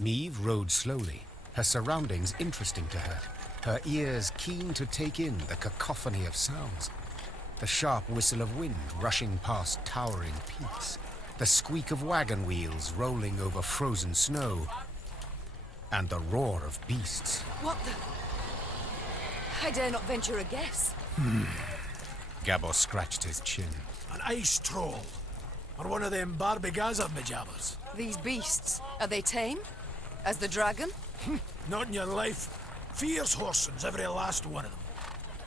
Meve rode slowly, her surroundings interesting to her, her ears keen to take in the cacophony of sounds. The sharp whistle of wind rushing past towering peaks, the squeak of wagon wheels rolling over frozen snow, and the roar of beasts. What the... I dare not venture a guess. Gabor scratched his chin. An ice troll. Or one of them Barbigazar pajamas. These beasts, are they tame? As the dragon? Not in your life. Fierce horsens, every last one of them.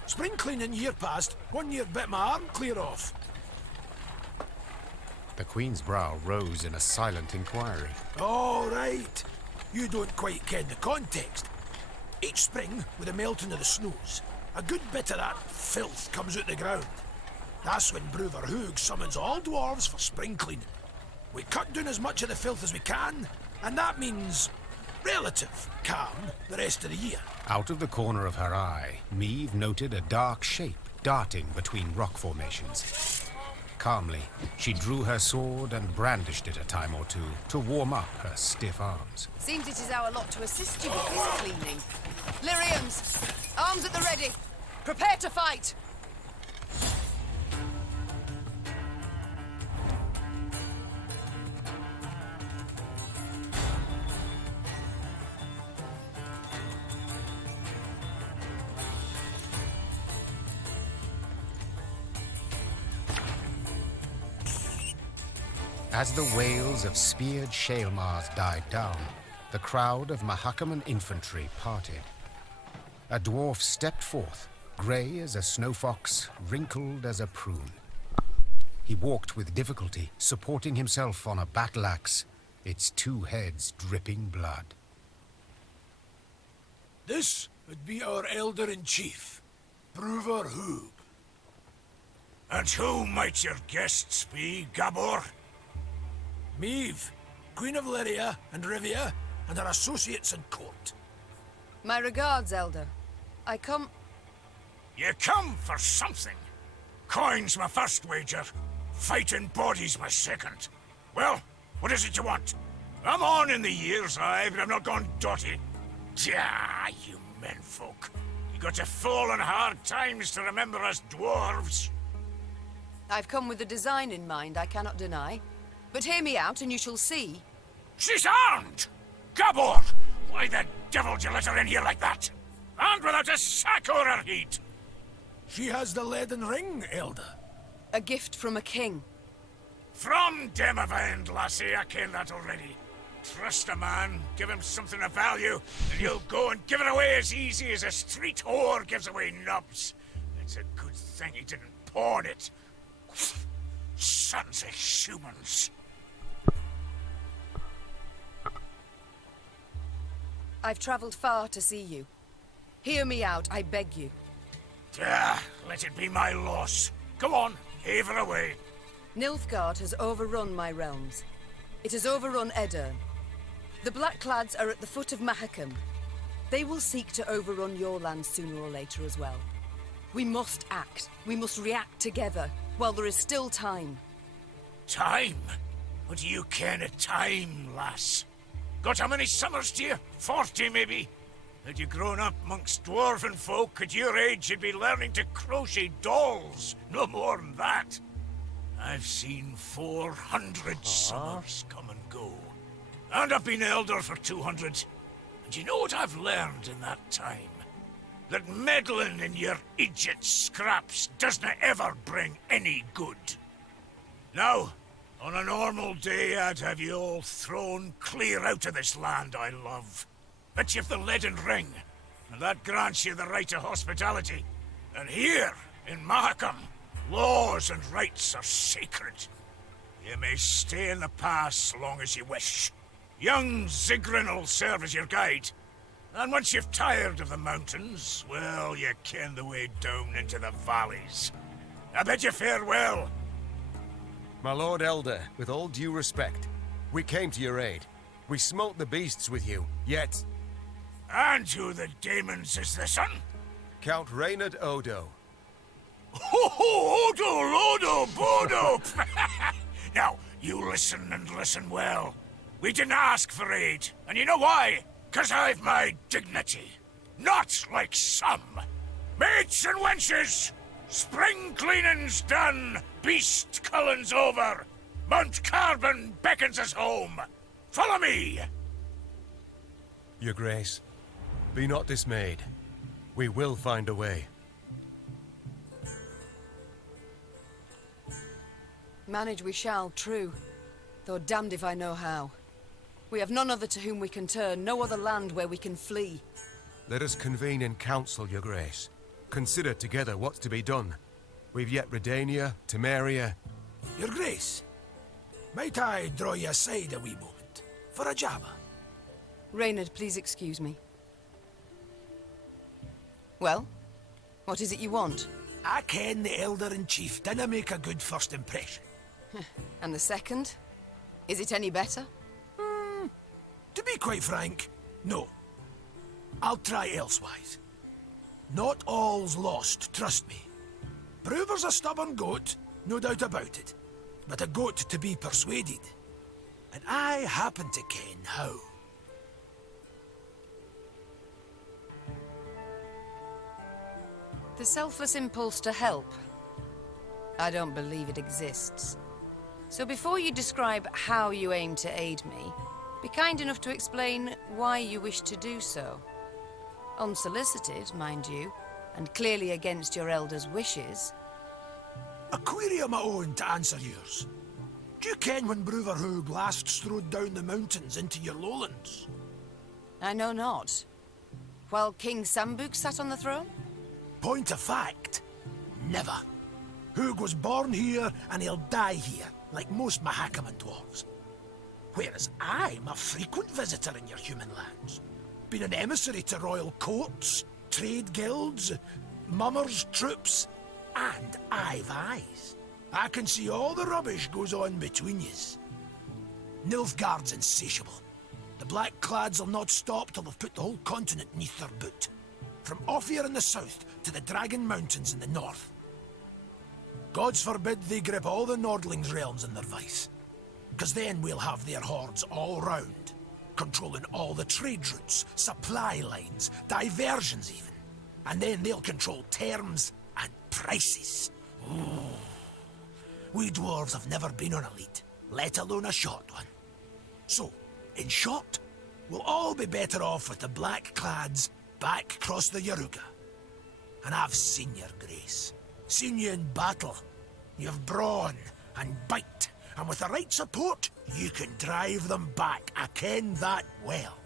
Spring cleaning year past, 1 year bit my arm clear off. The Queen's brow rose in a silent inquiry. All right. You don't quite ken the context. Each spring, with the melting of the snows, a good bit of that filth comes out the ground. That's when Bruver Hoog summons all dwarves for spring cleaning. We cut down as much of the filth as we can, and that means relative calm the rest of the year. Out of the corner of her eye, Meve noted a dark shape darting between rock formations. Calmly, she drew her sword and brandished it a time or two to warm up her stiff arms. Seems it is our lot to assist you with this cleaning. Lyrians, arms at the ready. Prepare to fight! As the wails of speared Shaelmars died down, the crowd of Mahakaman infantry parted. A dwarf stepped forth, grey as a snowfox, wrinkled as a prune. He walked with difficulty, supporting himself on a battle axe, its two heads dripping blood. This would be our Elder-in-Chief, Bruver Hoog. And who might your guests be, Gabor? Meve, Queen of Lyria and Rivia, and her associates in court. My regards, Elder. I come... You come for something. Coin's my first wager. Fighting bodies my second. Well, what is it you want? I'm on in the years, aye, but I'm not gone dotty. Tja, you menfolk. You got to fall on hard times to remember us dwarves. I've come with a design in mind, I cannot deny. But hear me out and you shall see. She's armed! Gabor! Why the devil did you let her in here like that? And without a sack or her heat! She has the leaden ring, Elder. A gift from a king. From Demavend, lassie, I ken that already. Trust a man, give him something of value, and he'll go and give it away as easy as a street whore gives away nubs. It's a good thing he didn't pawn it. Sons of humans. I've traveled far to see you. Hear me out, I beg you. Let it be my loss. Go on, heave her away. Nilfgaard has overrun my realms. It has overrun Edirn. The Blackclads are at the foot of Mahakam. They will seek to overrun your land sooner or later as well. We must act. We must react together, while there is still time. Time? What do you ken of time, lass? Got how many summers to you? 40, maybe? Had you grown up amongst dwarven folk, at your age you'd be learning to crochet dolls. No more than that. I've seen 400 summers come and go. And I've been elder for 200. And you know what I've learned in that time? That meddling in your idiot scraps doesn't ever bring any good. Now, on a normal day, I'd have you all thrown clear out of this land I love. But you've the leaden ring, and that grants you the right of hospitality. And here, in Mahakam, laws and rights are sacred. You may stay in the pass long as you wish. Young Zigrin will serve as your guide. And once you've tired of the mountains, well, you ken the way down into the valleys. I bid you farewell. My Lord Elder, with all due respect, we came to your aid. We smote the beasts with you, yet... And who the demons is this son? Count Reynard Odo. Ho-ho! Odo, Lodo, Bodo! Now, you listen and listen well. We didn't ask for aid, and you know why? 'Cause I've my dignity. Not like some. Mates and wenches! Spring cleaning's done, beast culling's over. Mount Carbon beckons us home. Follow me! Your Grace, be not dismayed. We will find a way. Manage we shall, true. Though damned if I know how. We have none other to whom we can turn, no other land where we can flee. Let us convene in council, Your Grace. Consider together what's to be done. We've yet Redania, Temeria. Your Grace, might I draw you aside a wee moment for a jabber? Reynard, please excuse me. Well, what is it you want? I ken the Elder-in-Chief didn't make a good first impression. And the second? Is it any better? To be quite frank, no. I'll try elsewise. Not all's lost, trust me. Bruver's a stubborn goat, no doubt about it. But a goat to be persuaded. And I happen to ken how. The selfless impulse to help. I don't believe it exists. So before you describe how you aim to aid me, be kind enough to explain why you wish to do so. Unsolicited, mind you, and clearly against your elder's wishes. A query of my own to answer yours. Do you ken when Bruverhoog last strode down the mountains into your lowlands? I know not. While King Sambuk sat on the throne? Point of fact, never. Hoog was born here and he'll die here, like most Mahakaman dwarves. Whereas I'm a frequent visitor in your human lands. Been an emissary to royal courts, trade guilds, mummers' troops, and I've eyes. I can see all the rubbish goes on between yous. Nilfgaard's insatiable. The Black Clads'll not stop till they've put the whole continent neath their boot. From Ophir in the south to the Dragon Mountains in the north. Gods forbid they grip all the Nordlings' realms in their vice. 'Cause then we'll have their hordes all round, controlling all the trade routes, supply lines, diversions even. And then they'll control terms and prices. Ooh. We dwarves have never been on a lead, let alone a short one. So, in short, we'll all be better off with the Black Clads back across the Yaruga. And I've seen your Grace. Seen you in battle. You've brawn and bite, and with the right support, you can drive them back. I ken that well.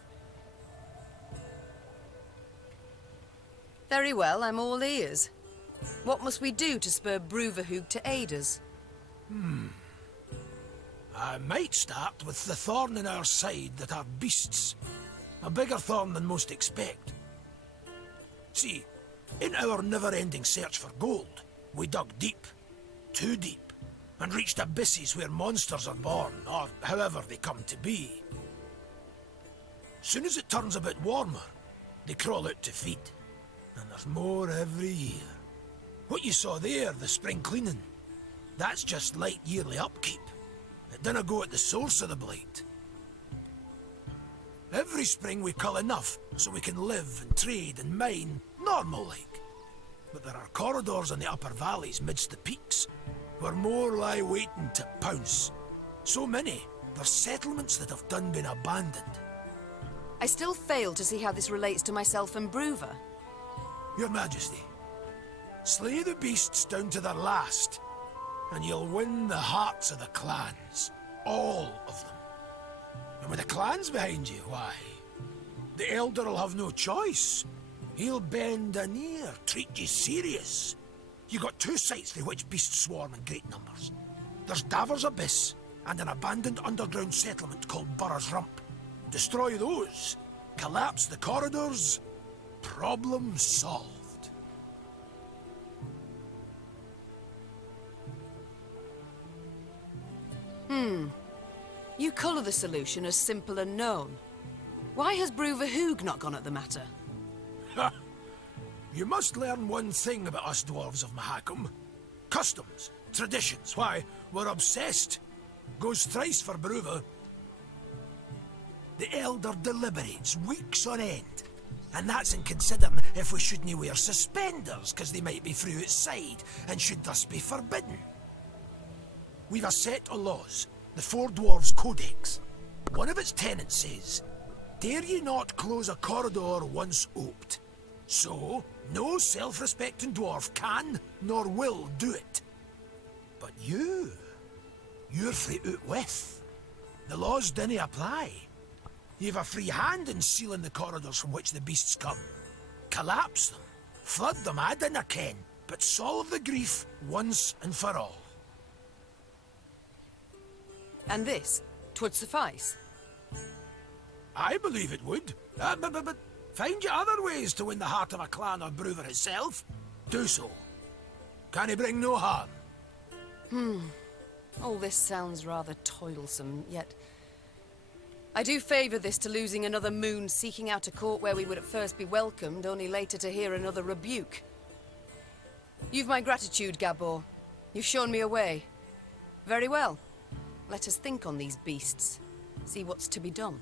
Very well, I'm all ears. What must we do to spur Bruverhoog to aid us? I might start with the thorn in our side that are beasts. A bigger thorn than most expect. See, in our never-ending search for gold, we dug deep, too deep, and reached abysses where monsters are born, or however they come to be. Soon as it turns a bit warmer, they crawl out to feed. And there's more every year. What you saw there, the spring cleaning, that's just light yearly upkeep. It dinna go at the source of the blight. Every spring we cull enough so we can live and trade and mine normal-like. But there are corridors in the upper valleys midst the peaks, where more lie waiting to pounce. So many, there's settlements that have done been abandoned. I still fail to see how this relates to myself and Bruver. Your Majesty, slay the beasts down to their last, and you'll win the hearts of the clans. All of them. And with the clans behind you, why, the Elder'll have no choice. He'll bend an ear, treat you serious. You got two sites through which beasts swarm in great numbers. There's Davor's Abyss, and an abandoned underground settlement called Burr's Rump. Destroy those, collapse the corridors, problem solved. You colour the solution as simple and known. Why has Bruverhoog not gone at the matter? You must learn one thing about us dwarves of Mahakam. Customs, traditions, why, we're obsessed. Goes thrice for Bruver. the Elder deliberates weeks on end. And that's in considering if we shouldn't wear suspenders, because they might be through outside, and should thus be forbidden. We've a set of laws, the Four Dwarves Codex. One of its tenets says, dare ye not close a corridor once oped. So, no self-respecting dwarf can, nor will do it. But you're free out with. The laws dinna apply. You've a free hand in sealing the corridors from which the beasts come. Collapse them, flood them, I dinna ken, but solve the grief once and for all. And this, 'twould suffice. I believe it would. But find you other ways to win the heart of a clan or brewer itself. Do so. Can he bring no harm? All this sounds rather toilsome, yet I do favour this to losing another moon seeking out a court where we would at first be welcomed, only later to hear another rebuke. You've my gratitude, Gabor. You've shown me a way. Very well. Let us think on these beasts. See what's to be done.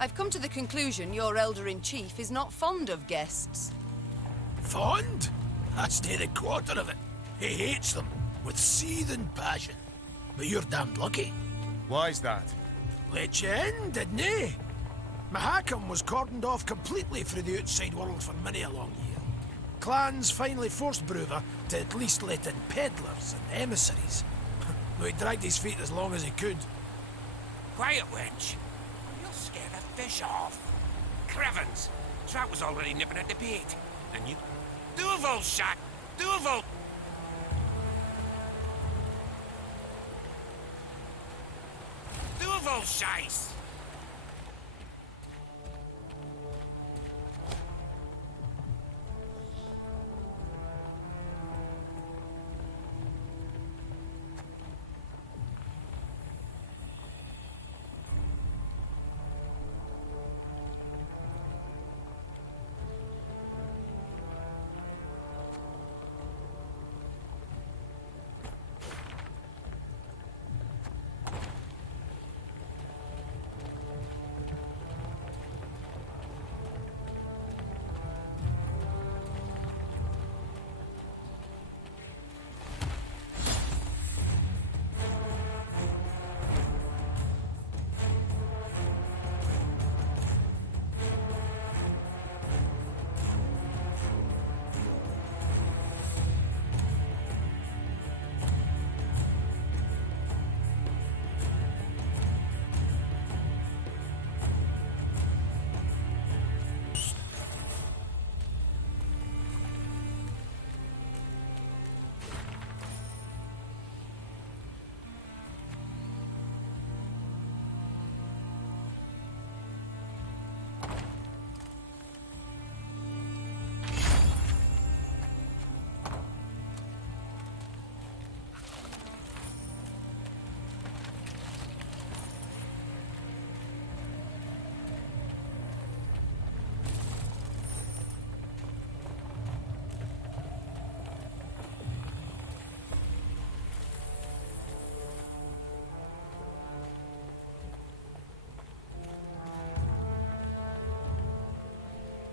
I've come to the conclusion your Elder-in-Chief is not fond of guests. Fond? That's near a quarter of it. He hates them, with seething passion. But you're damned lucky. Why's that? Let you in, didn't he? Mahakam was cordoned off completely through the outside world for many a long year. Clans finally forced Brewer to at least let in peddlers and emissaries. Though he dragged his feet as long as he could. Quiet, wench. You'll scare the fish off. Crevens, Trout was already nipping at the bait. And you... Duval shot! Duval! Duval shice!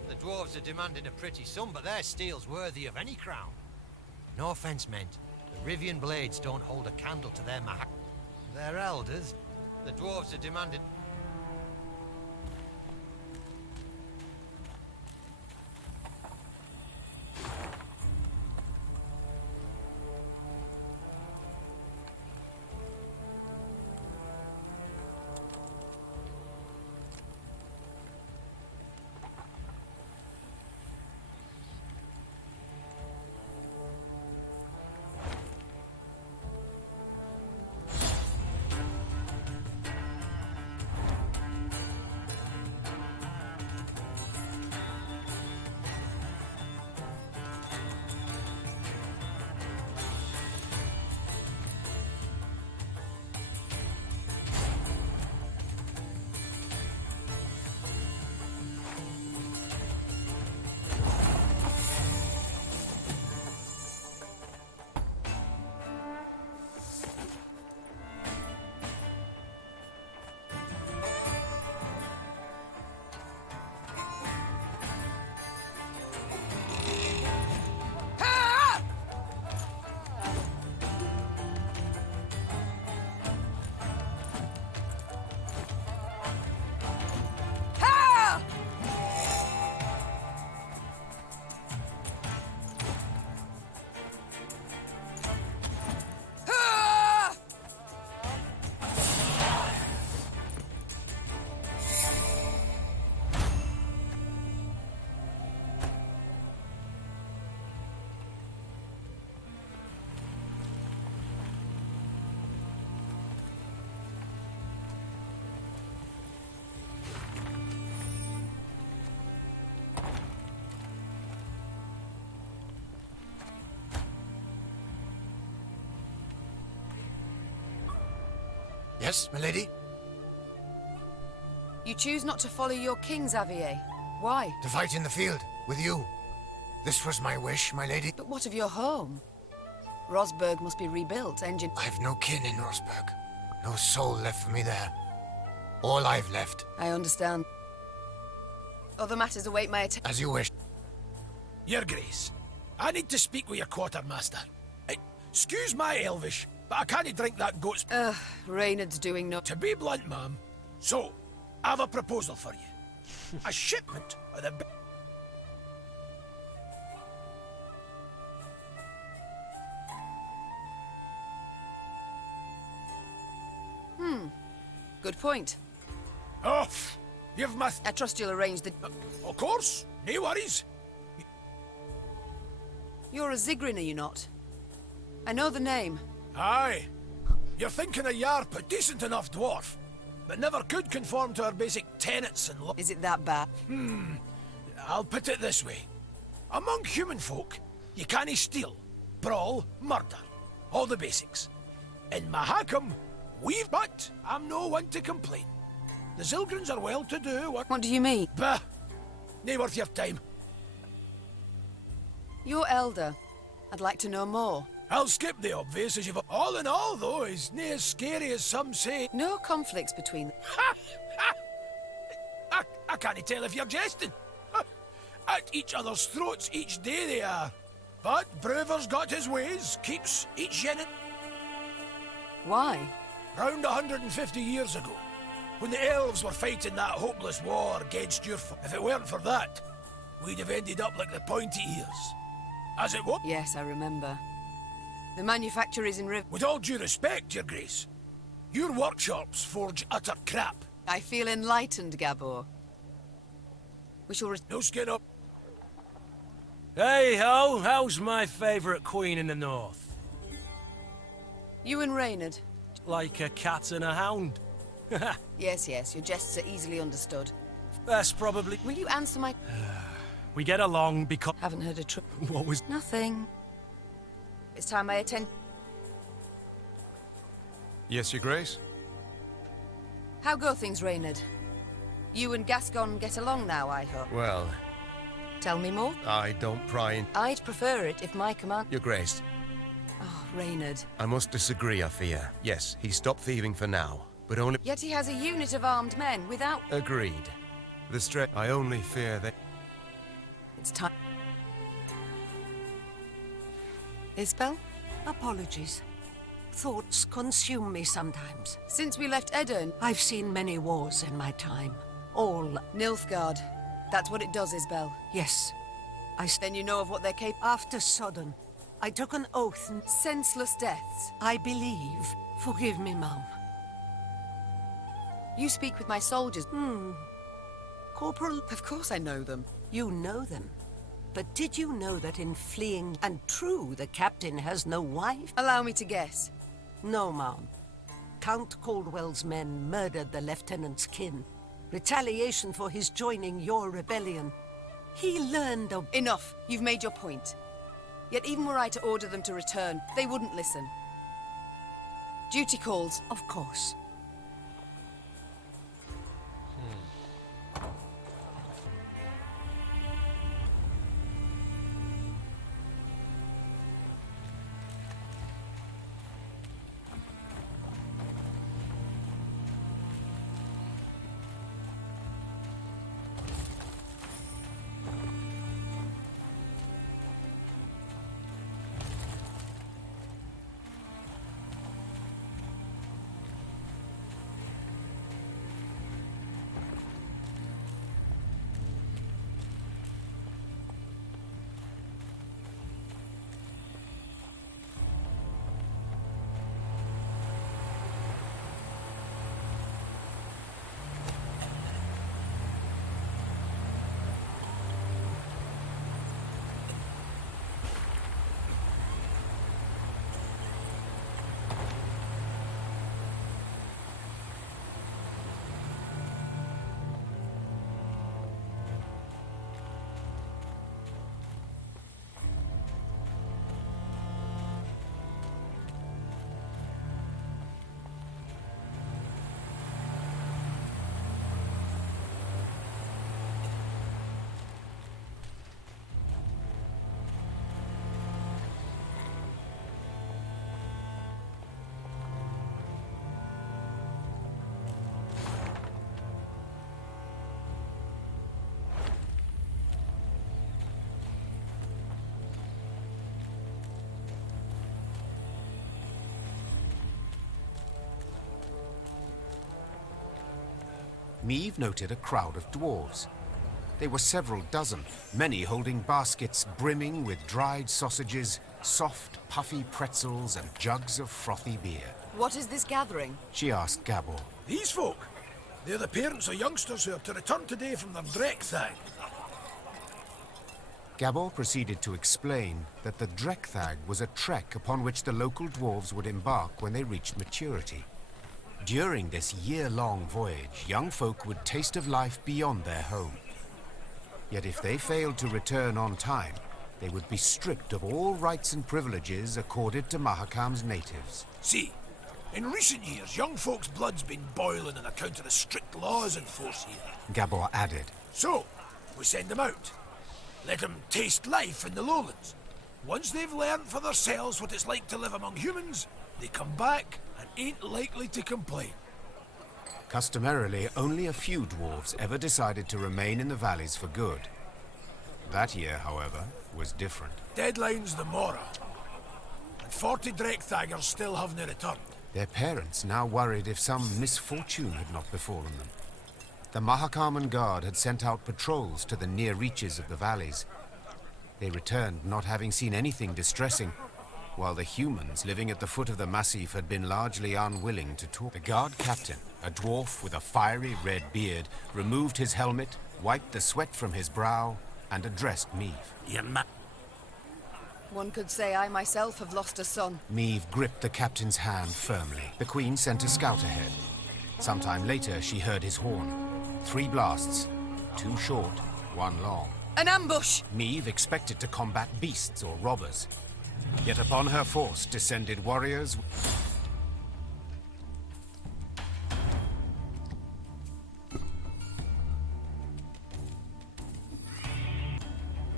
The dwarves are demanding a pretty sum, but their steel's worthy of any crown. No offense meant. The Rivian blades don't hold a candle to their Their elders. The dwarves are demanding... Yes, milady? You choose not to follow your king, Xavier. Why? To fight in the field, with you. This was my wish, my lady. But what of your home? Rosberg must be rebuilt, engine... I've no kin in Rosberg. No soul left for me there. All I've left. I understand. Other matters await my attention. As you wish. Your Grace, I need to speak with your quartermaster. Excuse my Elvish, but I can't drink that goat's... Reynard's doing no... To be blunt, ma'am. So, I have a proposal for you. A shipment of the... Good point. Oh, you've my... I trust you'll arrange the... Of course, no worries. You're a Zigrin, are you not? I know the name. Aye. You're thinking a yarp, a decent enough dwarf, but never could conform to our basic tenets and law. Is it that bad? I'll put it this way. Among human folk, you can't steal, brawl, murder. All the basics. In Mahakam, but I'm no one to complain. The Zilgrins are well-to-do. What do you mean? Bah! Nae worth your time. You're elder. I'd like to know more. I'll skip the obvious as you've... All in all, though, is nae as scary as some say. No conflicts between... I can't tell if you're jesting. At each other's throats each day they are. But Brewer's got his ways, keeps each unit. Why? Round 150 years ago, when the elves were fighting that hopeless war against your... If it weren't for that, we'd have ended up like the pointy ears. As it was... Yes, I remember. The manufacture is in Riv... With all due respect, Your Grace, your workshops forge utter crap. I feel enlightened, Gabor. We shall... No skin up. Hey-ho, how's my favourite queen in the north? You and Reynard. Like a cat and a hound. Yes, your jests are easily understood. Best probably. Will you answer my... We get along because... Haven't heard a tr... What was... Nothing. It's time I attend... Yes, Your Grace? How go things, Reynard? You and Gascon get along now, I hope. Well, Tell me more. I don't pry in... I'd prefer it if my command... Your Grace, Oh, Reynard. I must disagree, I fear. Yes, he stopped thieving for now, but only... Yet he has a unit of armed men without... Agreed. The stray... I only fear that... It's time... Isbel? Apologies. Thoughts consume me sometimes. Since we left Edirn... I've seen many wars in my time. All... Nilfgaard. That's what it does, Isbel. Yes. Then you know of what they're capable... After Sodden, I took an oath and... Senseless deaths. I believe... Forgive me, Mum. You speak with my soldiers. Corporal... Of course I know them. You know them. But did you know that in fleeing... And true, the captain has no wife? Allow me to guess. No, Ma'am. Count Caldwell's men murdered the lieutenant's kin. Retaliation for his joining your rebellion. He learned of... Enough. You've made your point. Yet even were I to order them to return, they wouldn't listen. Duty calls. Of course. Meave noted a crowd of dwarves. They were several dozen, many holding baskets brimming with dried sausages, soft, puffy pretzels, and jugs of frothy beer. What is this gathering? She asked Gabor. These folk, they're the parents of youngsters who are to return today from their Dreckthag. Gabor proceeded to explain that the Dreckthag was a trek upon which the local dwarves would embark when they reached maturity. During this year-long voyage, young folk would taste of life beyond their home. Yet if they failed to return on time, they would be stripped of all rights and privileges accorded to Mahakam's natives. See, in recent years, young folks' blood's been boiling on account of the strict laws in force here. Gabor added. So, we send them out. Let them taste life in the lowlands. Once they've learned for themselves what it's like to live among humans, they come back and ain't likely to complain. Customarily, only a few dwarves ever decided to remain in the valleys for good. That year, however, was different. Deadline's the Mora. And 40 Dreckthagers still haven't returned. Their parents now worried if some misfortune had not befallen them. The Mahakaman Guard had sent out patrols to the near reaches of the valleys. They returned not having seen anything distressing, while the humans living at the foot of the massif had been largely unwilling to talk. The guard captain, a dwarf with a fiery red beard, removed his helmet, wiped the sweat from his brow, and addressed Meave. One could say I myself have lost a son. Meave gripped the captain's hand firmly. The Queen sent a scout ahead. Sometime later, she heard his horn. 3 blasts. 2 short, 1 long. An ambush! Meave expected to combat beasts or robbers. Yet upon her force descended warriors.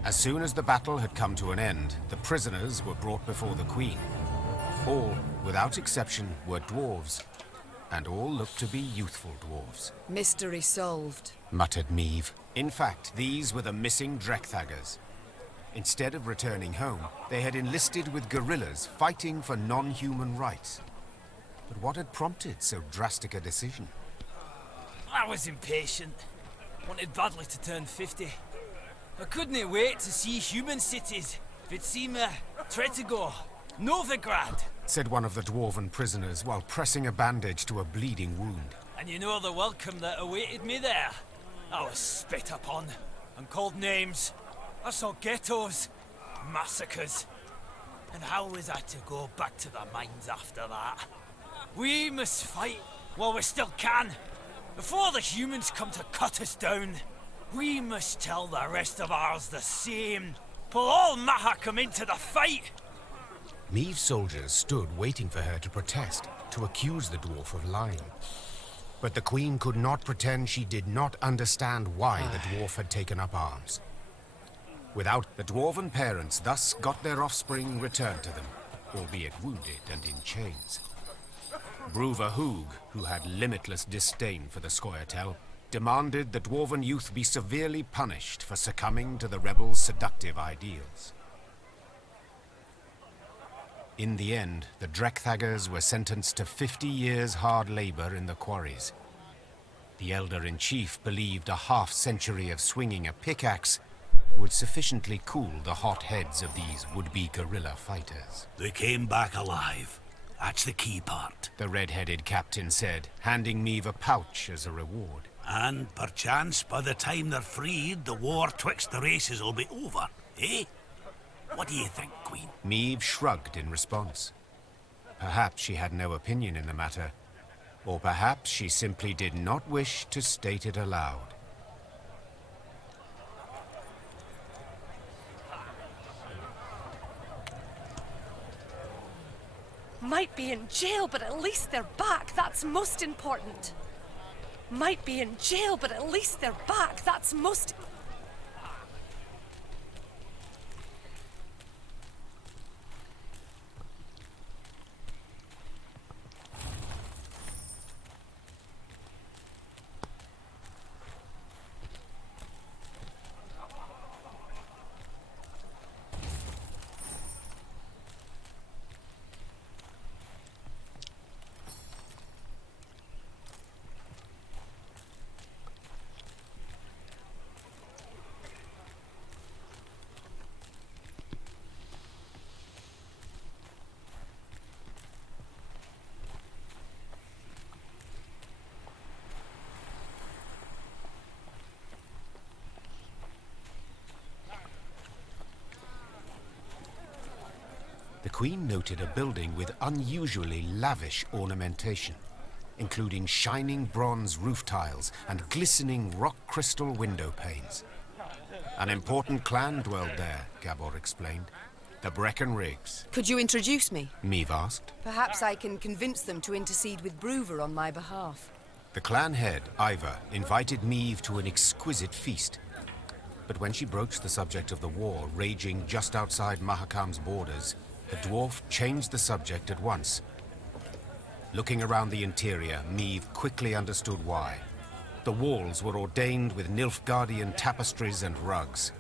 As soon as the battle had come to an end, the prisoners were brought before the Queen. All, without exception, were dwarves, and all looked to be youthful dwarves. Mystery solved, muttered Meave. In fact, these were the missing Dreckthagers. Instead of returning home, they had enlisted with guerrillas fighting for non-human rights. But what had prompted so drastic a decision? I was impatient. Wanted badly to turn 50. I couldn't wait to see human cities. Vitsima, Tretogor, Novigrad. Said one of the dwarven prisoners while pressing a bandage to a bleeding wound. And you know the welcome that awaited me there. I was spit upon and called names. I saw ghettos, massacres. And how was I to go back to the mines after that? We must fight while we still can. Before the humans come to cut us down, we must tell the rest of ours the same. Pull all Mahakam into the fight. Meave's soldiers stood waiting for her to protest, to accuse the dwarf of lying. But the Queen could not pretend she did not understand why the dwarf had taken up arms. Without, the dwarven parents thus got their offspring returned to them, albeit wounded and in chains. Bruva Hoog, who had limitless disdain for the Scoia'tael, demanded the dwarven youth be severely punished for succumbing to the rebels' seductive ideals. In the end, the Dreckthagers were sentenced to 50 years' hard labor in the quarries. The Elder-in-Chief believed a half-century of swinging a pickaxe would sufficiently cool the hot heads of these would-be guerrilla fighters. They came back alive. That's the key part. The red-headed captain said, handing Meave a pouch as a reward. And perchance by the time they're freed, the war twixt the races will be over, eh? What do you think, Queen? Meave shrugged in response. Perhaps she had no opinion in the matter, or perhaps she simply did not wish to state it aloud. Might be in jail, but at least they're back. That's most important. Might be in jail, but at least they're back. That's most... The Queen noted a building with unusually lavish ornamentation, including shining bronze roof tiles and glistening rock crystal window panes. An important clan dwelled there, Gabor explained. The Breckenrigs. Could you introduce me? Meve asked. Perhaps I can convince them to intercede with Bruver on my behalf. The clan head, Iva, invited Meve to an exquisite feast. But when she broached the subject of the war raging just outside Mahakam's borders, the dwarf changed the subject at once. Looking around the interior, Meve quickly understood why. The walls were ordained with Nilfgaardian tapestries and rugs.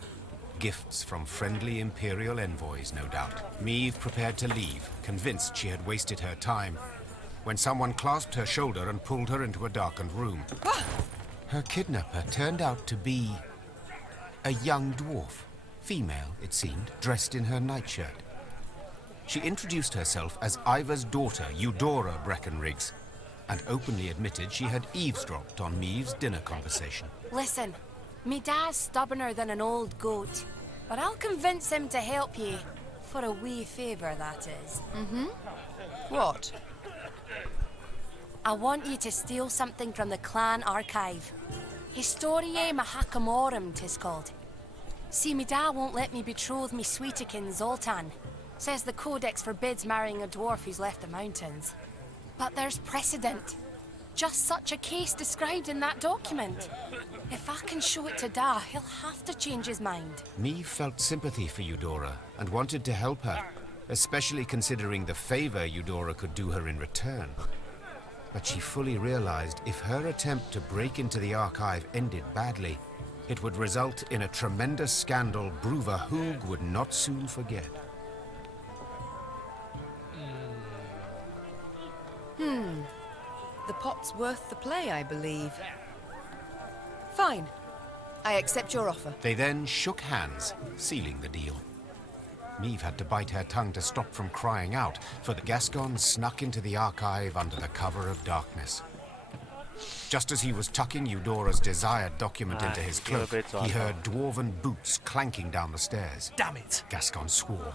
Gifts from friendly Imperial envoys, no doubt. Meve prepared to leave, convinced she had wasted her time, when someone clasped her shoulder and pulled her into a darkened room. Her kidnapper turned out to be a young dwarf. Female, it seemed, dressed in her nightshirt. She introduced herself as Iva's daughter, Eudora Breckenrigs, and openly admitted she had eavesdropped on Meve's dinner conversation. Listen, me dad's stubborner than an old goat, but I'll convince him to help ye. For a wee favour, that is. What? I want you to steal something from the clan archive. Historiae Mahakamorum, 'tis called. See, me dad won't let me betroth me sweetekin Zoltan. Says the codex forbids marrying a dwarf who's left the mountains. But there's precedent. Just such a case described in that document. If I can show it to Da, he'll have to change his mind. Meve felt sympathy for Eudora and wanted to help her, especially considering the favor Eudora could do her in return. But she fully realized if her attempt to break into the archive ended badly, it would result in a tremendous scandal Bruver Hoog would not soon forget. The pot's worth the play, I believe. Fine. I accept your offer. They then shook hands, sealing the deal. Meve had to bite her tongue to stop from crying out, for the Gascon snuck into the archive under the cover of darkness. Just as he was tucking Eudora's desired document into his cloak, he heard dwarven boots clanking down the stairs. Damn it! Gascon swore.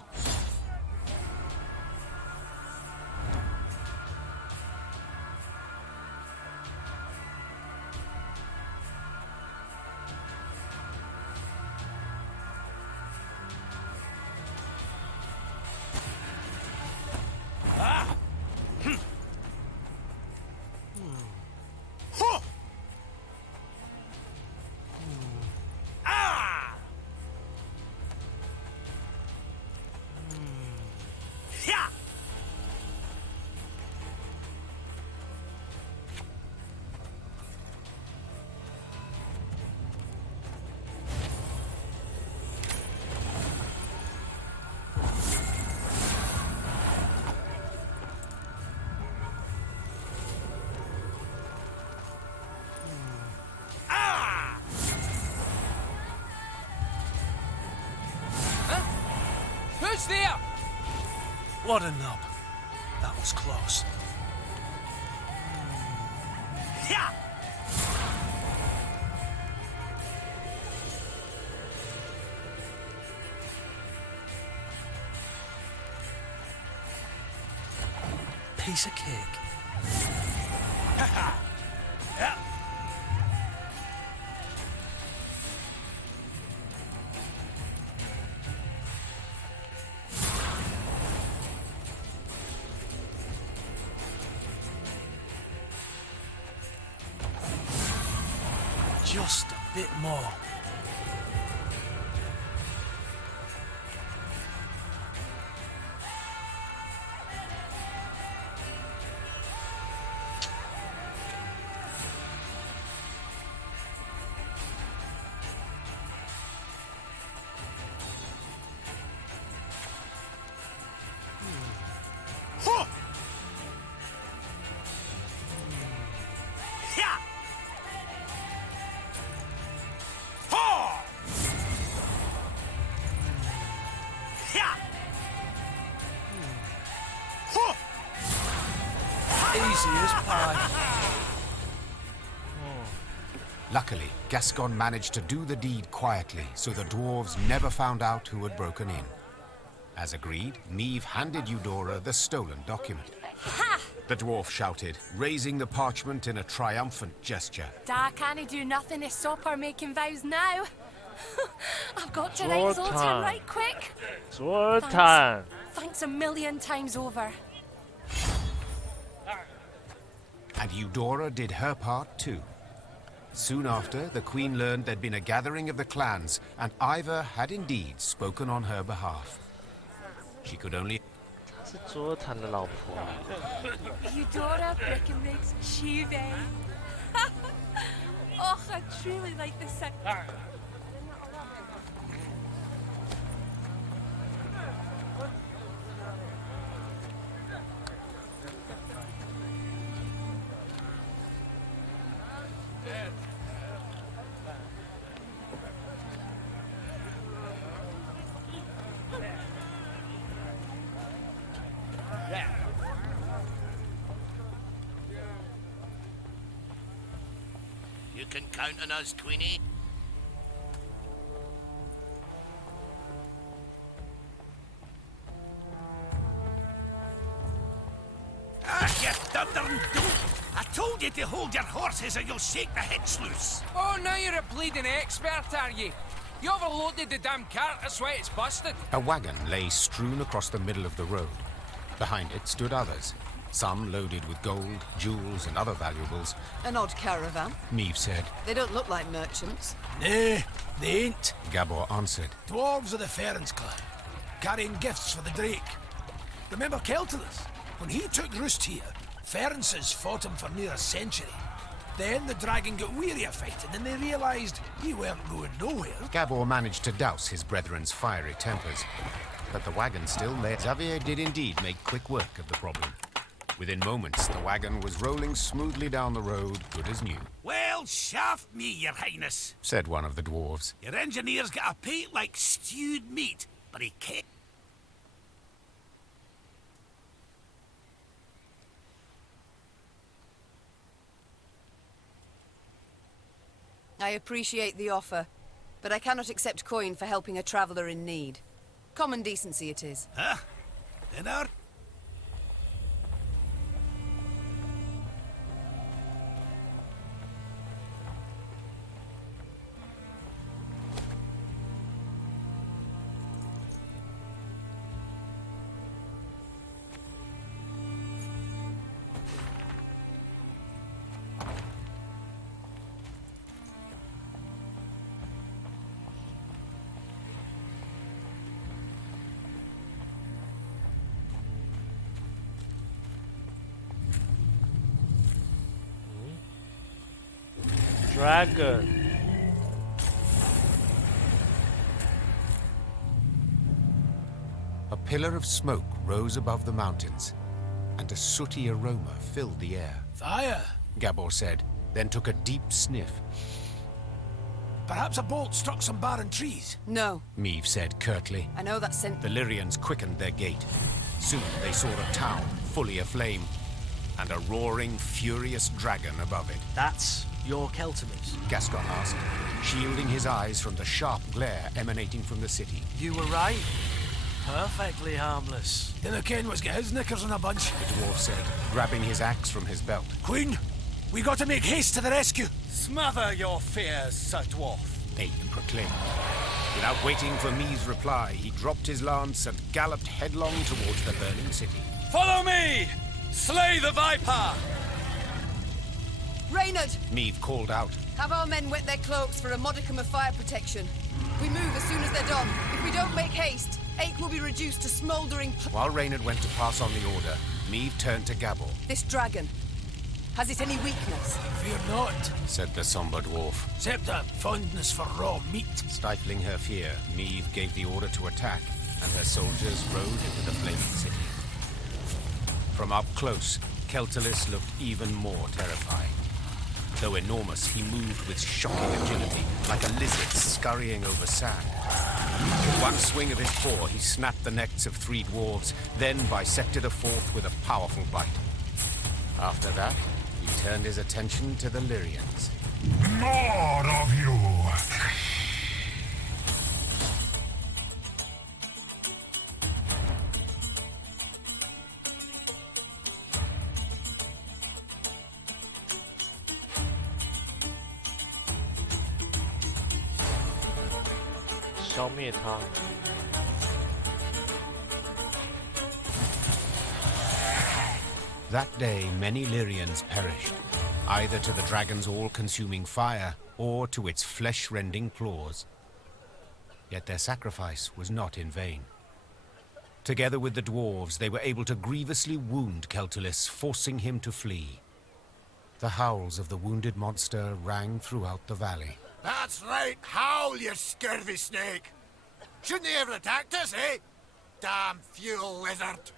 Who's there? What a nub. That was close. Piece of cake. Just a bit more. Easy as pie. Luckily, Gascon managed to do the deed quietly, so the dwarves never found out who had broken in. As agreed, Meve handed Eudora the stolen document. Ha! The dwarf shouted, raising the parchment in a triumphant gesture. Da can't do nothing to stop her making vows now. I've got to write Zoltan right quick. Zoltan. Thanks a million times over. And Eudora did her part too. Soon after, the Queen learned there'd been a gathering of the clans, and Ivor had indeed spoken on her behalf. She could only... 是Zoltan 的老婆。Eudora Breckenridge Chive. Oh, I truly like this sound. You can count on us, Queenie. Ah, you thundering dope! I told you to hold your horses or you'll shake the hitch loose. Oh, now you're a bleeding expert, are you? You overloaded the damn cart, that's why it's busted. A wagon lay strewn across the middle of the road. Behind it stood others, some loaded with gold, jewels, and other valuables. An odd caravan. Meve said. They don't look like merchants. Nah, they ain't. Gabor answered. Dwarves of the Ferns clan, carrying gifts for the Drake. Remember Keltilus? When he took roost here, Fernses fought him for near a century. Then the dragon got weary of fighting and they realised he weren't going nowhere. Gabor managed to douse his brethren's fiery tempers. But the wagon still lay. Xavier did indeed make quick work of the problem. Within moments, the wagon was rolling smoothly down the road, good as new. Well, shaft me, your highness, said one of the dwarves. Your engineer's got a pate like stewed meat, but he can't. I appreciate the offer, but I cannot accept coin for helping a traveller in need. Common decency it is. Huh? Then our... Dragon. A pillar of smoke rose above the mountains, and a sooty aroma filled the air. Fire, Gabor said, then took a deep sniff. Perhaps a bolt struck some barren trees. No, Meve said curtly. I know that scent. The Lyrians quickened their gait. Soon they saw a town fully aflame, and a roaring, furious dragon above it. That's your Keltimus? Gascon asked, shielding his eyes from the sharp glare emanating from the city. You were right. Perfectly harmless. Dinna ken what's got his knickers in a bunch, the dwarf said, grabbing his axe from his belt. Queen, we got to make haste to the rescue. Smother your fears, Sir Dwarf, Aidan proclaimed. Without waiting for Meve's reply, he dropped his lance and galloped headlong towards the burning city. Follow me! Slay the Viper! Reynard! Meve called out. Have our men wet their cloaks for a modicum of fire protection. We move as soon as they're done. If we don't make haste, Ache will be reduced to smouldering... While Reynard went to pass on the order, Meve turned to Gabor. This dragon, has it any weakness? Fear not, said the somber dwarf. Except a fondness for raw meat. Stifling her fear, Meve gave the order to attack, and her soldiers rode into the flaming city. From up close, Keltilis looked even more terrifying. Though enormous, he moved with shocking agility, like a lizard scurrying over sand. With one swing of his paw, he snapped the necks of 3 dwarves, then bisected a 4th with a powerful bite. After that, he turned his attention to the Lyrians. More of you! 消灭它。That day, many Lyrians perished, either to the dragon's all-consuming fire or to its flesh-rending claws. Yet their sacrifice was not in vain. Together with the dwarves, they were able to grievously wound Keltulis, forcing him to flee. The howls of the wounded monster rang throughout the valley. That's right, howl, you scurvy snake! Shouldn't they ever attacked us, eh? Damn fuel lizard!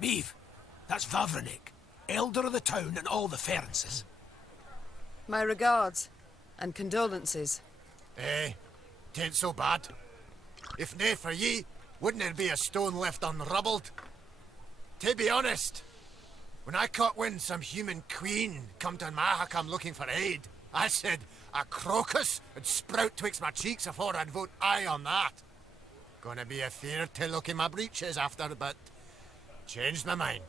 Meave, that's Vavrenik, elder of the town and all the Ferences. My regards and condolences. Eh, tain't so bad. If nae for ye, wouldn't there be a stone left unrubbled? To be honest, when I caught wind some human queen come to Mahakam looking for aid, I said a crocus would sprout twixt my cheeks afore I'd vote aye on that. Gonna be a fear to look in my breeches after, but changed my mind.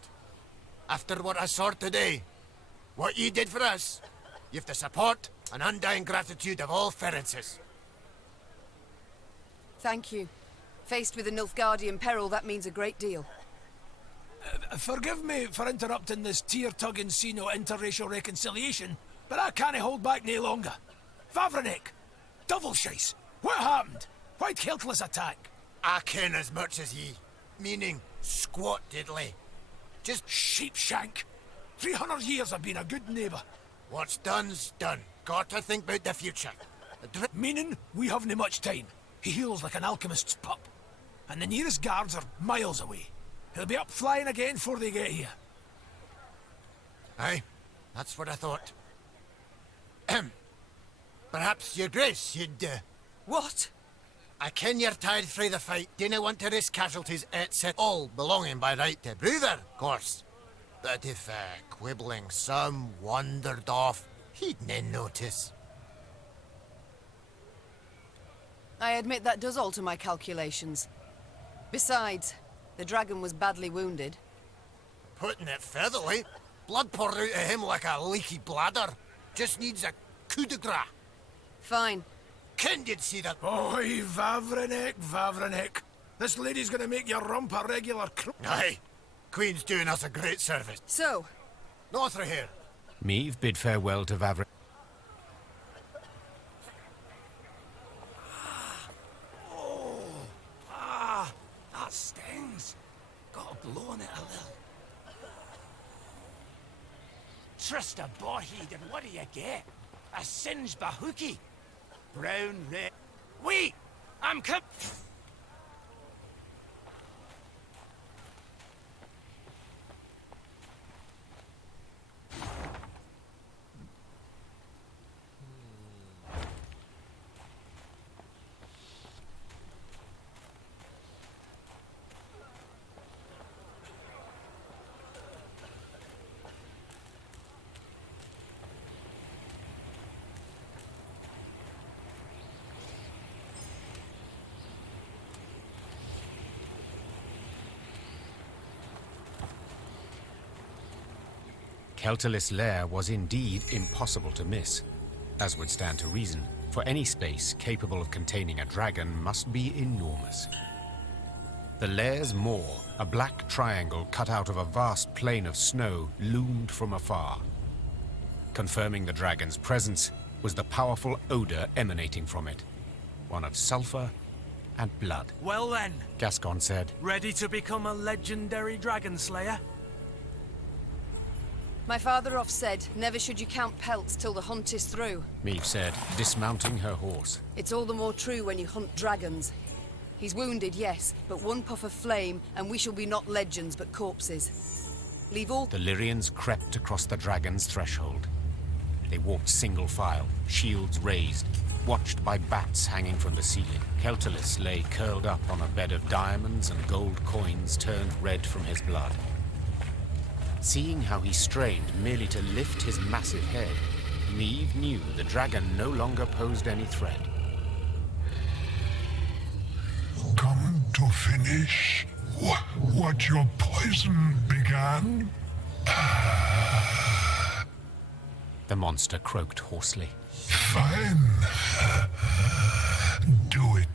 After what I saw today, what ye did for us, you've the support and undying gratitude of all Ferences. Thank you. Faced with a Nilfgaardian peril, that means a great deal. Forgive me for interrupting this tear-tugging scene of interracial reconciliation, but I can't hold back no longer. Vavrenik! Double shice! What happened? Why'd Keltulis attack? I ken as much as ye. Meaning, squat diddly. Just sheepshank. 300 years I've been a good neighbour. What's done's done. Got to think about the future. Meaning, we haven't much time. He heals like an alchemist's pup. And the nearest guards are miles away. He'll be up flying again before they get here. Aye, that's what I thought. Perhaps, your grace, you'd, What? I ken you're tired frae the fight. Dinna want to risk casualties, etc. All belonging by right to Bruther, of course. But if, quibbling some wandered off, he'd nae notice. I admit that does alter my calculations. Besides, the dragon was badly wounded. Putting it featherly, blood poured out of him like a leaky bladder. Just needs a coup de grace. Fine. Ken did see that. Oi, Vavrenik, Vavrenik. This lady's gonna make your rump a regular Aye. Queen's doing us a great service. So? No through here. Meave bid farewell to Vavrenik. That stings. Got a blow on it a little. Trust a bawheed, and what do you get? A singed bahookie. Brown, red. Wait! I'm Keltulis' lair was indeed impossible to miss, as would stand to reason, for any space capable of containing a dragon must be enormous. The lair's maw, a black triangle cut out of a vast plain of snow, loomed from afar. Confirming the dragon's presence was the powerful odor emanating from it, one of sulfur and blood. Well then, Gascon said, ready to become a legendary dragon slayer? My father oft said, never should you count pelts till the hunt is through. Meave said, dismounting her horse. It's all the more true when you hunt dragons. He's wounded, yes, but one puff of flame, and we shall be not legends, but corpses. Leave all... The Lyrians crept across the dragon's threshold. They walked single file, shields raised, watched by bats hanging from the ceiling. Keltulis lay curled up on a bed of diamonds and gold coins turned red from his blood. Seeing how he strained merely to lift his massive head, Meave knew the dragon no longer posed any threat. Come to finish what your poison began? The monster croaked hoarsely. Fine. Do it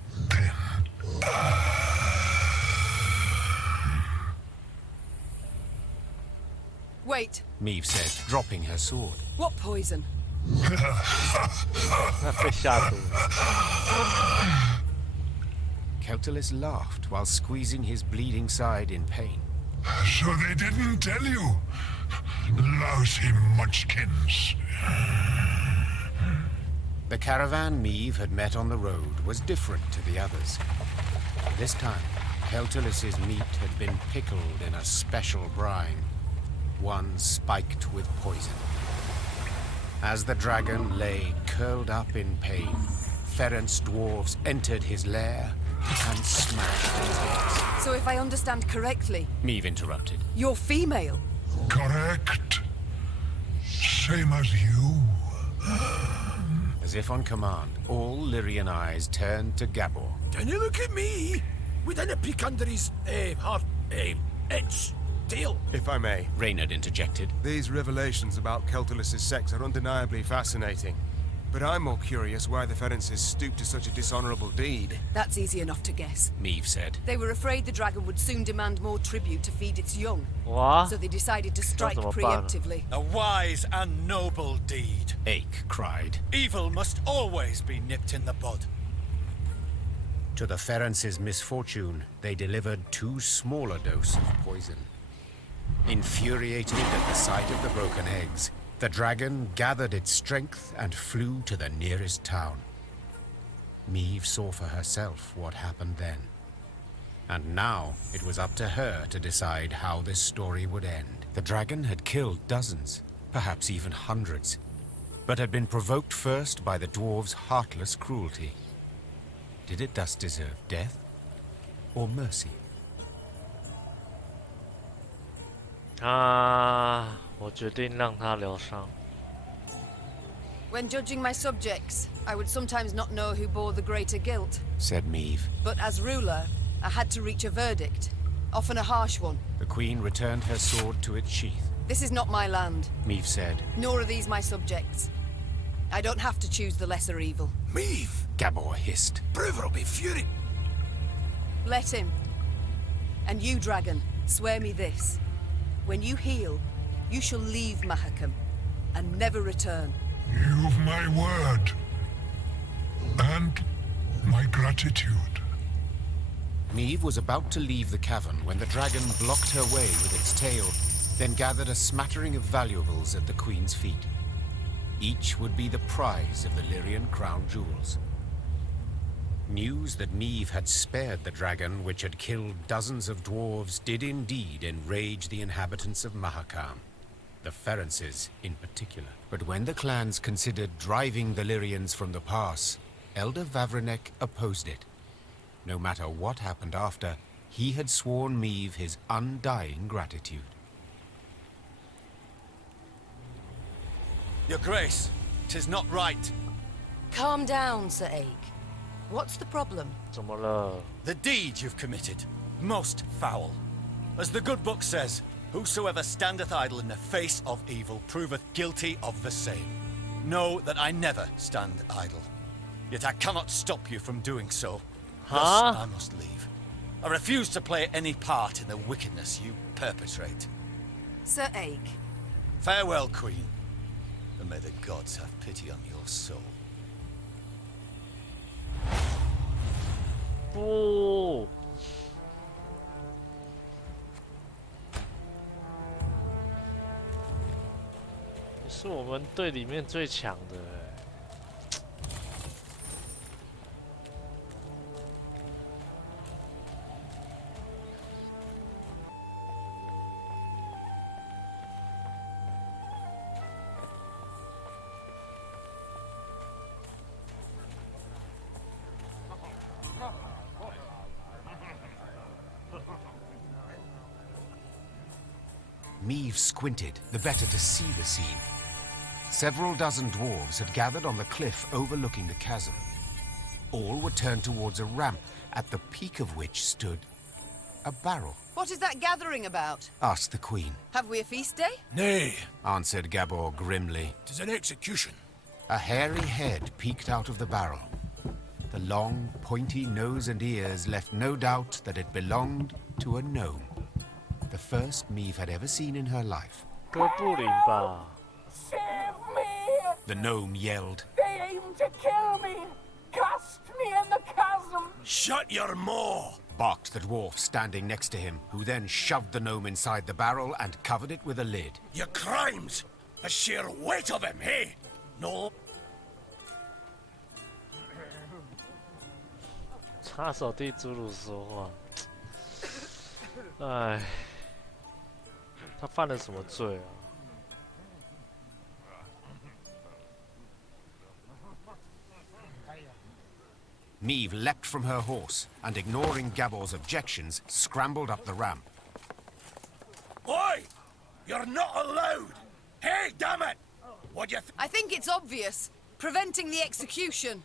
Wait. Meve said, dropping her sword. What poison? Keltalis laughed while squeezing his bleeding side in pain. So they didn't tell you? Lousy munchkins. The caravan Meve had met on the road was different to the others. This time, Keltalis's meat had been pickled in a special brine, one spiked with poison. As the dragon lay curled up in pain, Ferenc dwarves entered his lair and smashed his heads. So if I understand correctly... Meve interrupted. You're female? Correct. Same as you. As if on command, all Lyrian eyes turned to Gabor. Don't you look at me? We didn't peek under his, its tail. If I may, Reynard interjected. These revelations about Keltalis's sex are undeniably fascinating. But I'm more curious why the Ferences stooped to such a dishonorable deed. That's easy enough to guess. Meve said. They were afraid the dragon would soon demand more tribute to feed its young. What? So they decided to strike preemptively. A wise and noble deed. Ache cried. Evil must always be nipped in the bud. To the Ferences' misfortune, they delivered 2 smaller doses of poison. Infuriated at the sight of the broken eggs, the dragon gathered its strength and flew to the nearest town. Meve saw for herself what happened then. And now it was up to her to decide how this story would end. The dragon had killed dozens, perhaps even hundreds, but had been provoked first by the dwarves' heartless cruelty. Did it thus deserve death or mercy? 我决定让他疗伤。 When judging my subjects, I would sometimes not know who bore the greater guilt. Said Meve. But as ruler, I had to reach a verdict, often a harsh one. The queen returned her sword to its sheath. This is not my land. Meve said. Nor are these my subjects. I don't have to choose the lesser evil. Meve! Gabor hissed. Bruver will be furious. Let him. And you, dragon, swear me this. When you heal, you shall leave Mahakam and never return. You've my word. And my gratitude. Meve was about to leave the cavern when the dragon blocked her way with its tail, then gathered a smattering of valuables at the queen's feet. Each would be the prize of the Lyrian crown jewels. News that Meve had spared the dragon, which had killed dozens of dwarves, did indeed enrage the inhabitants of Mahakam, the Ferences in particular. But when the clans considered driving the Lyrians from the pass, Elder Vavrinek opposed it. No matter what happened after, he had sworn Meve his undying gratitude. Your Grace, 'tis not right. Calm down, Sir Ache. What's the problem? 怎么了？ The deed you've committed, most foul. As the good book says, whosoever standeth idle in the face of evil proveth guilty of the same. Know that I never stand idle. Yet I cannot stop you from doing so. Thus I must leave. I refuse to play any part in the wickedness you perpetrate. Sir Ache. Farewell, Queen. And may the gods have pity on your soul. 不，你是我们队里面最强的。Meve squinted, the better to see the scene. Several dozen dwarves had gathered on the cliff overlooking the chasm. All were turned towards a ramp, at the peak of which stood a barrel. What is that gathering about? Asked the queen. Have we a feast day? Nay, Answered Gabor grimly. 'tis an execution. A hairy head peeked out of the barrel. The long, pointy nose and ears left no doubt that it belonged to a gnome. The first Meve had ever seen in her life. 哥布林吧。 Save me! The gnome yelled. They aim to kill me! Cast me in the chasm! Shut your maw! Barked the dwarf standing next to him, who then shoved the gnome inside the barrel and covered it with a lid. Your crimes! The sheer weight of him, hey? No. 插手替侏儒说话。哎，他犯了什么罪啊？ Meve leapt from her horse and, ignoring Gabor's objections, scrambled up the ramp. Oi! You're not allowed! Hey, damn it! What do you I think it's obvious. Preventing the execution.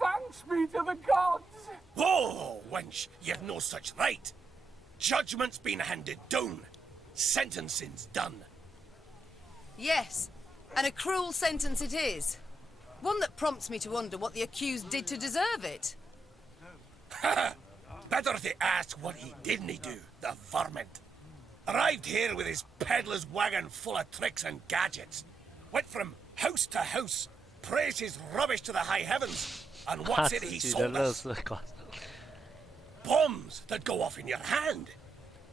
Thanks be to the gods! Whoa, wench! You've no such right. Judgment's been handed down. Sentencing's done. Yes, and a cruel sentence it is. One that prompts me to wonder what the accused did to deserve it. Better to ask what he didn't do, the varmint. Arrived here with his peddler's wagon full of tricks and gadgets. Went from house to house, praised his rubbish to the high heavens, and what's it he sold us? Bombs that go off in your hand.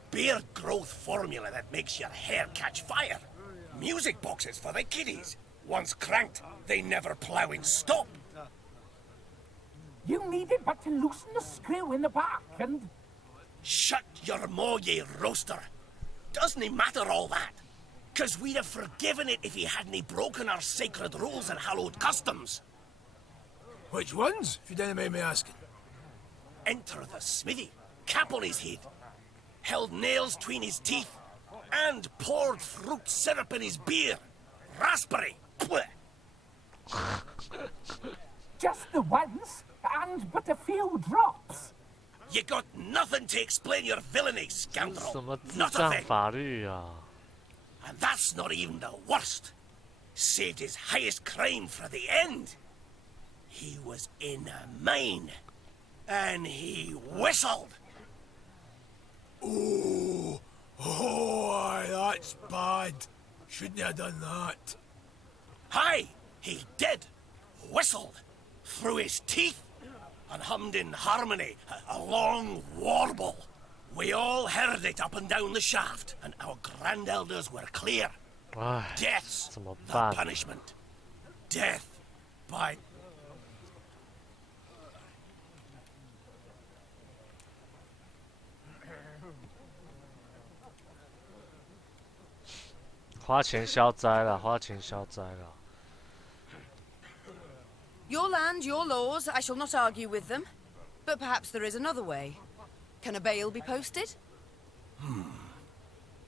Beard growth formula that makes your hair catch fire. Music boxes for the kiddies. Once cranked, they never plough in stop. You needed but to loosen the screw in the back and... Shut your maw, ye roaster. Doesn't it matter all that? 'Cause we'd have forgiven it if he hadn't broken our sacred rules and hallowed customs. Which ones, if you didn't mind me asking? Enter the smithy, cap on his head, held nails between his teeth, and poured fruit syrup in his beer. Raspberry. Just the once, and but a few drops. You got nothing to explain your villainy, scoundrel. 什么智 Not a 障 thing. 法律啊！ And that's not even the worst. Saved his highest crime for the end. He was in a mine, and he whistled. Oh, aye, that's bad. Shouldn't have done that. Aye, he did. Whistled through his teeth and hummed in harmony a long warble. We all heard it up and down the shaft, and our grand elders were clear. Death's the punishment. Death by... Your land, your laws, I shall not argue with them. But perhaps there is another way. Can a bail be posted?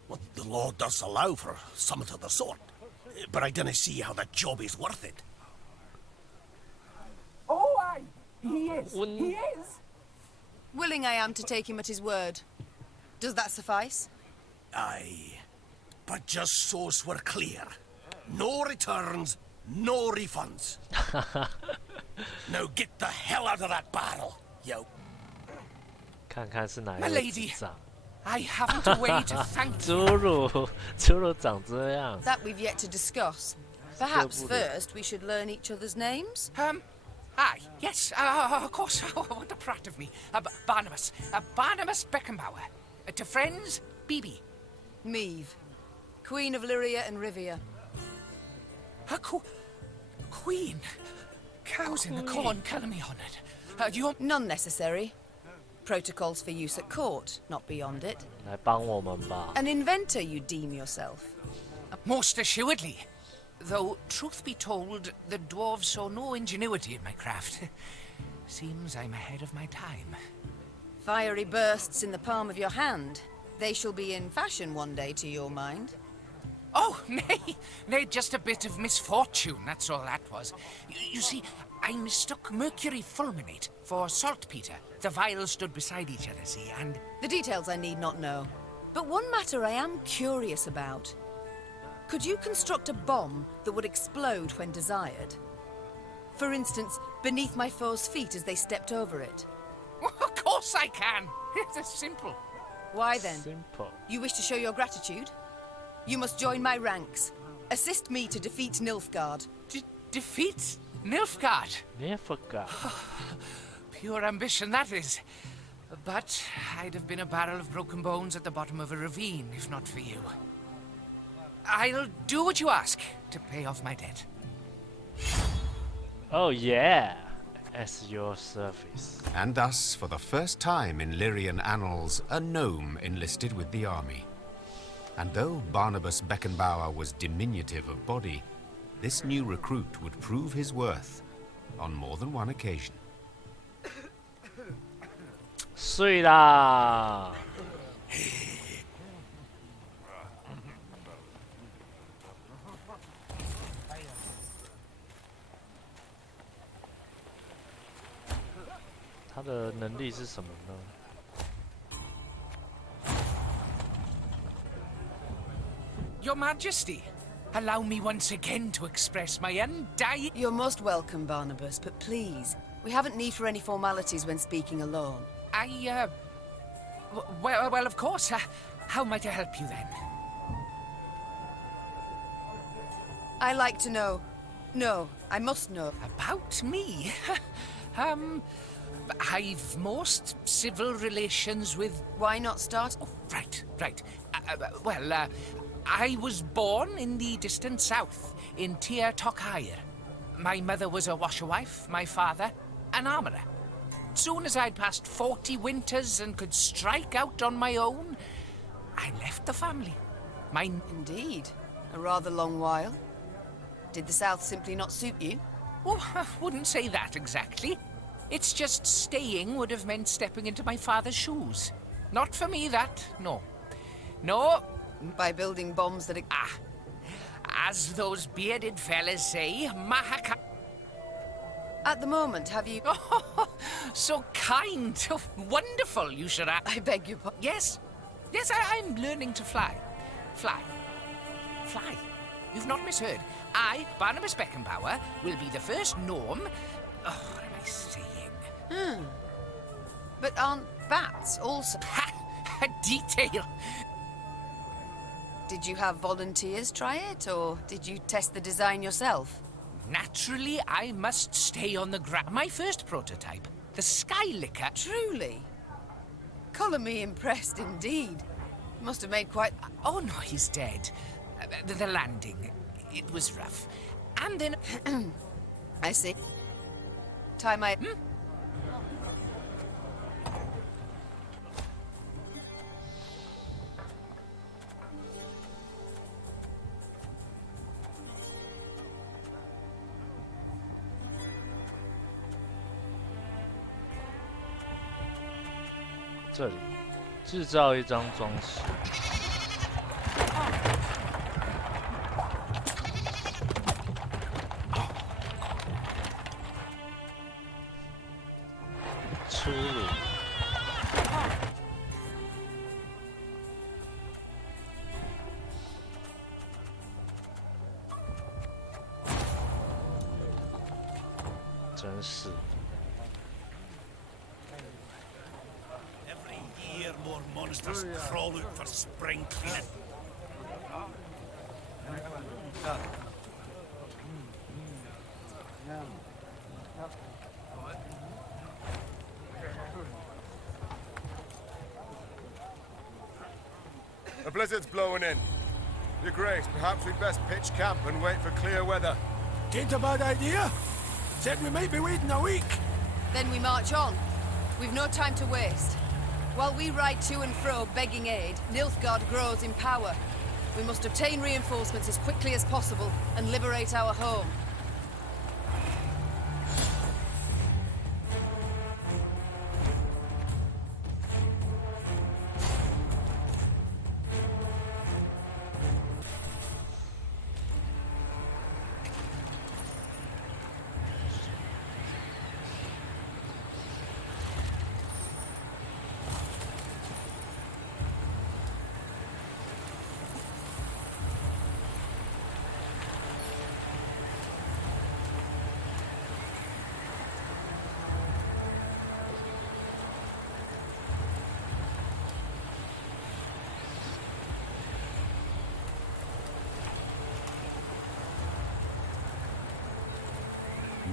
Well, the law does allow for something of the sort. But I don't see how that job is worth it. Oh, aye, he is. He is. Willing I am to take him at his word. Does that suffice? Aye. But just so's we're clear. No returns, no refunds. Now get the hell out of that barrel, yo. 看看是哪一 My 位 lady, 智障。 I haven't a way to thank 侏儒，侏儒长这样。 That we've yet to discuss. Perhaps first we should learn each other's names? Aye, yes, of course. What a prat of me. Barnabas. Barnabas Beckenbauer. To friends, BB. Meve, Queen of Lyria and Rivia. Queen? Cows in the corn, kill me on it. None necessary. Protocols for use at court, not beyond it. 来帮我们吧。 An inventor, you deem yourself. Most assuredly. Though, truth be told, the dwarves saw no ingenuity in my craft. Seems I'm ahead of my time. Fiery bursts in the palm of your hand. They shall be in fashion one day, to your mind. Oh, nay, just a bit of misfortune, that's all that was. You see, I mistook mercury fulminate for saltpeter. The vials stood beside each other, see, and... The details I need not know. But one matter I am curious about. Could you construct a bomb that would explode when desired? For instance, beneath my foe's feet as they stepped over it. Of course I can. It's simple. Why then? Simple. You wish to show your gratitude? You must join my ranks. Assist me to defeat Nilfgaard. Defeat Nilfgaard? Nilfgaard. Pure ambition, that is. But I'd have been a barrel of broken bones at the bottom of a ravine, if not for you. I'll do what you ask to pay off my debt. Oh yeah, as your service. And thus, for the first time in Lyrian annals, a gnome enlisted with the army. And though Barnabas Beckenbauer was diminutive of body, this new recruit would prove his worth on more than one occasion. 睡啦！他的能力是什么呢？ Your Majesty, allow me once again to express my undying... You're most welcome, Barnabas, but please, we haven't need for any formalities when speaking alone. Well, of course. How might I help you then? I like to know. No, I must know. About me? I've most civil relations with... Why not start? Oh, right. I was born in the distant south, in Tir Tokhire. My mother was a washerwife, my father, an armourer. Soon as I'd passed 40 winters and could strike out on my own, I left the family. Indeed. A rather long while. Did the south simply not suit you? Oh, I wouldn't say that exactly. It's just staying would have meant stepping into my father's shoes. Not for me, that, no. No. By building bombs that... As those bearded fellas say, Mahaka... At the moment, have you... Oh, so kind. Oh, wonderful, you should have... I beg your pardon. Yes, I'm learning to fly. Fly. You've not misheard. I, Barnabas Beckenbauer, will be the first gnome... Oh, what am I saying? But aren't bats also... A detail. Did you have volunteers try it, or did you test the design yourself? Naturally, I must stay on the ground. My first prototype, the Skylicker. Truly? Colour me impressed indeed. Must have made quite... Oh no, he's dead. The landing, it was rough. And then... I see. Tie my...这里制造一张装饰。出炉。真是。 More monsters crawl out for spring cleaning. A blizzard's blowing in. Your Grace, perhaps we'd best pitch camp and wait for clear weather. Ain't a bad idea. Said we might be waiting a week. Then we march on. We've no time to waste. While we ride to and fro begging aid, Nilfgaard grows in power. We must obtain reinforcements as quickly as possible and liberate our home.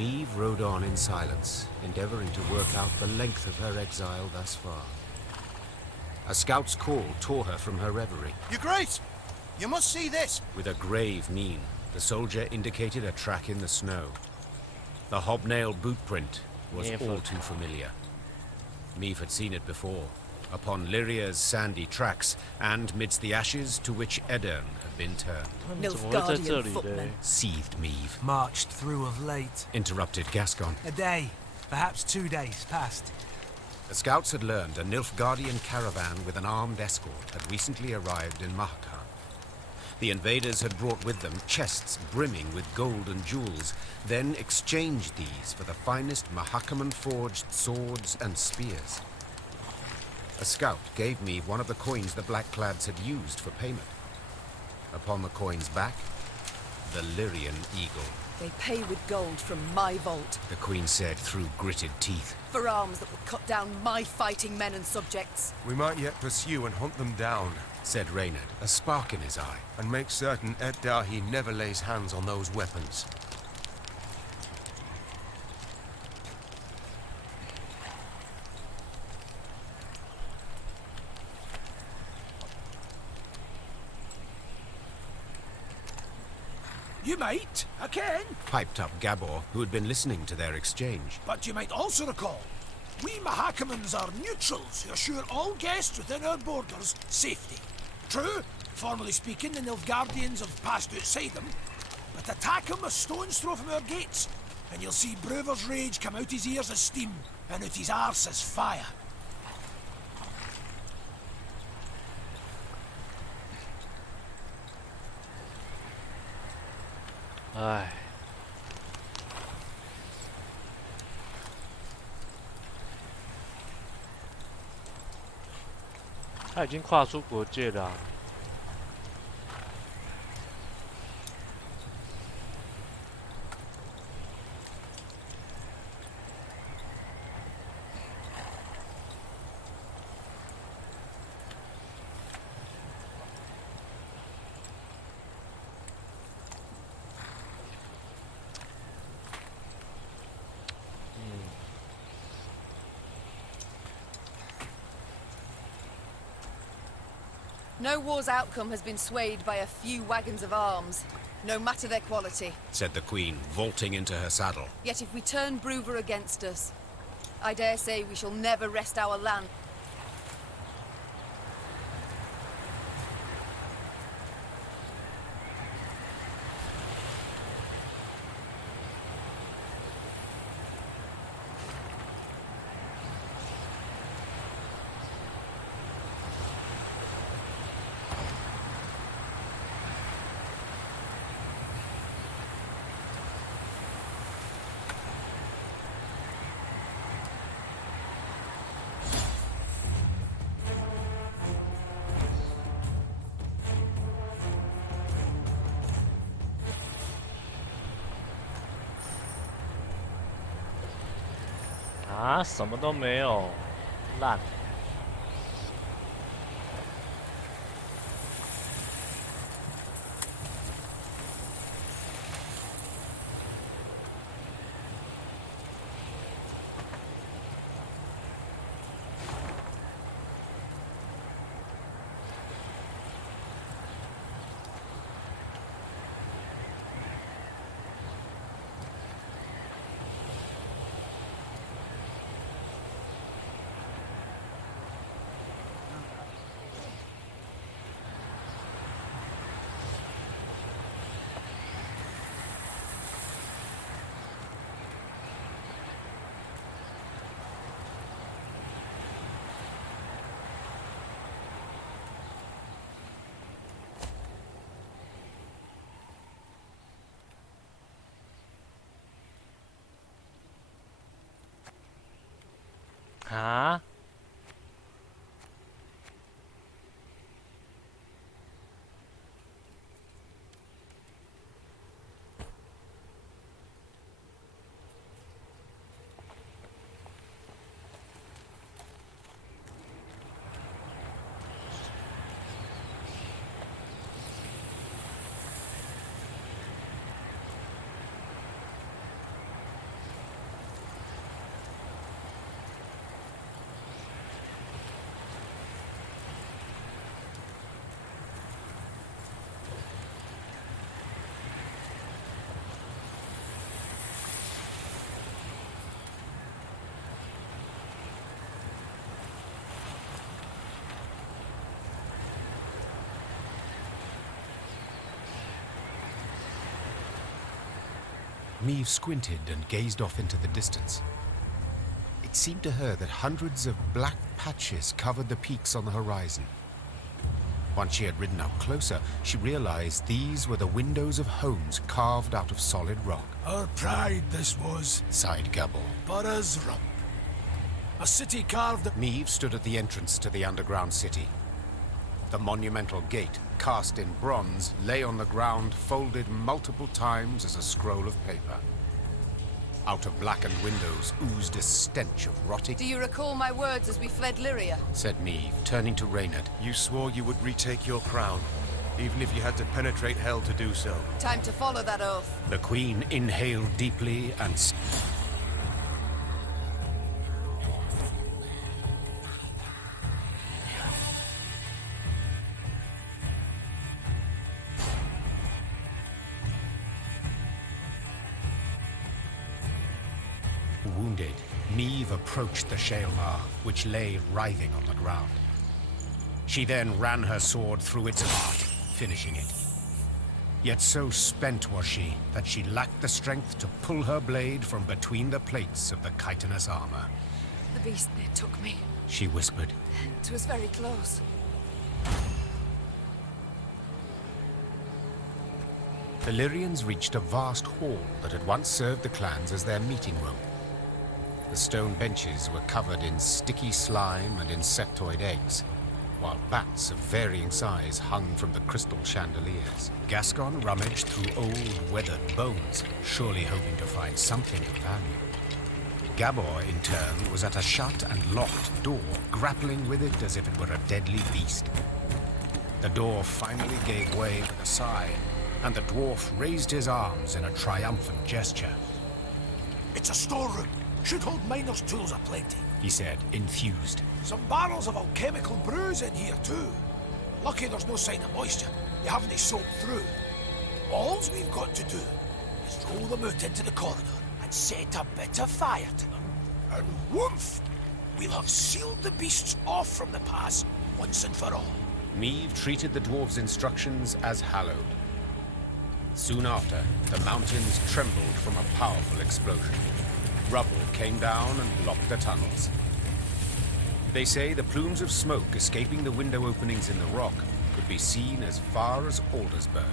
Meve rode on in silence, endeavoring to work out the length of her exile thus far. A scout's call tore her from her reverie. Your Grace! You must see this! With a grave mien, the soldier indicated a track in the snow. The hobnail boot print was all too familiar. Meve had seen it before, upon Lyria's sandy tracks, and midst the ashes to which Edirn had been turned. Nilfgaardian footmen. Seethed Meve. Marched through of late. Interrupted Gascon. A day, perhaps 2 days past. The scouts had learned a Nilfgaardian caravan with an armed escort had recently arrived in Mahakam. The invaders had brought with them chests brimming with gold and jewels, then exchanged these for the finest Mahakaman-forged swords and spears. A scout gave me one of the coins the Blackclads had used for payment. Upon the coin's back, the Lyrian eagle. They pay with gold from my vault. The Queen said through gritted teeth. For arms that will cut down my fighting men and subjects. We might yet pursue and hunt them down, said Reynard, a spark in his eye. And make certain Eddahi never lays hands on those weapons. You might, I can. Piped up Gabor, who had been listening to their exchange. But you might also recall, we Mahakamans are neutrals who assure all guests within our borders safety. True, formally speaking, the Nilfgaardians have passed outside them, but attack them a stone's throw from our gates, and you'll see Bruver's rage come out his ears as steam, and out his arse as fire.唉，他已经跨出国界了啊。No war's outcome has been swayed by a few wagons of arms, no matter their quality. Said the Queen, vaulting into her saddle. Yet if we turn Bruver against us, I dare say we shall never wrest our land.啊，什么都没有，烂。啊？ Maeve squinted and gazed off into the distance. It seemed to her that hundreds of black patches covered the peaks on the horizon. Once she had ridden up closer, she realized these were the windows of homes carved out of solid rock. Our pride this was, sighed Gabor. Burra's Rump. A city carved... Maeve stood at the entrance to the underground city. The monumental gate, cast in bronze, lay on the ground, folded multiple times as a scroll of paper. Out of blackened windows oozed a stench of rotting... Do you recall my words as we fled Lyria? Said Maeve, turning to Reynard. You swore you would retake your crown, even if you had to penetrate hell to do so. Time to follow that oath. The Queen inhaled deeply and... Wounded, Maeve approached the Shaelmar, which lay writhing on the ground. She then ran her sword through its heart, finishing it. Yet so spent was she that she lacked the strength to pull her blade from between the plates of the chitinous armor. The beast near took me. She whispered. It was very close. The Lyrians reached a vast hall that had once served the clans as their meeting room. The stone benches were covered in sticky slime and insectoid eggs, while bats of varying size hung from the crystal chandeliers. Gascon rummaged through old, weathered bones, surely hoping to find something of value. Gabor, in turn, was at a shut and locked door, grappling with it as if it were a deadly beast. The door finally gave way with a sigh, and the dwarf raised his arms in a triumphant gesture. It's a storeroom. Should hold miners' tools aplenty, he said, enthused. Some barrels of alchemical brews in here, too. Lucky there's no sign of moisture. You haven't soaked through. All's we've got to do is roll them out into the corridor and set a bit of fire to them. And woof! We'll have sealed the beasts off from the pass once and for all. Maeve treated the dwarves' instructions as hallowed. Soon after, the mountains trembled from a powerful explosion. Rubble came down and blocked the tunnels. They say the plumes of smoke escaping the window openings in the rock could be seen as far as Aldersburg.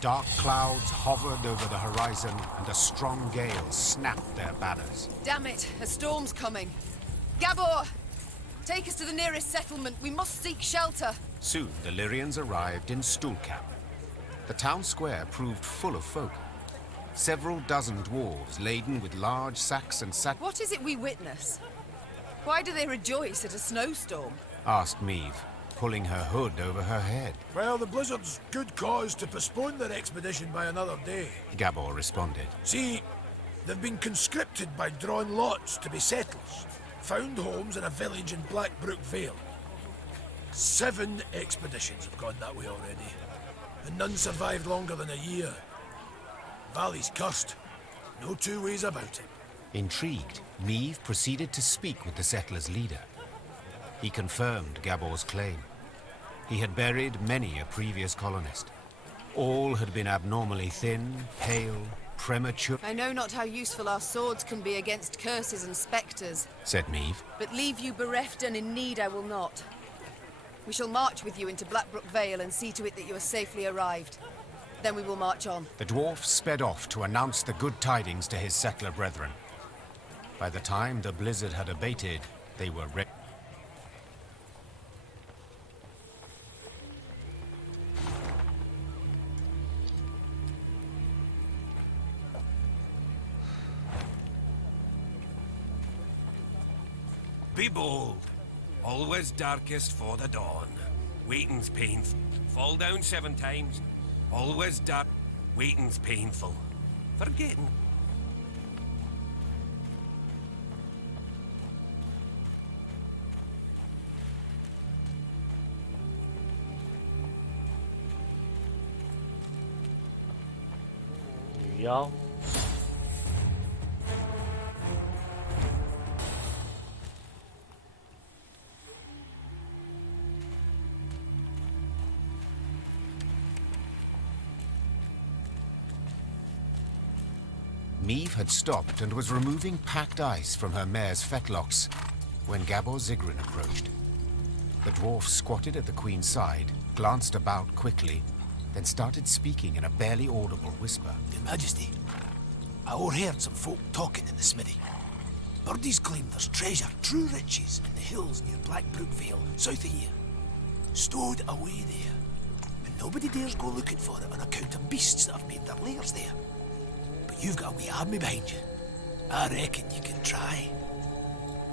Dark clouds hovered over the horizon, and a strong gale snapped their banners. Damn it, a storm's coming. Gabor! Take us to the nearest settlement. We must seek shelter. Soon, the Lyrians arrived in Stuhlkamp. The town square proved full of folk. Several dozen dwarves laden with large sacks and What is it we witness? Why do they rejoice at a snowstorm? Asked Maeve, pulling her hood over her head. Well, the Blizzard's good cause to postpone their expedition by another day. Gabor responded. See, they've been conscripted by drawn lots to be settlers. Found homes in a village in Blackbrook Vale. 7 expeditions have gone that way already, and none survived longer than a year. Valley's cursed. No two ways about it. Intrigued, Maeve proceeded to speak with the settlers' leader. He confirmed Gabor's claim. He had buried many a previous colonist. All had been abnormally thin, pale, premature. I know not how useful our swords can be against curses and spectres, said Maeve. But leave you bereft and in need I will not. We shall march with you into Blackbrook Vale and see to it that you are safely arrived. Then we will march on. The dwarf sped off to announce the good tidings to his settler brethren. By the time the blizzard had abated, they were ready. Be bold. Always darkest for the dawn. Waiting's painful. Fall down 7 times. Always dark. Waiting's painful. Forgetting. Y'all. Meve had stopped and was removing packed ice from her mare's fetlocks when Gabor Zigrin approached. The dwarf squatted at the Queen's side, glanced about quickly, then started speaking in a barely audible whisper. Your Majesty, I overheard some folk talking in the smithy. Birdies claim there's treasure, true riches, in the hills near Blackbrook Vale, south of here. Stowed away there. And nobody dares go looking for it on account of beasts that have made their lairs there. But you've got a wee army behind you. I reckon you can try.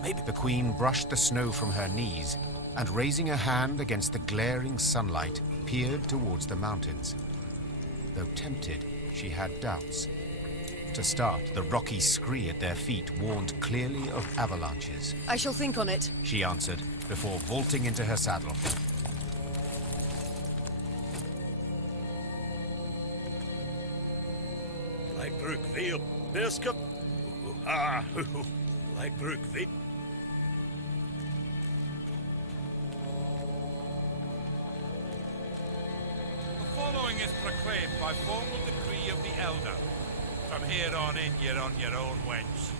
Maybe... The Queen brushed the snow from her knees and, raising a hand against the glaring sunlight, peered towards the mountains. Though tempted, she had doubts. To start, the rocky scree at their feet warned clearly of avalanches. I shall think on it, she answered, before vaulting into her saddle. Blackbrook Vale, Bearscup. Blackbrook Vale. The following is proclaimed by formal decree of the Elder. From here on in, you're on your own, wench.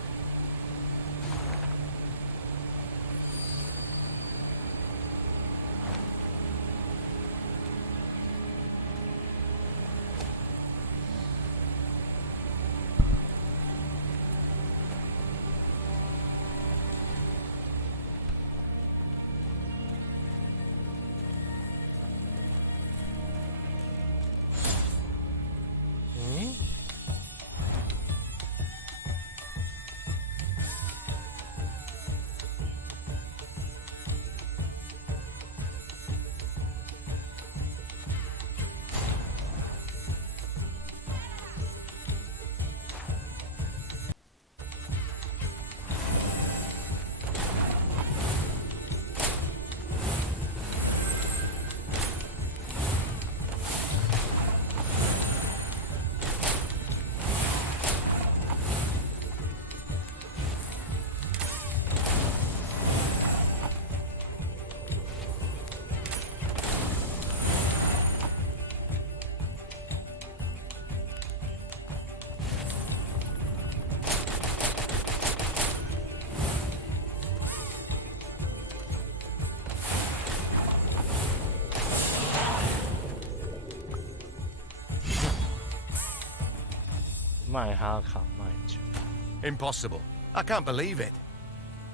Impossible. I can't believe it.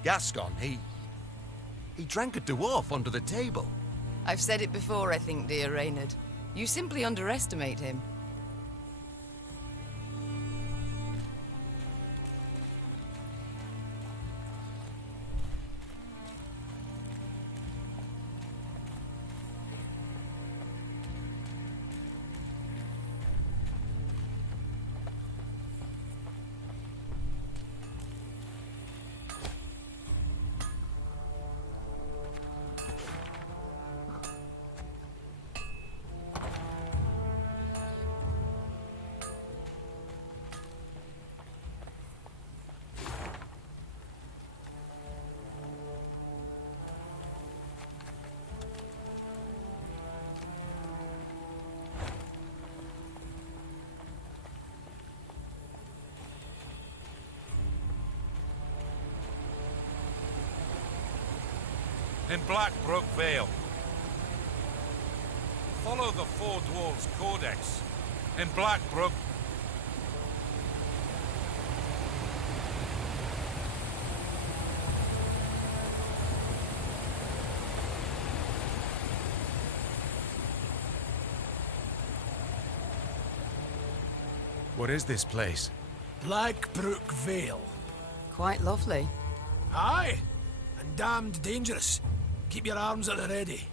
Gascon, he drank a dwarf under the table. I've said it before, I think, dear Reynard. You simply underestimate him. In Blackbrook Vale. Follow the Four Dwarves Codex. In Blackbrook. What is this place? Blackbrook Vale. Quite lovely. Aye, and damned dangerous. Keep your arms at the ready.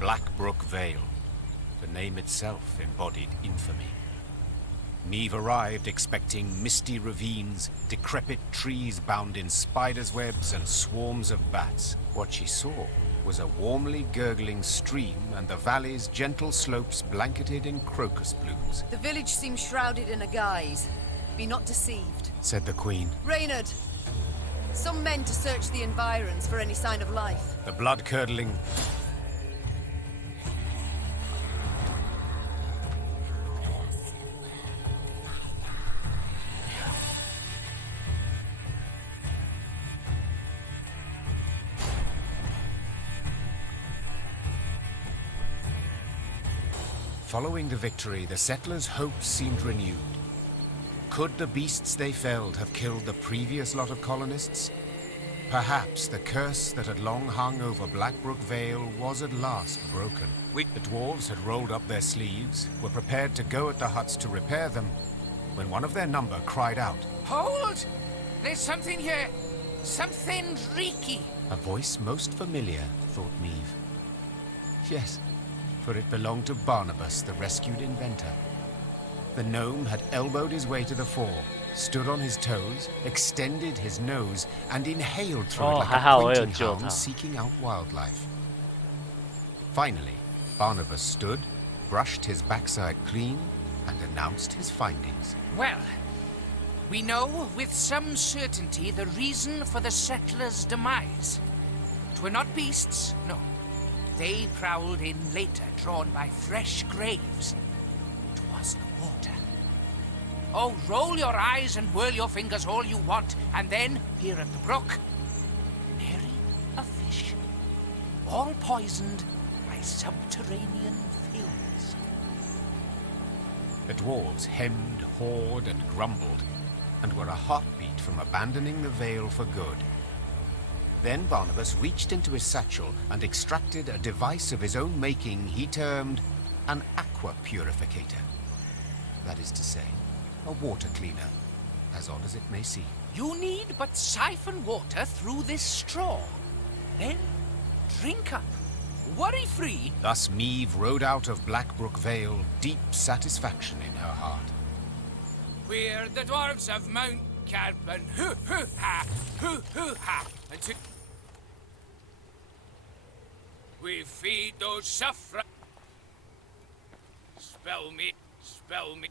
Blackbrook Vale. The name itself embodied infamy. Neve arrived expecting misty ravines, decrepit trees bound in spiders' webs and swarms of bats. What she saw was a warmly gurgling stream and the valley's gentle slopes blanketed in crocus blooms. The village seems shrouded in a guise. Be not deceived, said the Queen. Reynard, some men to search the environs for any sign of life. The blood-curdling Following the victory, the settlers' hopes seemed renewed. Could the beasts they felled have killed the previous lot of colonists? Perhaps the curse that had long hung over Blackbrook Vale was at last broken. The dwarves had rolled up their sleeves, were prepared to go at the huts to repair them, when one of their number cried out. Hold! There's something here. Something reeky. A voice most familiar, thought Meve. Yes, for it belonged to Barnabas, the rescued inventor. The gnome had elbowed his way to the fore, stood on his toes, extended his nose, and inhaled through it like a pointing hound seeking out wildlife. Finally, Barnabas stood, brushed his backside clean, and announced his findings. Well, we know with some certainty the reason for the settlers' demise. 'Twere not beasts, no. They prowled in later, drawn by fresh graves. 'Twas the water. Oh, roll your eyes and whirl your fingers all you want, and then, here at the brook, nary a fish. All poisoned by subterranean films. The dwarves hemmed, hawed, and grumbled, and were a heartbeat from abandoning the Vale for good. Then Barnabas reached into his satchel and extracted a device of his own making he termed an aqua purificator. That is to say, a water cleaner, as odd as it may seem. You need but siphon water through this straw. Then drink up, worry-free. Thus Meve rode out of Blackbrook Vale, deep satisfaction in her heart. We're the dwarves of Mount Carbon, hoo-hoo-ha, hoo-hoo-ha. And we feed those suffering. Spell me, spell me.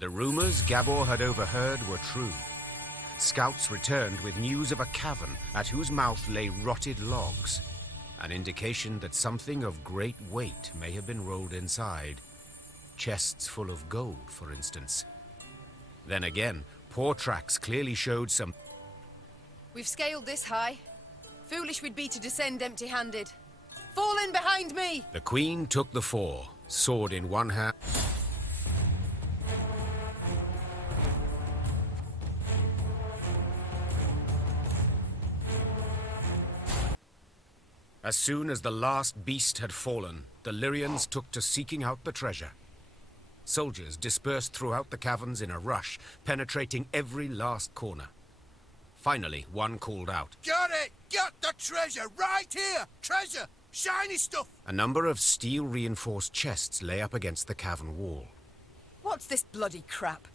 The rumors Gabor had overheard were true. Scouts returned with news of a cavern at whose mouth lay rotted logs, an indication that something of great weight may have been rolled inside. Chests full of gold, for instance. Then again, paw tracks clearly showed some... We've scaled this high. Foolish we'd be to descend empty-handed. Fall in behind me! The Queen took the fore, sword in one hand. As soon as the last beast had fallen, the Lyrians took to seeking out the treasure. Soldiers dispersed throughout the caverns in a rush, penetrating every last corner. Finally, one called out. Got it! Got the treasure! Right here! Treasure! Shiny stuff! A number of steel-reinforced chests lay up against the cavern wall. What's this bloody crap?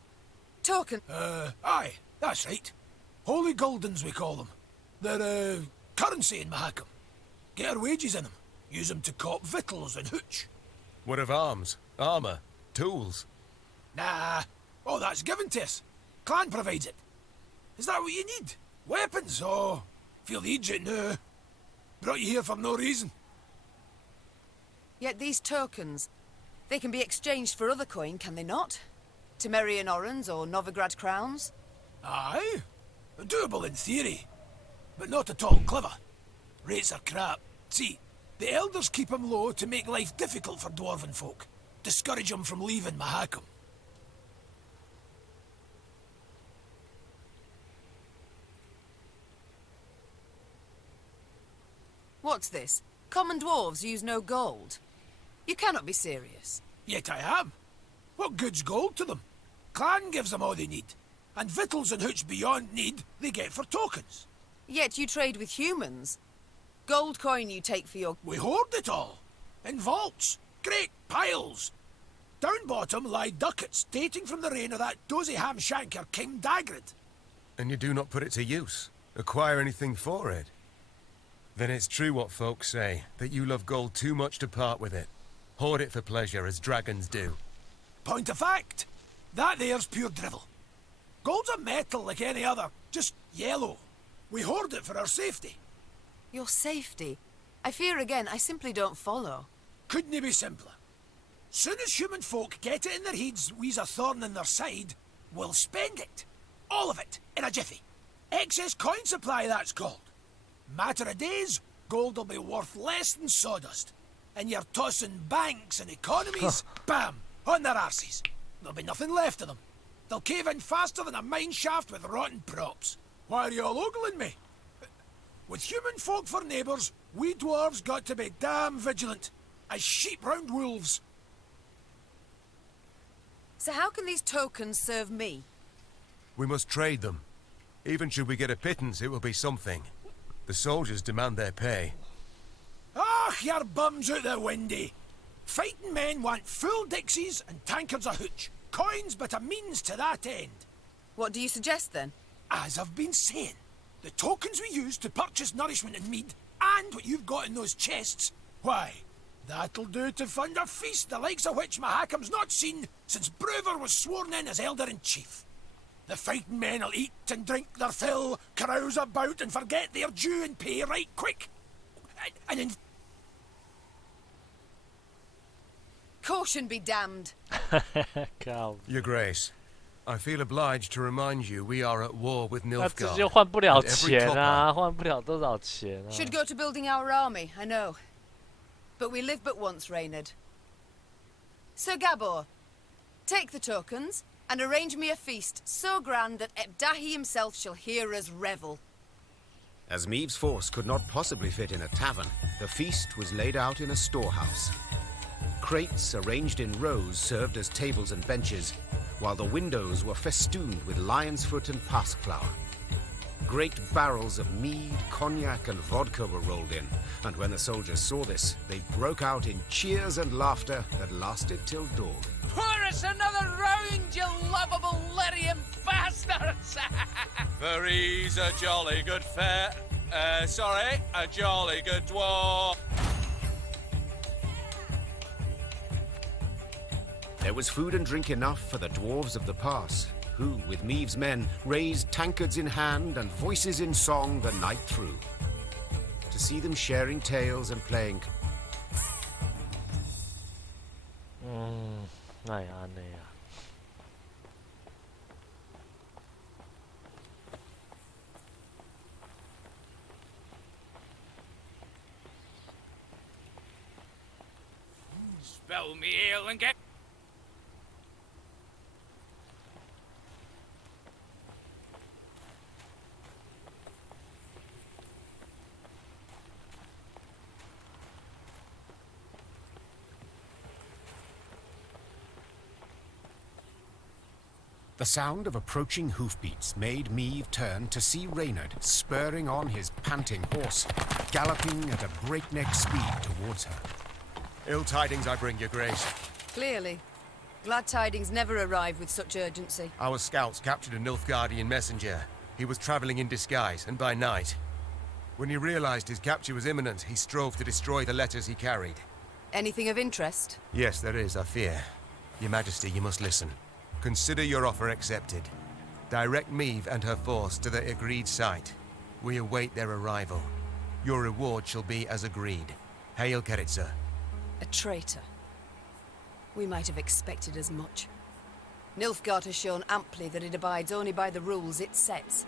Token? Aye, that's right. Holy Guldens, we call them. They're, currency in Mahakam. Get our wages in them. Use them to cop victuals and hooch. What of arms, armor, tools? Nah, all that's given to us. Clan provides it. Is that what you need? Weapons? Oh, feel the Egypt now. Brought you here for no reason. Yet these tokens, they can be exchanged for other coin, can they not? Temerian orans or Novigrad crowns? Aye, doable in theory, but not at all clever. Rates are crap. See, the elders keep them low to make life difficult for dwarven folk. Discourage them from leaving Mahakam. What's this? Common dwarves use no gold. You cannot be serious. Yet I am. What good's gold to them? Clan gives them all they need. And victuals and hooch beyond need, they get for tokens. Yet you trade with humans. Gold coin you take for your... We hoard it all. In vaults. Great piles. Down bottom lie ducats dating from the reign of that dozy ham-shanker King Dagrid. And you do not put it to use? Acquire anything for it? Then it's true what folks say, that you love gold too much to part with it. Hoard it for pleasure, as dragons do. Point of fact. That there's pure drivel. Gold's a metal like any other, just yellow. We hoard it for our safety. Your safety? I fear again, I simply don't follow. Couldn't it be simpler? Soon as human folk get it in their heads we's a thorn in their side, we'll spend it. All of it, in a jiffy. Excess coin supply, that's called. Matter of days, gold'll be worth less than sawdust. And you're tossing banks and economies, bam, on their arses. There'll be nothing left of them. They'll cave in faster than a mine shaft with rotten props. Why are you all ogling me? With human folk for neighbours, we dwarves got to be damn vigilant, as sheep round wolves. So how can these tokens serve me? We must trade them. Even should we get a pittance, it will be something. The soldiers demand their pay. Ah, your bums out the windy. Fighting men want full dixies and tankards of hooch. Coins but a means to that end. What do you suggest then? As I've been saying, the tokens we use to purchase nourishment and mead, and what you've got in those chests, why, that'll do to fund a feast the likes of which Mahakim's not seen since Bruver was sworn in as Elder-in-Chief. The fighting men'll eat and drink their fill, carouse about and forget their due and pay right quick. And in... Caution be damned. Your Grace, I feel obliged to remind you we are at war with Nilfgaard. 就换不了钱啊，换不了多少钱啊。 Should go to building our army, I know. But we live but once, Reynard. Sir Gabor, take the tokens and arrange me a feast so grand that Ebdahi himself shall hear us revel. As Meave's force could not possibly fit in a tavern, the feast was laid out in a storehouse. Crates arranged in rows served as tables and benches, while the windows were festooned with lion's foot and passflower. Great barrels of mead, cognac, and vodka were rolled in, and when the soldiers saw this, they broke out in cheers and laughter that lasted till dawn. Pour us another round, you lovable Lyrian bastards! For he's a jolly good fare. Sorry, a jolly good dwarf. There was food and drink enough for the dwarves of the pass, who, with Meave's men, raised tankards in hand and voices in song the night through. To see them sharing tales and playing... 那也安内啊。Spill me ale and get... The sound of approaching hoofbeats made Meave turn to see Reynard spurring on his panting horse, galloping at a breakneck speed towards her. Ill tidings I bring, Your Grace. Clearly. Glad tidings never arrive with such urgency. Our scouts captured a Nilfgaardian messenger. He was traveling in disguise, and by night. When he realized his capture was imminent, he strove to destroy the letters he carried. Anything of interest? Yes, there is, I fear. Your Majesty, you must listen. Consider your offer accepted. Direct Meave and her force to the agreed site. We await their arrival. Your reward shall be as agreed. Hail Keritsa. A traitor. We might have expected as much. Nilfgaard has shown amply that it abides only by the rules it sets.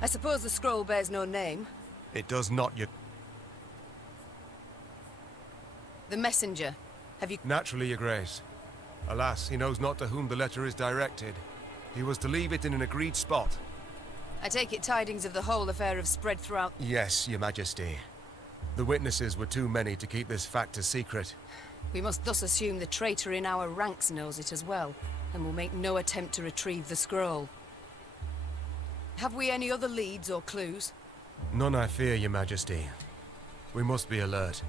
I suppose the scroll bears no name. It does not, Your... The messenger. Have you... Naturally, Your Grace. Alas, he knows not to whom the letter is directed. He was to leave it in an agreed spot. I take it tidings of the whole affair have spread throughout... Yes, Your Majesty. The witnesses were too many to keep this fact a secret. We must thus assume the traitor in our ranks knows it as well, and will make no attempt to retrieve the scroll. Have we any other leads or clues? None, I fear, Your Majesty. We must be alert.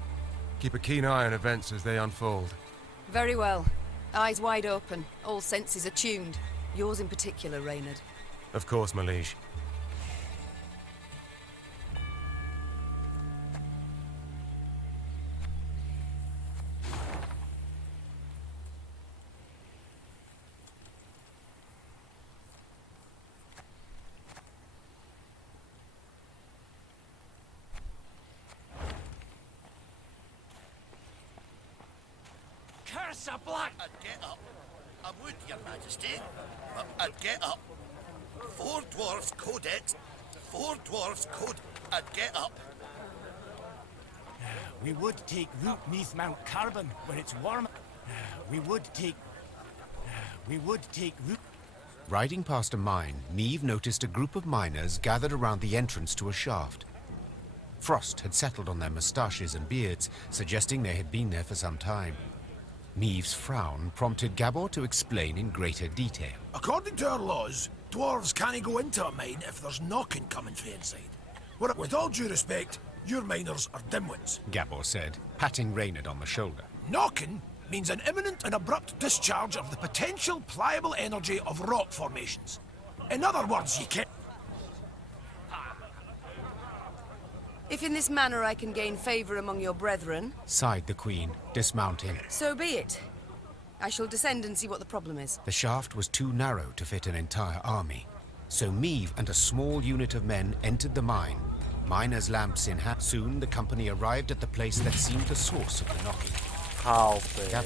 Keep a keen eye on events as they unfold. Very well. Eyes wide open, all senses attuned. Yours in particular, Reynard. Of course, my liege. Curse a black! I'd get up. I would, Your Majesty. But I'd get up. 4 dwarves codex. 4 dwarves code. I'd get up. We would take root neath Mount Carbon, where it's warm. We would take root. Riding past a mine, Neve noticed a group of miners gathered around the entrance to a shaft. Frost had settled on their moustaches and beards, suggesting they had been there for some time. Neve's frown prompted Gabor to explain in greater detail. According to our laws, dwarves can't go into a mine if there's knocking coming from inside. Well, with all due respect, your miners are dimwits. Gabor said, patting Reynard on the shoulder. Knocking means an imminent and abrupt discharge of the potential pliable energy of rock formations. In other words, you can't... If in this manner I can gain favor among your brethren, sighed the Queen, dismounting. So be it. I shall descend and see what the problem is. The shaft was too narrow to fit an entire army, so Meave and a small unit of men entered the mine, miners' lamps in hand. Soon the company arrived at the place that seemed the source of the knocking. How Gabor.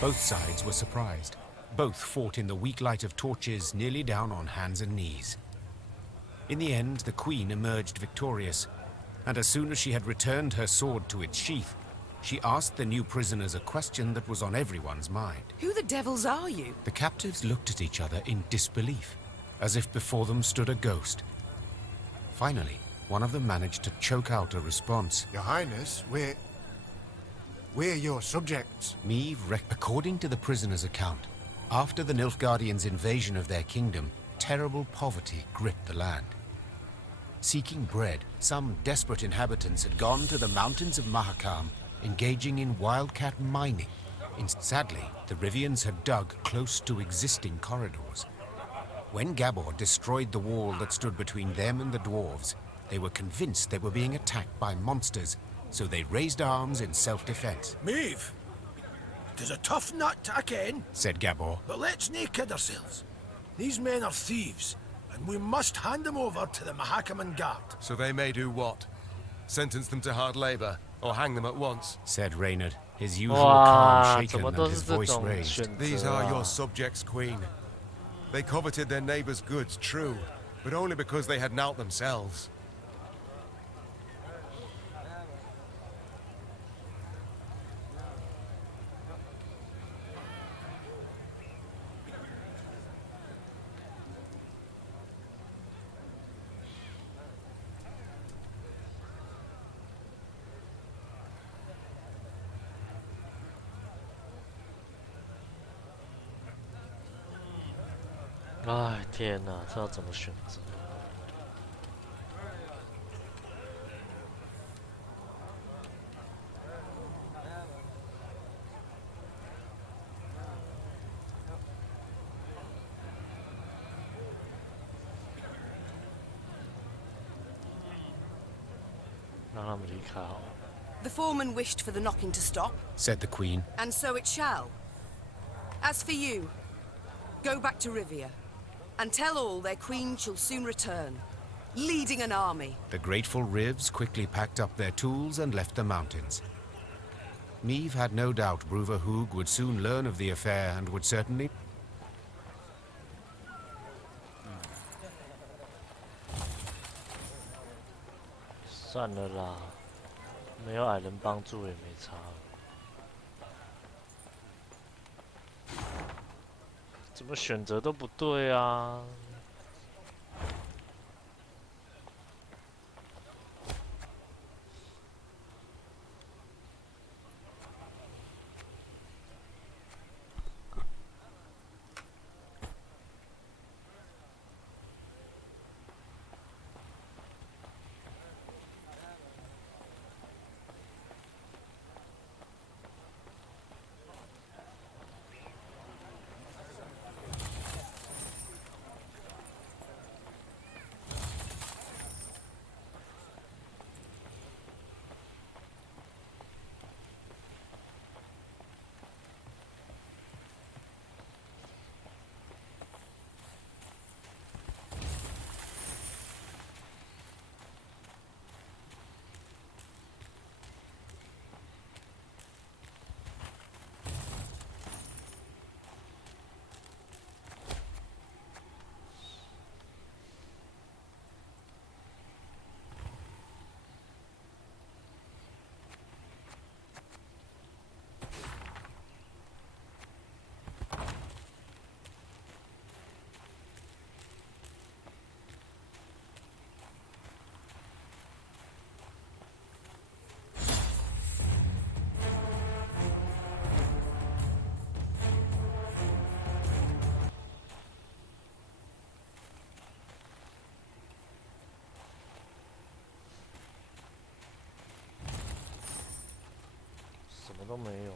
Both sides were surprised. Both fought in the weak light of torches, nearly down on hands and knees. In the end, the Queen emerged victorious, and as soon as she had returned her sword to its sheath, she asked the new prisoners a question that was on everyone's mind. Who the devils are you? The captives looked at each other in disbelief, as if before them stood a ghost. Finally, one of them managed to choke out a response. Your Highness, we're your subjects. According to the prisoner's account, after the Nilfgaardians' invasion of their kingdom, terrible poverty gripped the land. Seeking bread, some desperate inhabitants had gone to the mountains of Mahakam, engaging in wildcat mining. Sadly, the Rivians had dug close to existing corridors. When Gabor destroyed the wall that stood between them and the dwarves, they were convinced they were being attacked by monsters, so they raised arms in self-defense. Maeve, 'tis a tough nut to again, said Gabor. But let's nae kid ourselves. These men are thieves, and we must hand them over to the Mahakaman Guard. So they may do what? Sentence them to hard labor, or hang them at once? Said Reynard, his usual calm shaken and his voice 种 raised. 选择啊 These are your subjects, Queen. They coveted their neighbors' goods, true, but only because they had naught themselves. "哎，天哪，这要怎么选择？让他们离开好了。The foreman wished for the knocking to stop, said the Queen. and so it shall. As for you, go back to Rivia, and tell all their queen shall soon return, leading an army. The grateful Rivs quickly packed up their tools and left the mountains. Meave had no doubt Bruver Hoog would soon learn of the affair and would certainly... 算了啦，没有矮人帮助也没差。怎么选择都不对啊！什么都没有。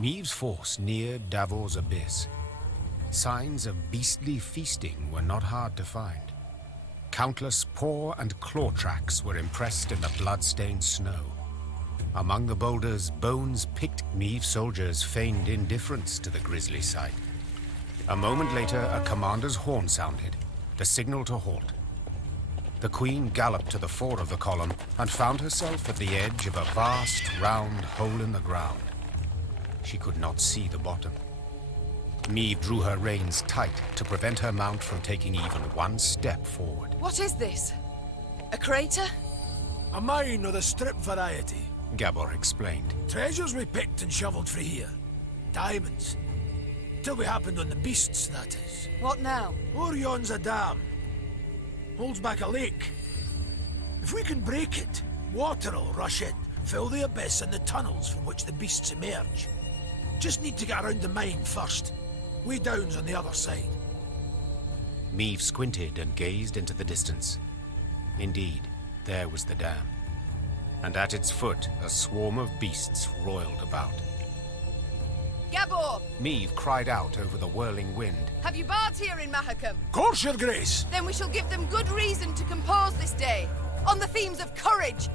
Maeve's force neared Davor's abyss. Signs of beastly feasting were not hard to find. Countless paw and claw tracks were impressed in the blood-stained snow. Among the boulders, bones picked. Maeve soldiers feigned indifference to the grisly sight. A moment later, a commander's horn sounded, the signal to halt. The Queen galloped to the fore of the column and found herself at the edge of a vast, round hole in the ground. She could not see the bottom. Maeve drew her reins tight to prevent her mount from taking even one step forward. What is this? A crater? A mine of the strip variety, Gabor explained. Treasures we picked and shoveled for here. Diamonds. Till we happened on the beasts, that is. What now? O'er yon's a dam. Holds back a lake. If we can break it, water'll rush in, fill the abyss and the tunnels from which the beasts emerge. Just need to get around the mine first. Way down's on the other side. Maeve squinted and gazed into the distance. Indeed, there was the dam. And at its foot, a swarm of beasts roiled about. Gabor! Maeve cried out over the whirling wind. Have you bards here in Mahakam? Course, Your Grace! Then we shall give them good reason to compose this day, on the themes of courage.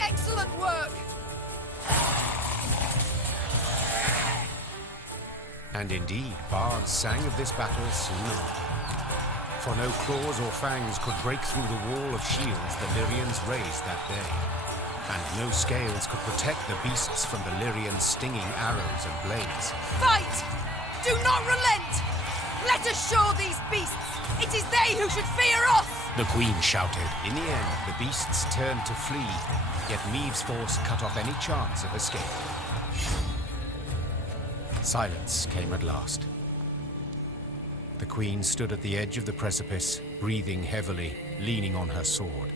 Excellent work! And indeed, bards sang of this battle soon after. For no claws or fangs could break through the wall of shields the Lyrians raised that day. And no scales could protect the beasts from the Lyrians' stinging arrows and blades. Fight! Do not relent! Let us show these beasts! It is they who should fear us! The Queen shouted. In the end, the beasts turned to flee, yet Maeve's force cut off any chance of escape. Silence came at last. The Queen stood at the edge of the precipice, breathing heavily, leaning on her sword.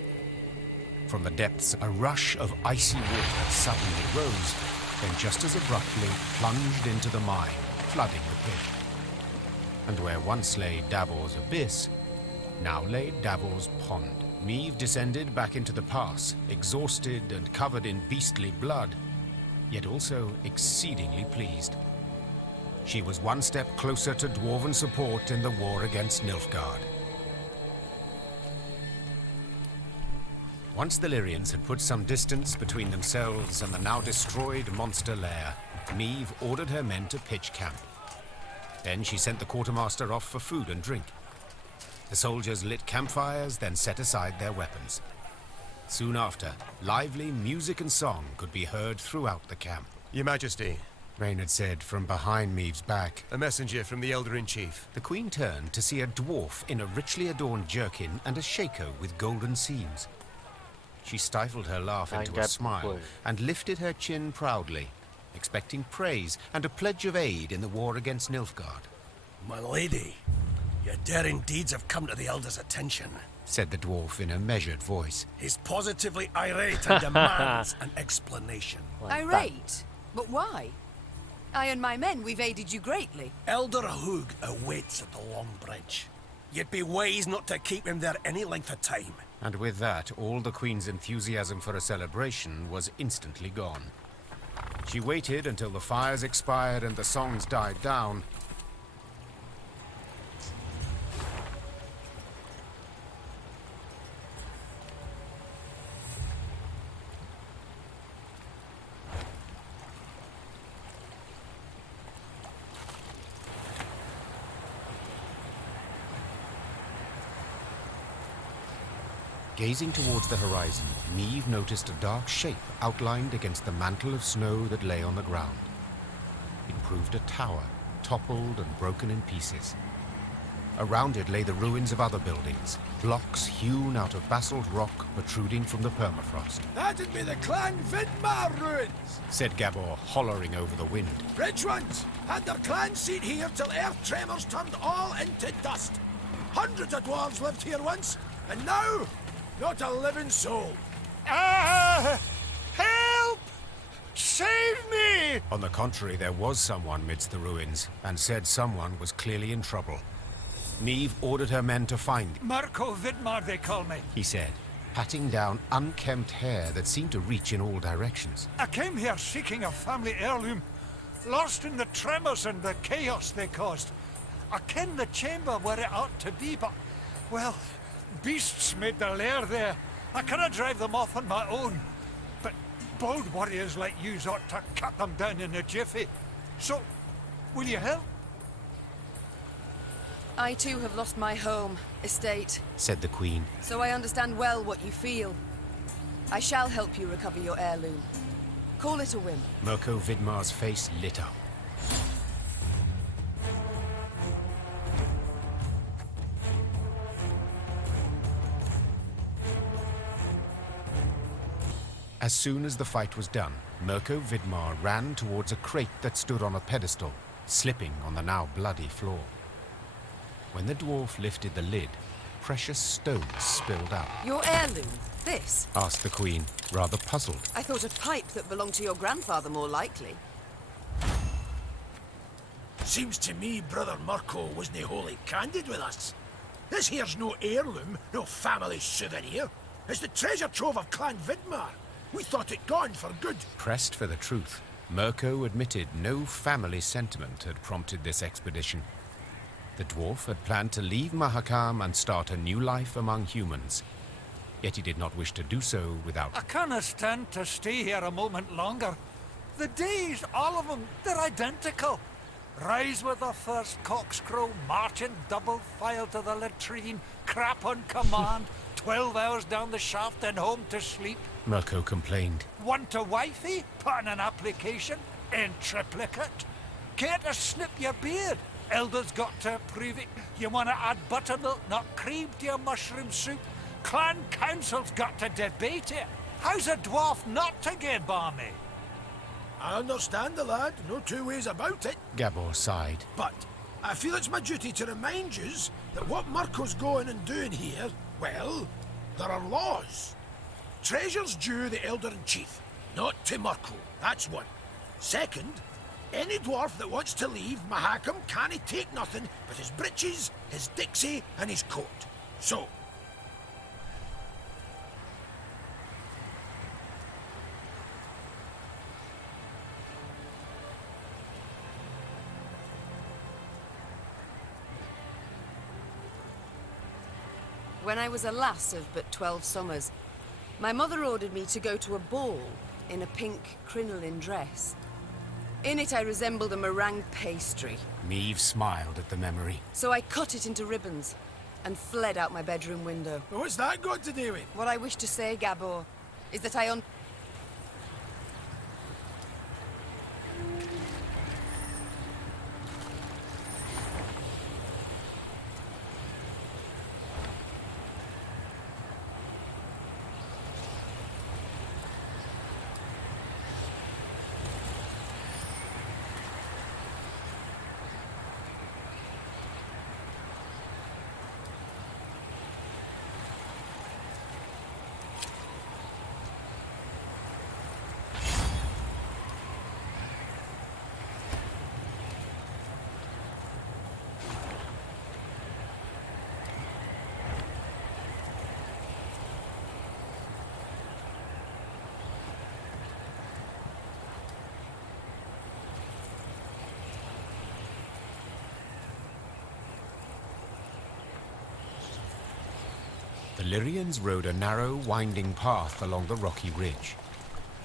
From the depths, a rush of icy water suddenly rose, then just as abruptly plunged into the mine, flooding the pit. And where once lay Davor's abyss, now lay Davor's pond. Maeve descended back into the pass, exhausted and covered in beastly blood, yet also exceedingly pleased. She was one step closer to dwarven support in the war against Nilfgaard. Once the Lyrians had put some distance between themselves and the now destroyed monster lair, Maeve ordered her men to pitch camp. Then she sent the quartermaster off for food and drink. The soldiers lit campfires, then set aside their weapons. Soon after, lively music and song could be heard throughout the camp. Your Majesty, Reynard said from behind Maeve's back. A messenger from the Elder-in-Chief. The Queen turned to see a dwarf in a richly adorned jerkin and a shako with golden seams. She stifled her laugh into a smile and lifted her chin proudly, expecting praise and a pledge of aid in the war against Nilfgaard. My lady, your daring deeds have come to the Elder's attention. said the dwarf in a measured voice. He's positively irate and demands an explanation. Irate? But why? I and my men, we've aided you greatly. Elder Hoog awaits at the Long Bridge. You'd be wise not to keep him there any length of time. And with that, all the Queen's enthusiasm for a celebration was instantly gone. She waited until the fires expired and the songs died down. Gazing towards the horizon, Meve noticed a dark shape outlined against the mantle of snow that lay on the ground. It proved a tower, toppled and broken in pieces. Around it lay the ruins of other buildings, blocks hewn out of basalt rock protruding from the permafrost. That'd be the Clan Vidmar ruins, said Gabor, hollering over the wind. Rich ones had their clan seat here till earth tremors turned all into dust. Hundreds of dwarves lived here once, and now, not a living soul. Help! Save me! On the contrary, there was someone midst the ruins, and said someone was clearly in trouble. Meve ordered her men to find him. Marco Vidmar, they call me. He said, patting down unkempt hair that seemed to reach in all directions. I came here seeking a family heirloom, lost in the tremors and the chaos they caused. I ken the chamber where it ought to be, but, well, beasts made their lair there. I cannot drive them off on my own. But bold warriors like yous ought to cut them down in a jiffy. So, will you help? I too have lost my home, estate, said the Queen. So I understand well what you feel. I shall help you recover your heirloom. Call it a whim. Mirko Vidmar's face lit up. As soon as the fight was done, Mirko Vidmar ran towards a crate that stood on a pedestal, slipping on the now bloody floor. When the dwarf lifted the lid, precious stones spilled out. Your heirloom? This? Asked the Queen, rather puzzled. I thought a pipe that belonged to your grandfather more likely. Seems to me Brother Mirko wasn't wholly candid with us. This here's no heirloom, no family souvenir. It's the treasure trove of Clan Vidmar. We thought it gone for good. Pressed for the truth, Mirko admitted no family sentiment had prompted this expedition. The dwarf had planned to leave Mahakam and start a new life among humans. Yet he did not wish to do so without... I cannot stand to stay here a moment longer. The days, all of them, they're identical. Rise with the first cockscrow, march in double file to the latrine, crap on command, 12 hours down the shaft and home to sleep. Mirko complained. Want a wifey? Put in an application. In triplicate. Care to snip your beard? Elders got to approve it. You want to add buttermilk, not cream, to your mushroom soup? Clan council's got to debate it. How's a dwarf not to get balmy? I understand the lad, no two ways about it. Gabor sighed. But I feel it's my duty to remind yous that what Mirko's going and doing here, well, there are laws. Treasure's due the Elder-in-Chief, not to Mirko, that's one. Second, any dwarf that wants to leave Mahakam can't take nothing but his breeches, his dixie, and his coat. So... When I was a lass of but 12 summers, my mother ordered me to go to a ball in a pink crinoline dress. In it I resembled a meringue pastry. Meve smiled at the memory. So I cut it into ribbons and fled out my bedroom window. What's that got to do with? What I wish to say, Gabor, is that I The Lyrians rode a narrow, winding path along the rocky ridge.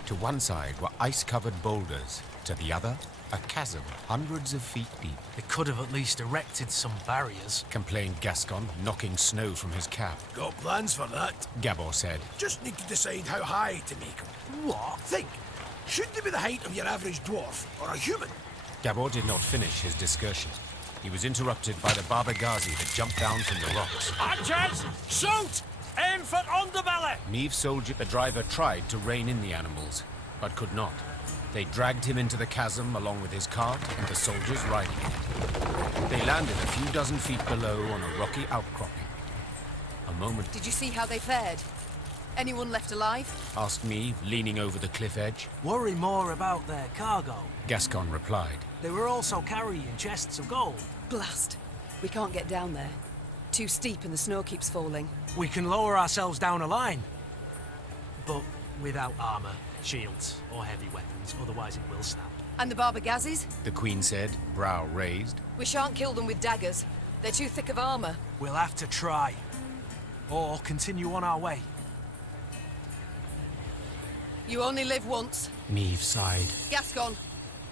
To one side were ice-covered boulders, to the other, a chasm hundreds of feet deep. They could have at least erected some barriers, complained Gascon, knocking snow from his cap. Got plans for that? Gabor said. Just need to decide how high to make them. What? Think. Should they be the height of your average dwarf, or a human? Gabor did not finish his discussion. He was interrupted by the Baba Ghazi that jumped down from the rocks. Archers, shoot! Aim for underbelly! Meave's soldier, the driver, tried to rein in the animals, but could not. They dragged him into the chasm along with his cart and the soldiers riding it. They landed a few dozen feet below on a rocky outcropping. A moment... Did you see how they fared? Anyone left alive? Asked Meave, leaning over the cliff edge. Worry more about their cargo. Gascon replied. They were also carrying chests of gold. Blast. We can't get down there. Too steep and the snow keeps falling. We can lower ourselves down a line. But without armor, shields, or heavy weapons, otherwise it will snap. And the Baba Ghazis? The Queen said, brow raised. We shan't kill them with daggers. They're too thick of armor. We'll have to try. Or continue on our way. You only live once. Meave sighed. Gascon,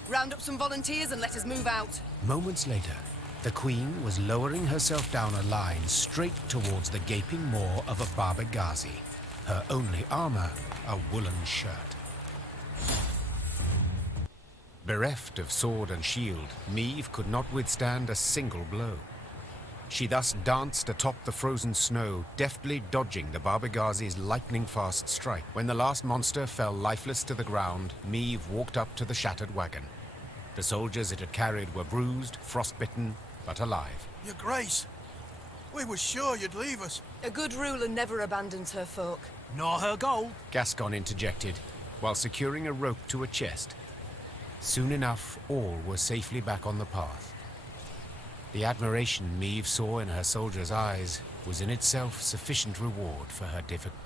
round up some volunteers and let us move out. Moments later, the Queen was lowering herself down a line straight towards the gaping maw of a Baba Ghazi. Her only armor, a woolen shirt. Bereft of sword and shield, Meave could not withstand a single blow. She thus danced atop the frozen snow, deftly dodging the Baba Ghazi's lightning-fast strike. When the last monster fell lifeless to the ground, Meave walked up to the shattered wagon. The soldiers it had carried were bruised, frostbitten, but alive. Your Grace, we were sure you'd leave us. A good ruler never abandons her folk. Nor her gold. Gascon interjected, while securing a rope to a chest. Soon enough, all were safely back on the path. The admiration Meave saw in her soldiers' eyes was in itself sufficient reward for her difficult.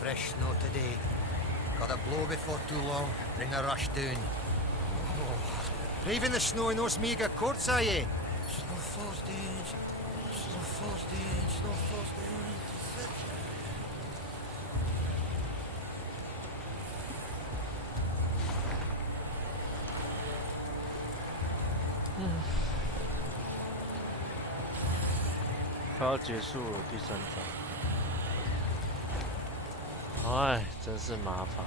Fresh snow today. Got a blow before too long, bring a rush down. Oh, braving the snow in those meagre courts, are ye? Snow falls down, snow falls down, snow falls down. 快要结束了，第3章。哎，真是麻烦。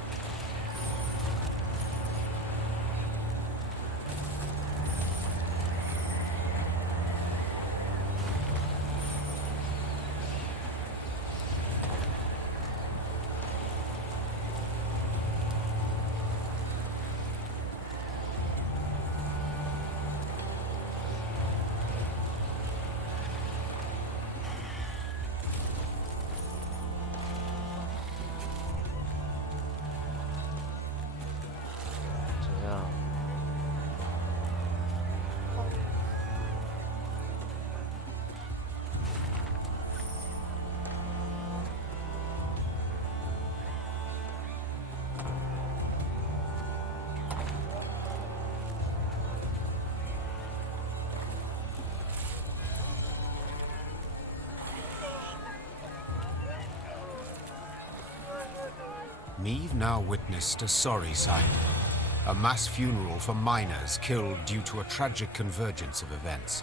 Meave now witnessed a sorry sight. A mass funeral for miners killed due to a tragic convergence of events.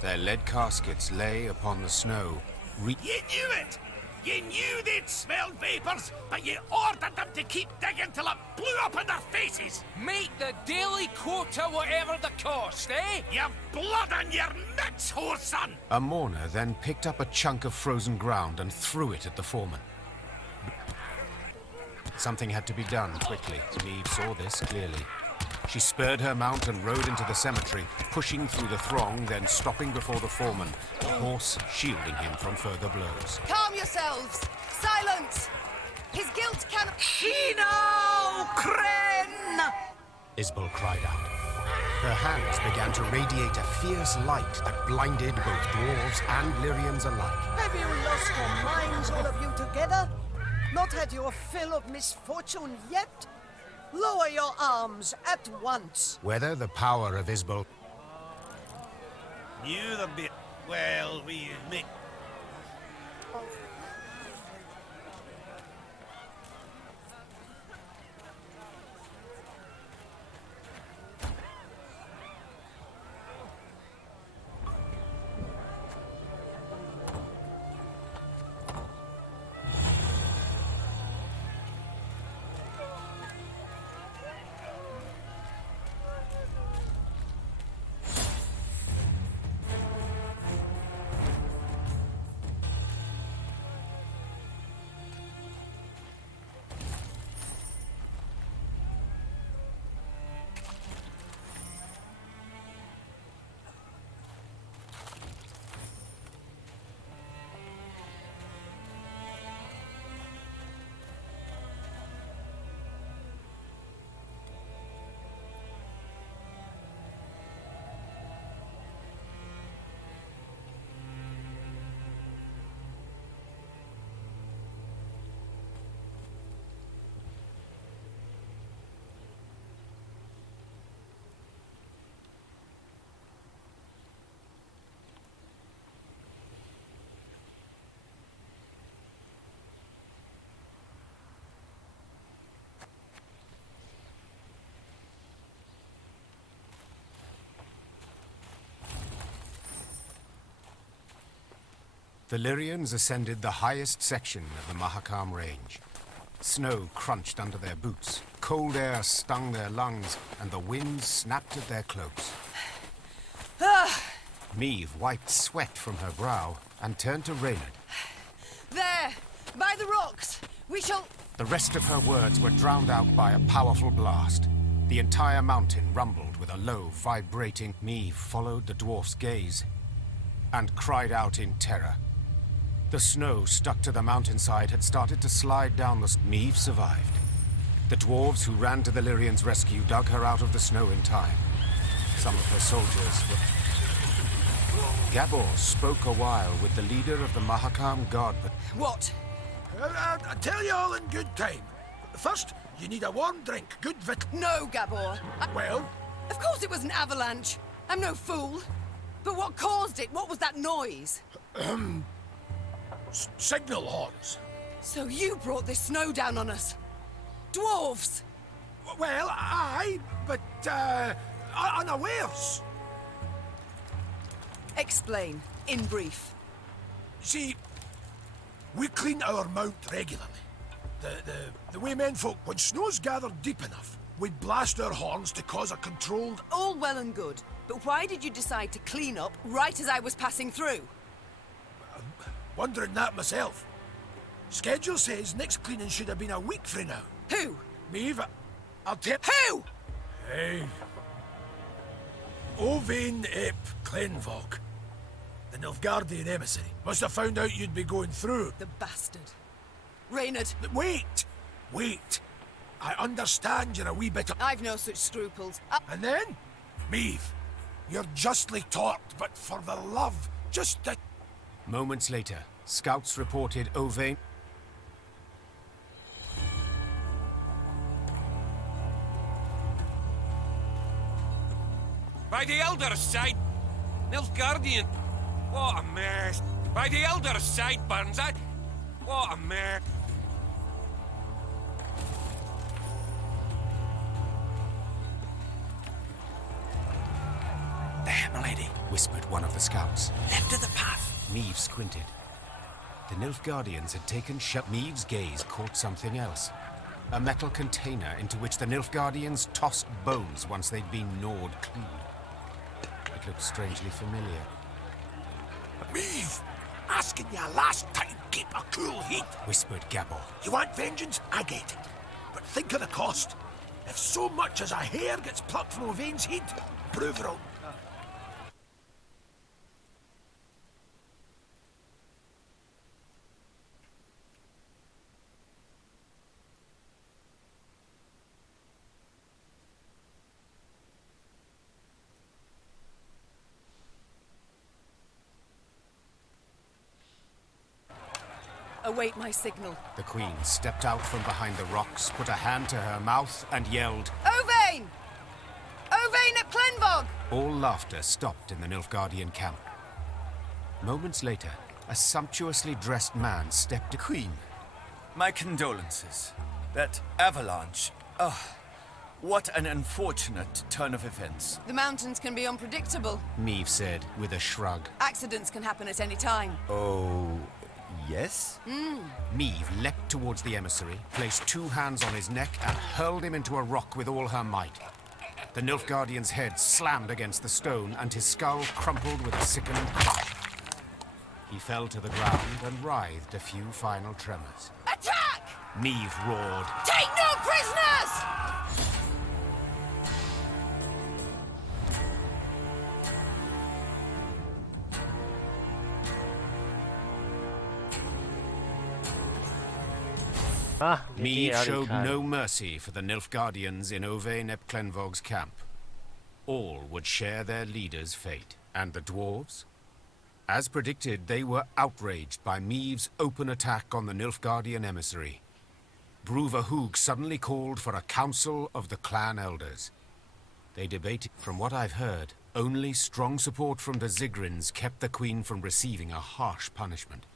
Their lead caskets lay upon the snow. You knew it! You knew they'd smelled vapors, but you ordered them to keep digging till it blew up in their faces! Make the daily quota whatever the cost, eh? Your blood on your nuts, whoreson! A mourner then picked up a chunk of frozen ground and threw it at the foreman. Something had to be done quickly. Meave saw this clearly. She spurred her mount and rode into the cemetery, pushing through the throng, then stopping before the foreman, the horse shielding him from further blows. Calm yourselves! Silence! His guilt cannot... Shino Kren! Isbel cried out. Her hands began to radiate a fierce light that blinded both dwarves and Lyrians alike. Have you lost your minds, all of you together? Not had your fill of misfortune yet? Lower your arms at once. Whether the power of Isbel... Knew the bit. Well, we admit. The Lyrians ascended the highest section of the Mahakam Range. Snow crunched under their boots, cold air stung their lungs, and the wind snapped at their cloaks. Meve wiped sweat from her brow and turned to Reynard. There! By the rocks! We shall... The rest of her words were drowned out by a powerful blast. The entire mountain rumbled with a low, vibrating... Meve followed the dwarf's gaze and cried out in terror. The snow stuck to the mountainside had started to slide down the... Meve survived. The dwarves who ran to the Lyrians' rescue dug her out of the snow in time. Some of her soldiers were... Gabor spoke a while with the leader of the Mahakam Guard, but... What? I'll tell you all in good time. First, you need a warm drink, good vit... No, Gabor. Well? Of course it was an avalanche. I'm no fool. But what caused it? What was that noise? Signal horns. So you brought this snow down on us? Dwarves! Well, aye, but, unawares. Explain, in brief. See, we clean our mount regularly. The way menfolk, when snow's gathered deep enough, we'd blast our horns to cause a controlled... All well and good, but why did you decide to clean up right as I was passing through? Wondering that myself. Schedule says next cleaning should have been a week frae now. Who? Meve, I'll tell... Who? Hey. Owain ep Clenvog. The Nilfgaardian emissary. Must have found out you'd be going through. The bastard. Reynard. Wait! Wait! I understand you're a wee bit of... I've no such scruples. And then? Meve, you're justly taught, but for the love, just the... Moments later, scouts reported Owain... By the Elder's side, Nilfgaardian. What a mess. By the Elder's side, Burnside. What a mess. There, milady, whispered one of the scouts. Left of the path. Meve squinted. The Nilfgaardians had taken shut. Meve's gaze caught something else. A metal container into which the Nilfgaardians tossed bones once they'd been gnawed clean. It looked strangely familiar. Meve! Asking you last time, keep a cool head, whispered Gabor. You want vengeance? I get it. But think of the cost. If so much as a hair gets plucked from Owain's head, prove wrong. Await my signal. The Queen stepped out from behind the rocks, put a hand to her mouth, and yelled, Ovain! Ovain at Clenvog! All laughter stopped in the Nilfgaardian camp. Moments later, a sumptuously dressed man stepped to Queen, my condolences. That avalanche. Oh, what an unfortunate turn of events. The mountains can be unpredictable. Meave said with a shrug. Accidents can happen at any time. Oh, yes? Meave leapt towards the emissary, placed two hands on his neck, and hurled him into a rock with all her might. The Nilfgaardian's head slammed against the stone, and his skull crumpled with a sickening crash. He fell to the ground and writhed a few final tremors. Attack! Meave roared. Take no prisoners! Meave showed no mercy for the Nilfgaardians in Ovain ep Clenvog's camp. All would share their leader's fate. And the dwarves? As predicted, they were outraged by Meave's open attack on the Nilfgaardian emissary. Bruva Hoog suddenly called for a council of the clan elders. They debated. From what I've heard, only strong support from the Zigrins kept the Queen from receiving a harsh punishment.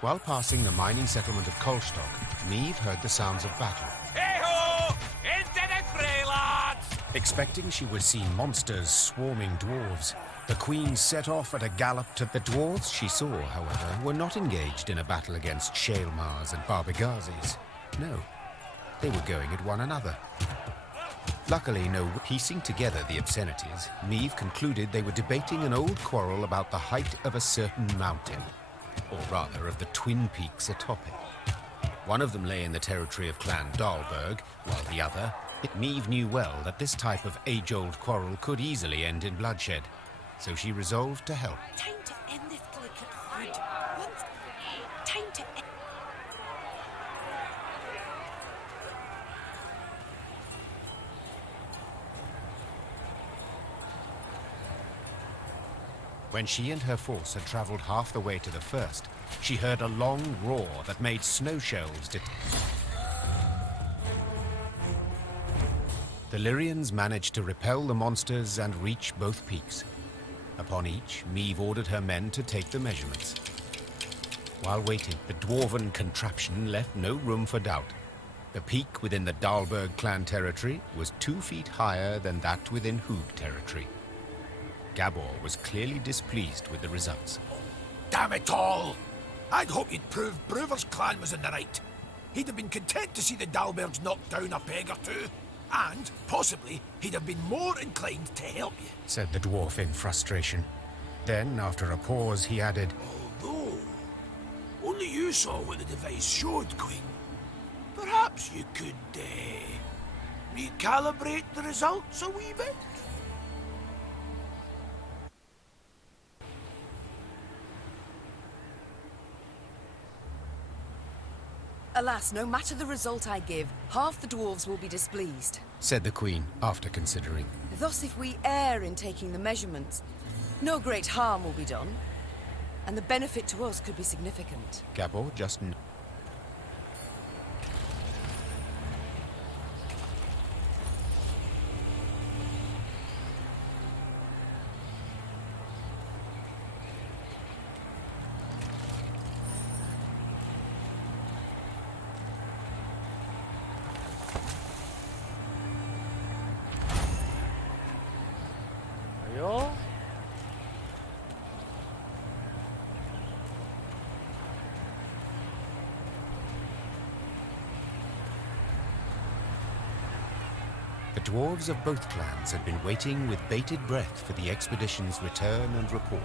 While passing the mining settlement of Kolstock, Meave heard the sounds of battle. Hey-ho! Into the fray, lads! Expecting she would see monsters swarming dwarves, the Queen set off at a gallop to the dwarves she saw, however, were not engaged in a battle against Shaelmars and Barbagazes. No, they were going at one another. Luckily, piecing together the obscenities, Meave concluded they were debating an old quarrel about the height of a certain mountain. Or rather, of the twin peaks atop it. One of them lay in the territory of Clan Dahlberg, while the other... Meave knew well that this type of age-old quarrel could easily end in bloodshed, so she resolved to help. Time to end this delicate food. Time to end... When she and her force had travelled half the way to the first, she heard a long roar that made snow shells The Lyrians managed to repel the monsters and reach both peaks. Upon each, Meave ordered her men to take the measurements. While waiting, the dwarven contraption left no room for doubt. The peak within the Dahlberg clan territory was 2 feet higher than that within Hoog territory. Gabor was clearly displeased with the results. Damn it all! I'd hoped you'd prove Bruver's clan was in the right. He'd have been content to see the Dahlbergs knocked down a peg or two, and, possibly, he'd have been more inclined to help you, said the dwarf in frustration. Then, after a pause, he added, Although, only you saw what the device showed, Queen. Perhaps you could, recalibrate the results a wee bit? Alas, no matter the result I give, half the dwarves will be displeased. said the Queen, after considering. Thus, if we err in taking the measurements, no great harm will be done, and the benefit to us could be significant. Gabor just... Ayo. The dwarves of both clans had been waiting with bated breath for the expedition's return and report.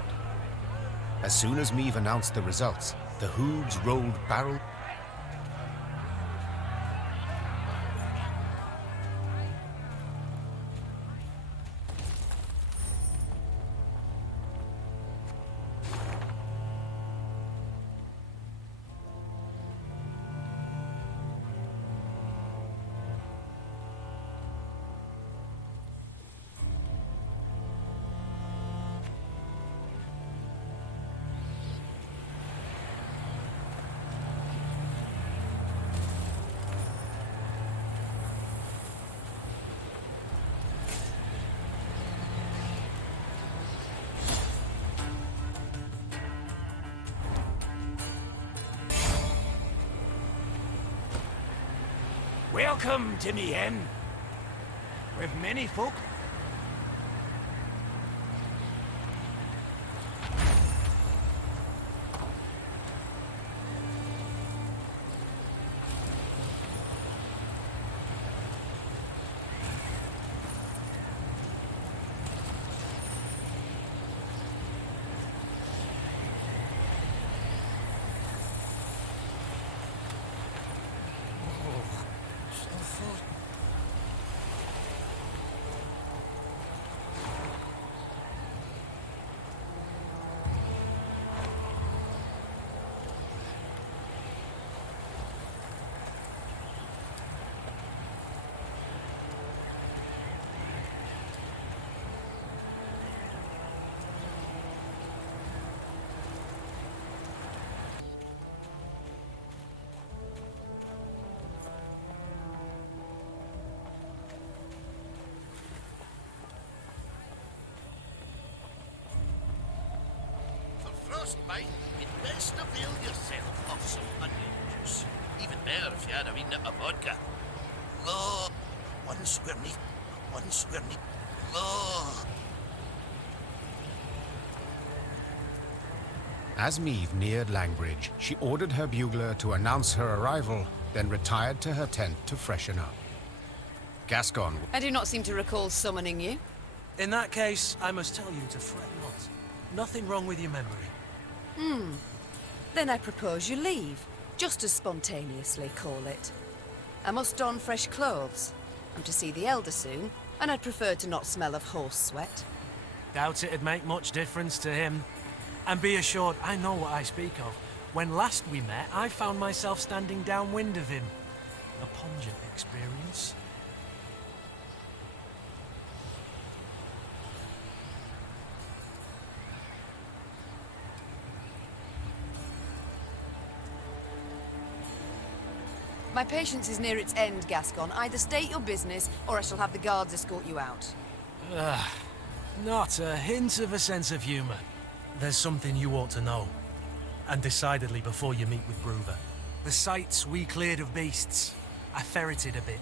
As soon as Meave announced the results, the Hoogs rolled barrel... Welcome to me inn. With many folk. Frostbite, you'd best avail yourself of some onion juice. Even better if you had a wee nip of vodka. Lord, one square neat, Lord. As Meve neared Langbridge, she ordered her bugler to announce her arrival, then retired to her tent to freshen up. Gascon. I do not seem to recall summoning you. In that case, I must tell you to fret not. Nothing wrong with your memory. Then I propose you leave, just as spontaneously, call it. I must don fresh clothes. I'm to see the Elder soon, and I'd prefer to not smell of horse sweat. Doubt it'd make much difference to him. And be assured, I know what I speak of. When last we met, I found myself standing downwind of him. A pungent experience. My patience is near its end, Gascon. Either state your business, or I shall have the guards escort you out. Not a hint of a sense of humour. There's something you ought to know. And decidedly before you meet with Bruver. The sites we cleared of beasts. I ferreted a bit.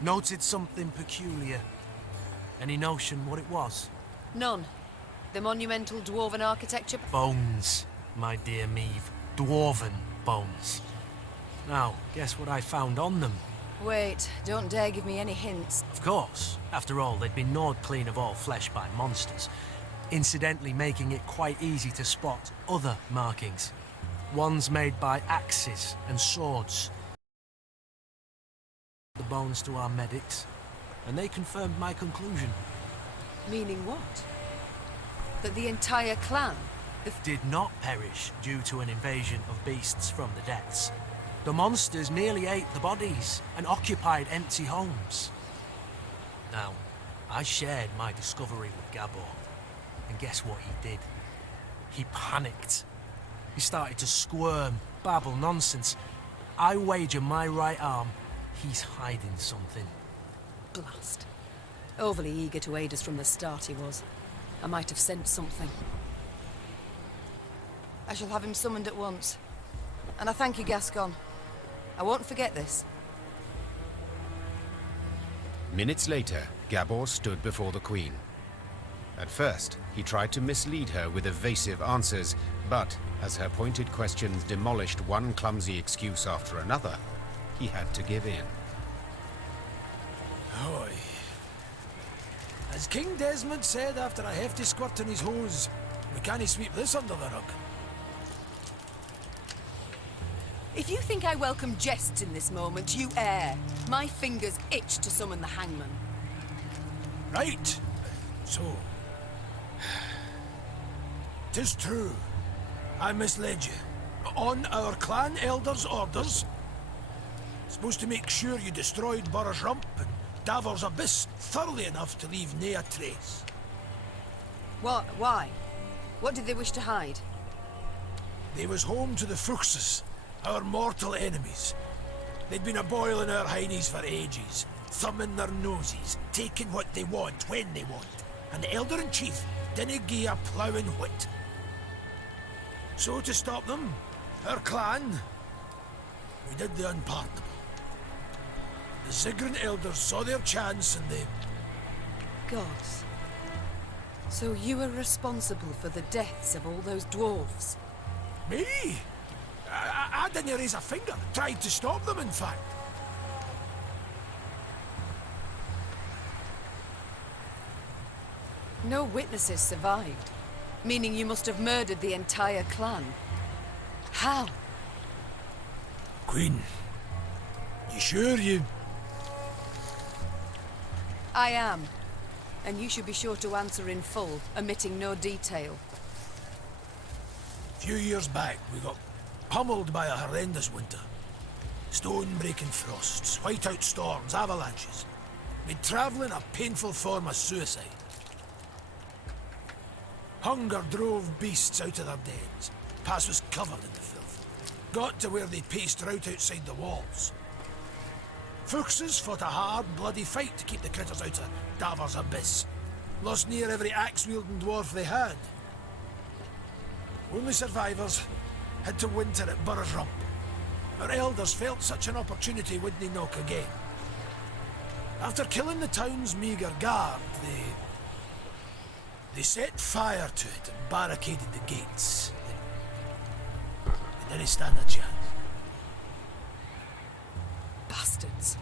Noted something peculiar. Any notion what it was? None. The monumental dwarven architecture... Bones, my dear Meve. Dwarven bones. Now, guess what I found on them? Wait, don't dare give me any hints. Of course. After all, they'd been gnawed clean of all flesh by monsters, incidentally making it quite easy to spot other markings. Ones made by axes and swords. The bones to our medics, and they confirmed my conclusion. Meaning what? That the entire clan... did not perish due to an invasion of beasts from the depths. The monsters merely ate the bodies and occupied empty homes. Now, I shared my discovery with Gabor, and guess what he did? He panicked. He started to squirm, babble nonsense. I wager my right arm, he's hiding something. Blast. Overly eager to aid us from the start he was. I might have sent something. I shall have him summoned at once. And I thank you, Gascon. I won't forget this. Minutes later, Gabor stood before the Queen. At first, he tried to mislead her with evasive answers, but as her pointed questions demolished one clumsy excuse after another, he had to give in. Oi. As King Desmond said after a hefty squirt in his hose, we can't sweep this under the rug. If you think I welcome jests in this moment, you err. My fingers itch to summon the hangman. Right. So... 'tis true. I misled you. On our clan elder's orders. Supposed to make sure you destroyed Burr's Rump and Davor's Abyss thoroughly enough to leave nae a trace. What? Why? What did they wish to hide? They was home to the Fuchses, our mortal enemies. They'd been a-boiling our heinies for ages, thumbing their noses, taking what they want, when they want, and the Elder-in-Chief didn't gie a ploughing whit. So to stop them, our clan, we did the unpardonable. The Ziggurat elders saw their chance and they... Gods. So you were responsible for the deaths of all those dwarves? Me? I didn't raise a finger. Tried to stop them, in fact. No witnesses survived, meaning you must have murdered the entire clan. How? Queen, you sure you... I am. And you should be sure to answer in full, omitting no detail. A few years back, we got pummeled by a horrendous winter. Stone-breaking frosts, whiteout storms, avalanches. Made travelling a painful form of suicide. Hunger drove beasts out of their dens. Pass was covered in the filth. Got to where they paced rout outside the walls. Fuchses fought a hard, bloody fight to keep the critters out of Davar's abyss. Lost near every axe-wielding dwarf they had. Only survivors had to winter at Burr's Rump. Our elders felt such an opportunity wouldn't knock again. After killing the town's meagre guard, they set fire to it and barricaded the gates. They didn't stand a chance. Bastards.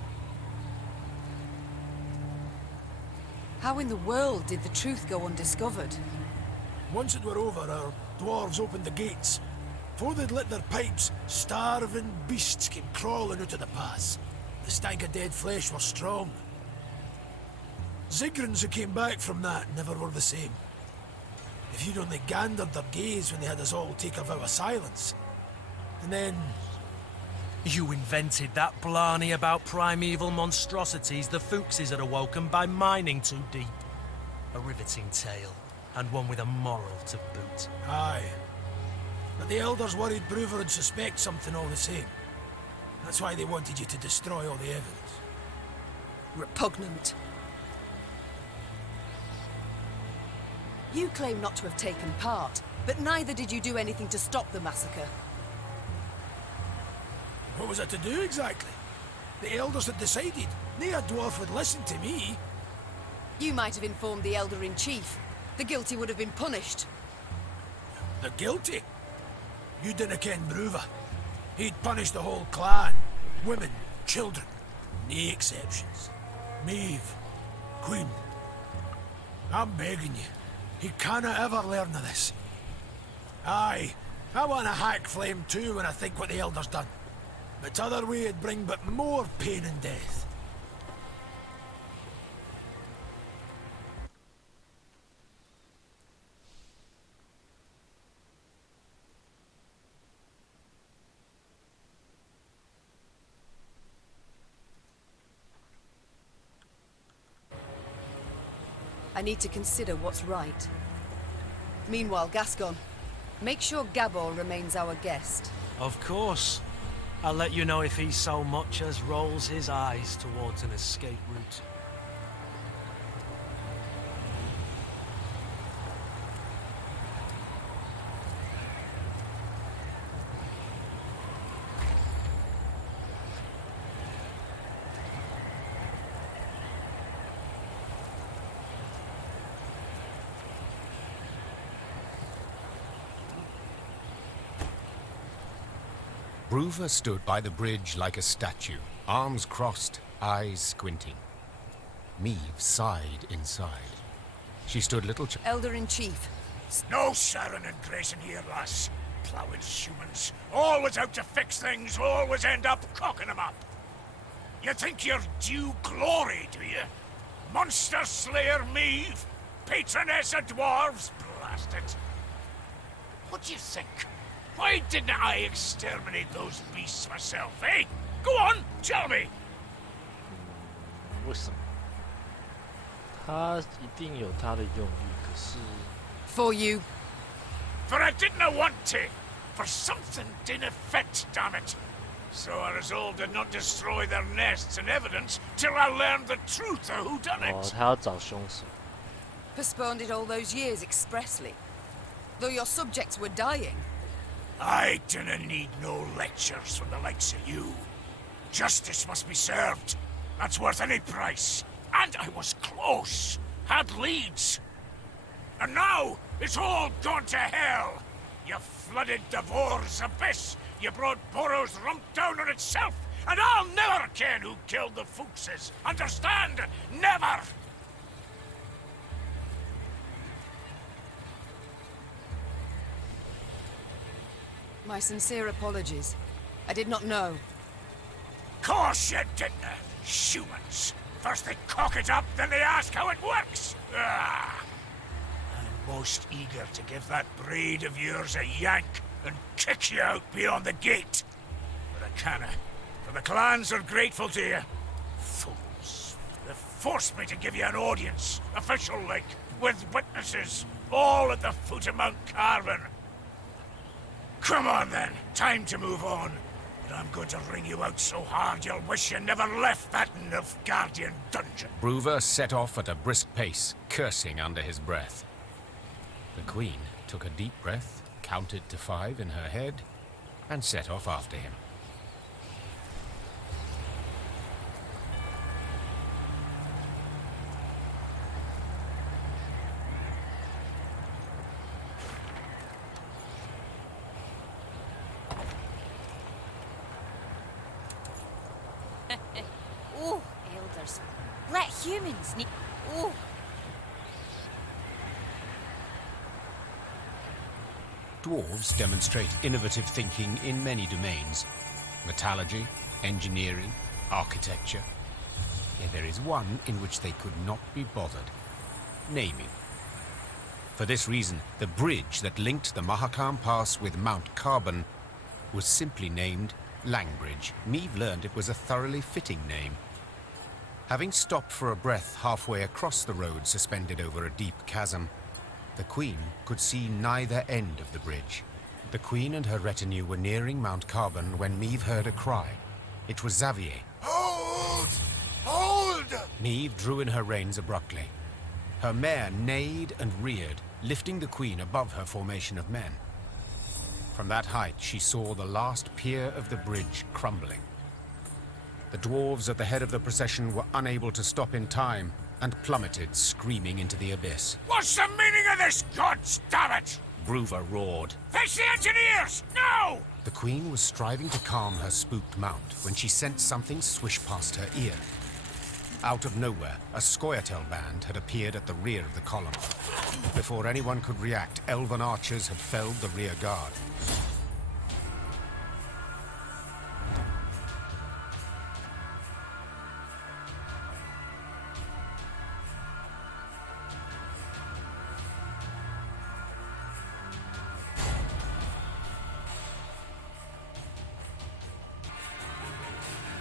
How in the world did the truth go undiscovered? Once it were over, our dwarves opened the gates. Before they'd lit their pipes, starving beasts came crawling out of the pass. The stank of dead flesh was strong. Zigrans who came back from that never were the same. If you'd only gandered their gaze when they had us all take a vow of silence. And then... You invented that blarney about primeval monstrosities the Fuchses had awoken by mining too deep. A riveting tale, and one with a moral to boot. Aye. But the elders worried Bruver would suspect something all the same. That's why they wanted you to destroy all the evidence. Repugnant. You claim not to have taken part, but neither did you do anything to stop the massacre. What was I to do exactly? The elders had decided. Nae dwarf would listen to me. You might have informed the Elder-in-Chief. The guilty would have been punished. The guilty? You didn't ken Bruver. He'd punish the whole clan. Women, children. Nae exceptions. Maeve, Queen. I'm begging you. He canna ever learn of this. Aye, I want a hack flame too when I think what the Elder's done. But t'other way it'd bring but more pain and death. I need to consider what's right. Meanwhile, Gascon, make sure Gabor remains our guest. Of course. I'll let you know if he so much as rolls his eyes towards an escape route. Bruver stood by the bridge like a statue, arms crossed, eyes squinting. Maeve sighed inside. She stood little... Elder-in-Chief. No Sharon and Grayson here, lass. Plowing humans. Always out to fix things, always end up cocking them up. You think you're due glory, do you? Monster Slayer Maeve? Patroness of dwarves? Blast it. What do you think? Why didn't I exterminate those beasts myself, eh? Go on, tell me! 为什么？他一定有他的用意，可是 For you. For I didn't want to. For something didn't fit, damn it. So I resolved to not destroy their nests and evidence till I learned the truth of who done it. 哦，他要找凶手。 Postponed it all those years expressly. Though your subjects were dying. I didn't need no lectures from the likes of you. Justice must be served. That's worth any price. And I was close. Had leads. And now, it's all gone to hell. You flooded Devor's abyss. You brought Borrow's rump down on itself. And I'll never ken who killed the Fuchses. Understand? Never! My sincere apologies. I did not know. Course you didn't. Humans. First they cock it up, then they ask how it works. Ah. I'm most eager to give that braid of yours a yank and kick you out beyond the gate. But I canna, for the clans are grateful to you. Fools. They forced me to give you an audience, official like, with witnesses, all at the foot of Mount Carbon. Come on then, time to move on. But I'm going to wring you out so hard you'll wish you never left that Nilfgaardian dungeon. Bruver set off at a brisk pace, cursing under his breath. The Queen took a deep breath, counted to 5 in her head, and set off after him. Oh, elders. Let humans need. Oh. Dwarves demonstrate innovative thinking in many domains. Metallurgy, engineering, architecture. Yet there is one in which they could not be bothered. Naming. For this reason, the bridge that linked the Mahakam Pass with Mount Carbon was simply named Langbridge. Meave learned it was a thoroughly fitting name. Having stopped for a breath halfway across the road suspended over a deep chasm, the Queen could see neither end of the bridge. The Queen and her retinue were nearing Mount Carbon when Meave heard a cry. It was Xavier. Hold! Hold! Meave drew in her reins abruptly. Her mare neighed and reared, lifting the Queen above her formation of men. From that height, she saw the last pier of the bridge crumbling. The dwarves at the head of the procession were unable to stop in time and plummeted, screaming into the abyss. What's the meaning of this, gods damn it? Bruver roared. Face the engineers! No! The Queen was striving to calm her spooked mount when she sensed something swish past her ear. Out of nowhere, a Scoia'tael band had appeared at the rear of the column. Before anyone could react, elven archers had felled the rear guard.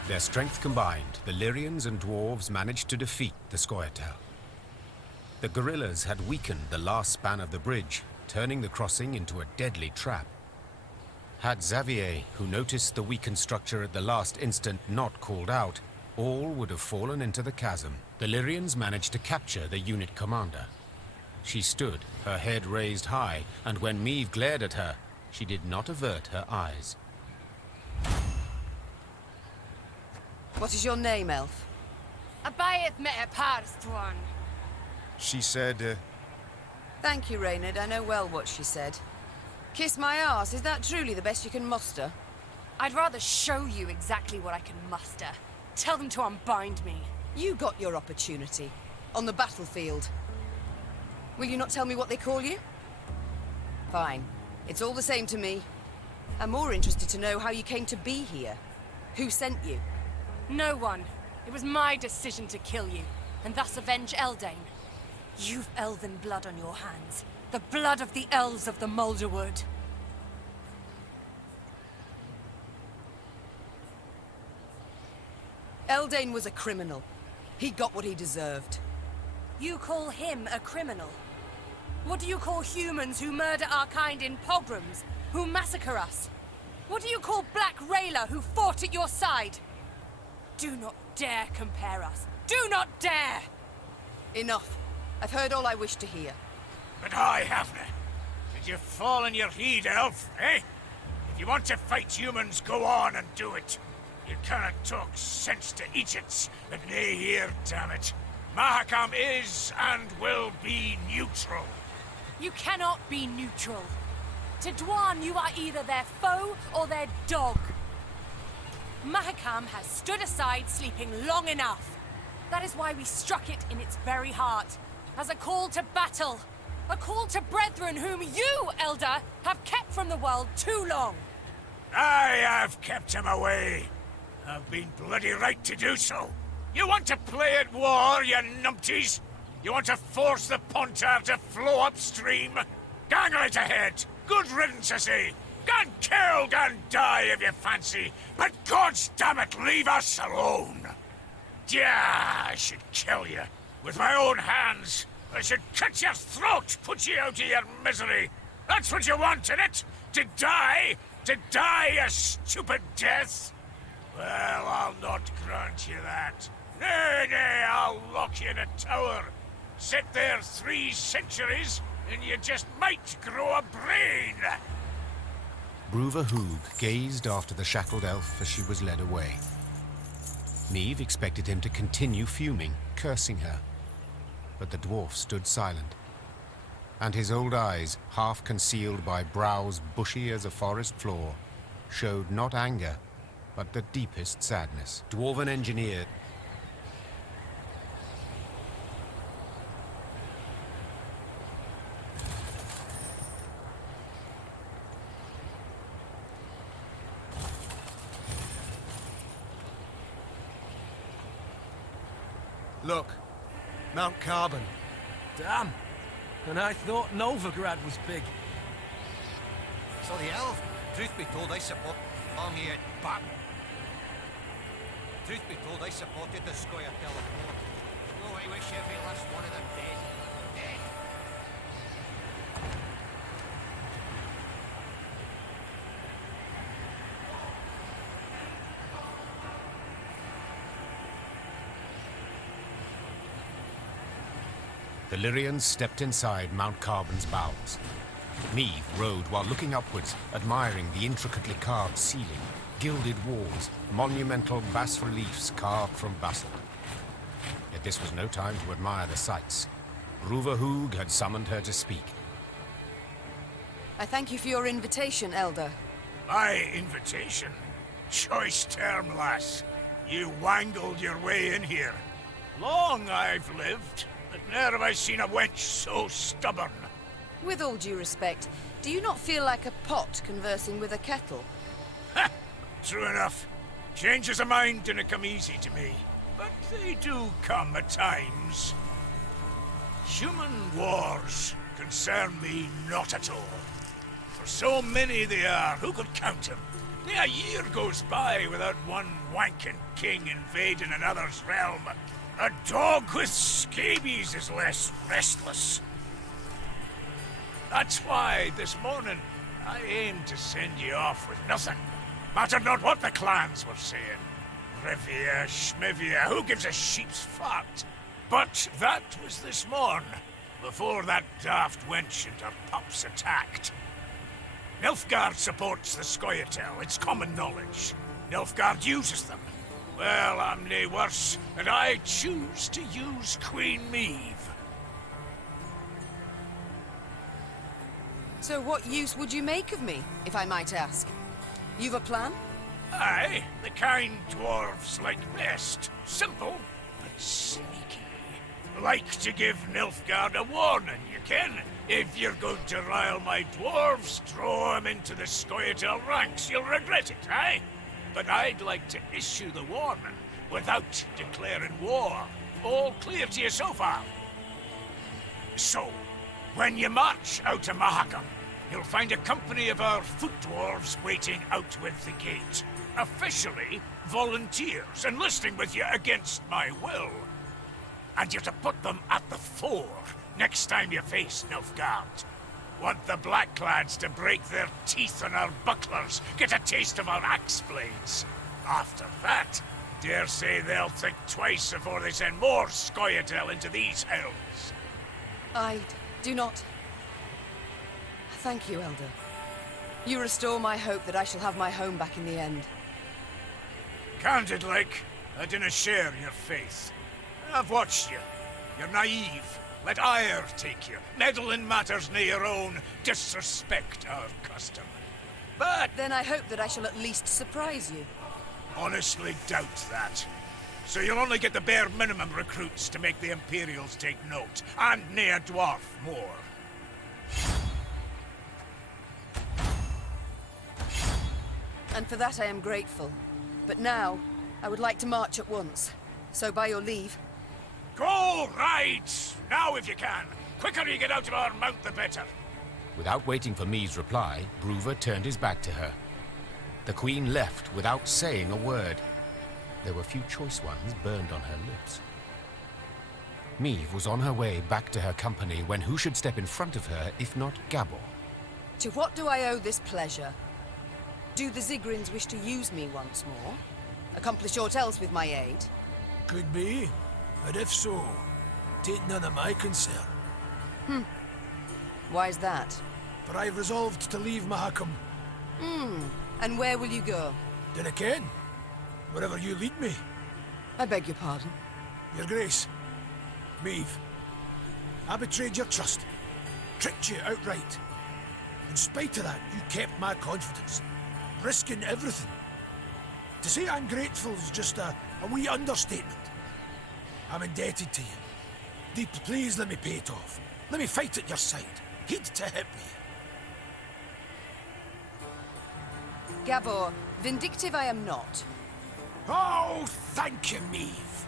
Their strength combined, the Lyrians and Dwarves managed to defeat the Scoia'tael. The guerrillas had weakened the last span of the bridge, turning the crossing into a deadly trap. Had Xavier, who noticed the weakened structure at the last instant, not called out, all would have fallen into the chasm. The Lyrians managed to capture the unit commander. She stood, her head raised high, and when Meave glared at her, she did not avert her eyes. What is your name, elf? Abayeth mete parstwan. She said, Thank you, Reynard. I know well what she said. Kiss my arse, is that truly the best you can muster? I'd rather show you exactly what I can muster. Tell them to unbind me. You got your opportunity. On the battlefield. Will you not tell me what they call you? Fine. It's all the same to me. I'm more interested to know how you came to be here. Who sent you? No one. It was my decision to kill you, and thus avenge Eldain. You've elven blood on your hands. The blood of the elves of the Moulderwood. Eldain was a criminal. He got what he deserved. You call him a criminal? What do you call humans who murder our kind in pogroms, who massacre us? What do you call Black Rayla who fought at your side? Do not dare compare us. Do not dare! Enough. I've heard all I wish to hear. But I haven't. Did you fall in your heed, elf, eh? If you want to fight humans, go on and do it. You cannot talk sense to idiots that nae here, damn it. Mahakam is and will be neutral. You cannot be neutral. To Dwan, you are either their foe or their dog. Mahakam has stood aside sleeping long enough. That is why we struck it in its very heart. As a call to battle. A call to brethren whom you, Elder, have kept from the world too long. I have kept him away. I've been bloody right to do so. You want to play at war, you numpties? You want to force the Pontar to flow upstream? Gang right ahead. Good riddance, I say. Gan kill, gan die if you fancy. But God's damn it, leave us alone. Yeah, I should kill you. With my own hands. I should cut your throat, put you out of your misery. That's what you want, innit? To die? To die a stupid death? Well, I'll not grant you that. Nay, nay, I'll lock you in a tower. Sit there 3 centuries, and you just might grow a brain. Bruva Hoog gazed after the shackled elf as she was led away. Neve expected him to continue fuming, cursing her. But the dwarf stood silent, and his old eyes, half concealed by brows bushy as a forest floor, showed not anger, but the deepest sadness. Dwarven engineer. Look, Mount Carbon. Damn! And I thought Novigrad was big. So the elf, truth be told, I support long-eared bat. Truth be told, I supported the Scoia'tael Accord. Oh, I wish every last one of them dead. Dead. The Lyrians stepped inside Mount Carbon's bowels. Neve rode while looking upwards, admiring the intricately carved ceiling, gilded walls, monumental bas-reliefs carved from basalt. Yet this was no time to admire the sights. Bruva Hoog had summoned her to speak. I thank you for your invitation, Elder. My invitation? Choice term, lass. You wangled your way in here. Long I've lived, but ne'er have I seen a wench so stubborn. With all due respect, do you not feel like a pot conversing with a kettle? Ha! True enough. Changes of mind didn't come easy to me, but they do come at times. Human wars concern me not at all. For so many they are, who could count them? A year goes by without one wanking king invading another's realm. A dog with scabies is less restless. That's why, this morning, I aimed to send you off with nothing. Mattered not what the clans were saying. Rivia, Schmivia, who gives a sheep's fart? But that was this morn, before that daft wench and her pups attacked. Nilfgaard supports the Scoia'tael, it's common knowledge. Nilfgaard uses them. Well, I'm nae worse, and I choose to use Queen Meve. So what use would you make of me, if I might ask? You've a plan? Aye, the kind dwarves like best. Simple, but sneaky. Like to give Nilfgaard a warning, you ken. If you're going to rile my dwarves, throw 'em into the Scoia'tael ranks. You'll regret it, aye? But I'd like to issue the warning without declaring war. All clear to you so far? So, when you march out of Mahakam, you'll find a company of our foot dwarves waiting out with the gate. Officially, volunteers enlisting with you against my will. And you're to put them at the fore next time you face Nilfgaard. Want the Blackclads to break their teeth on our bucklers, get a taste of our axe blades. After that, dare say they'll think twice before they send more Scoia'tael into these hells. I do not. Thank you, Elder. You restore my hope that I shall have my home back in the end. Candid like, I dinna share your faith. I've watched you. You're naive. Let ire take you. Meddle in matters near your own. Disrespect our custom. But then I hope that I shall at least surprise you. Honestly doubt that. So you'll only get the bare minimum recruits to make the Imperials take note. And nae a dwarf more. And for that I am grateful. But now, I would like to march at once. So by your leave... Go right! Now if you can! Quicker you get out of our mount, the better. Without waiting for Meave's reply, Bruver turned his back to her. The Queen left without saying a word. There were few choice ones burned on her lips. Meave was on her way back to her company when who should step in front of her if not Gabor? To what do I owe this pleasure? Do the Zigrins wish to use me once more? Accomplish aught else with my aid? Could be. But if so, take none of my concern. Why's that? For I've resolved to leave Mahakam. And where will you go? Dinna ken. Wherever you lead me. I beg your pardon. Your Grace. Meave. I betrayed your trust. Tricked you outright. In spite of that, you kept my confidence. Risking everything. To say I'm grateful is just a wee understatement. I'm indebted to you. Deeply, please let me pay it off. Let me fight at your side. Heed to hit me. Gabor, vindictive I am not. Oh, thank you, Meave.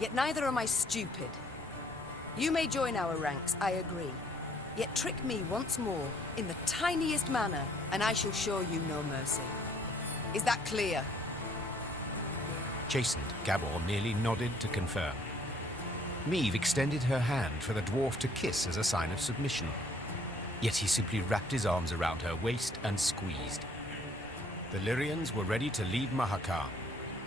Yet neither am I stupid. You may join our ranks, I agree. Yet trick me once more, in the tiniest manner, and I shall show you no mercy. Is that clear? Chastened, Gabor merely nodded to confirm. Meave extended her hand for the dwarf to kiss as a sign of submission. Yet he simply wrapped his arms around her waist and squeezed. The Lyrians were ready to leave Mahakam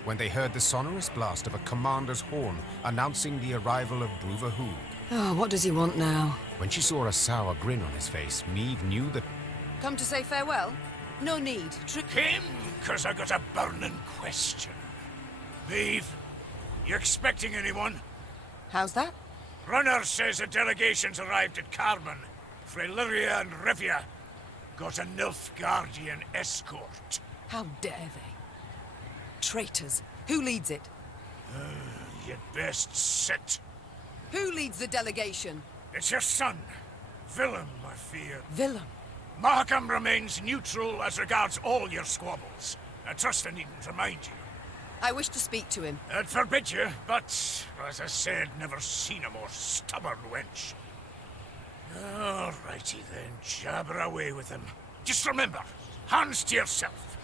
when they heard the sonorous blast of a commander's horn announcing the arrival of Bruver Hoog. Oh, what does he want now? When she saw a sour grin on his face, Meave knew that... Come to say farewell? No need. Came, 'cause I got a burning question. Meave, you expecting anyone? How's that? Runner says a delegation's arrived at Carmen. Frae Lyria and Rivia. Got a Nilfgaardian escort. How dare they? Traitors. Who leads it? You'd best sit. Who leads the delegation? It's your son. Willem, I fear. Willem? Mahakam remains neutral as regards all your squabbles. I trust I needn't remind you. I wish to speak to him. I'd forbid you, but, as I said, never seen a more stubborn wench. Alrighty then, jabber away with him. Just remember, hands to yourself.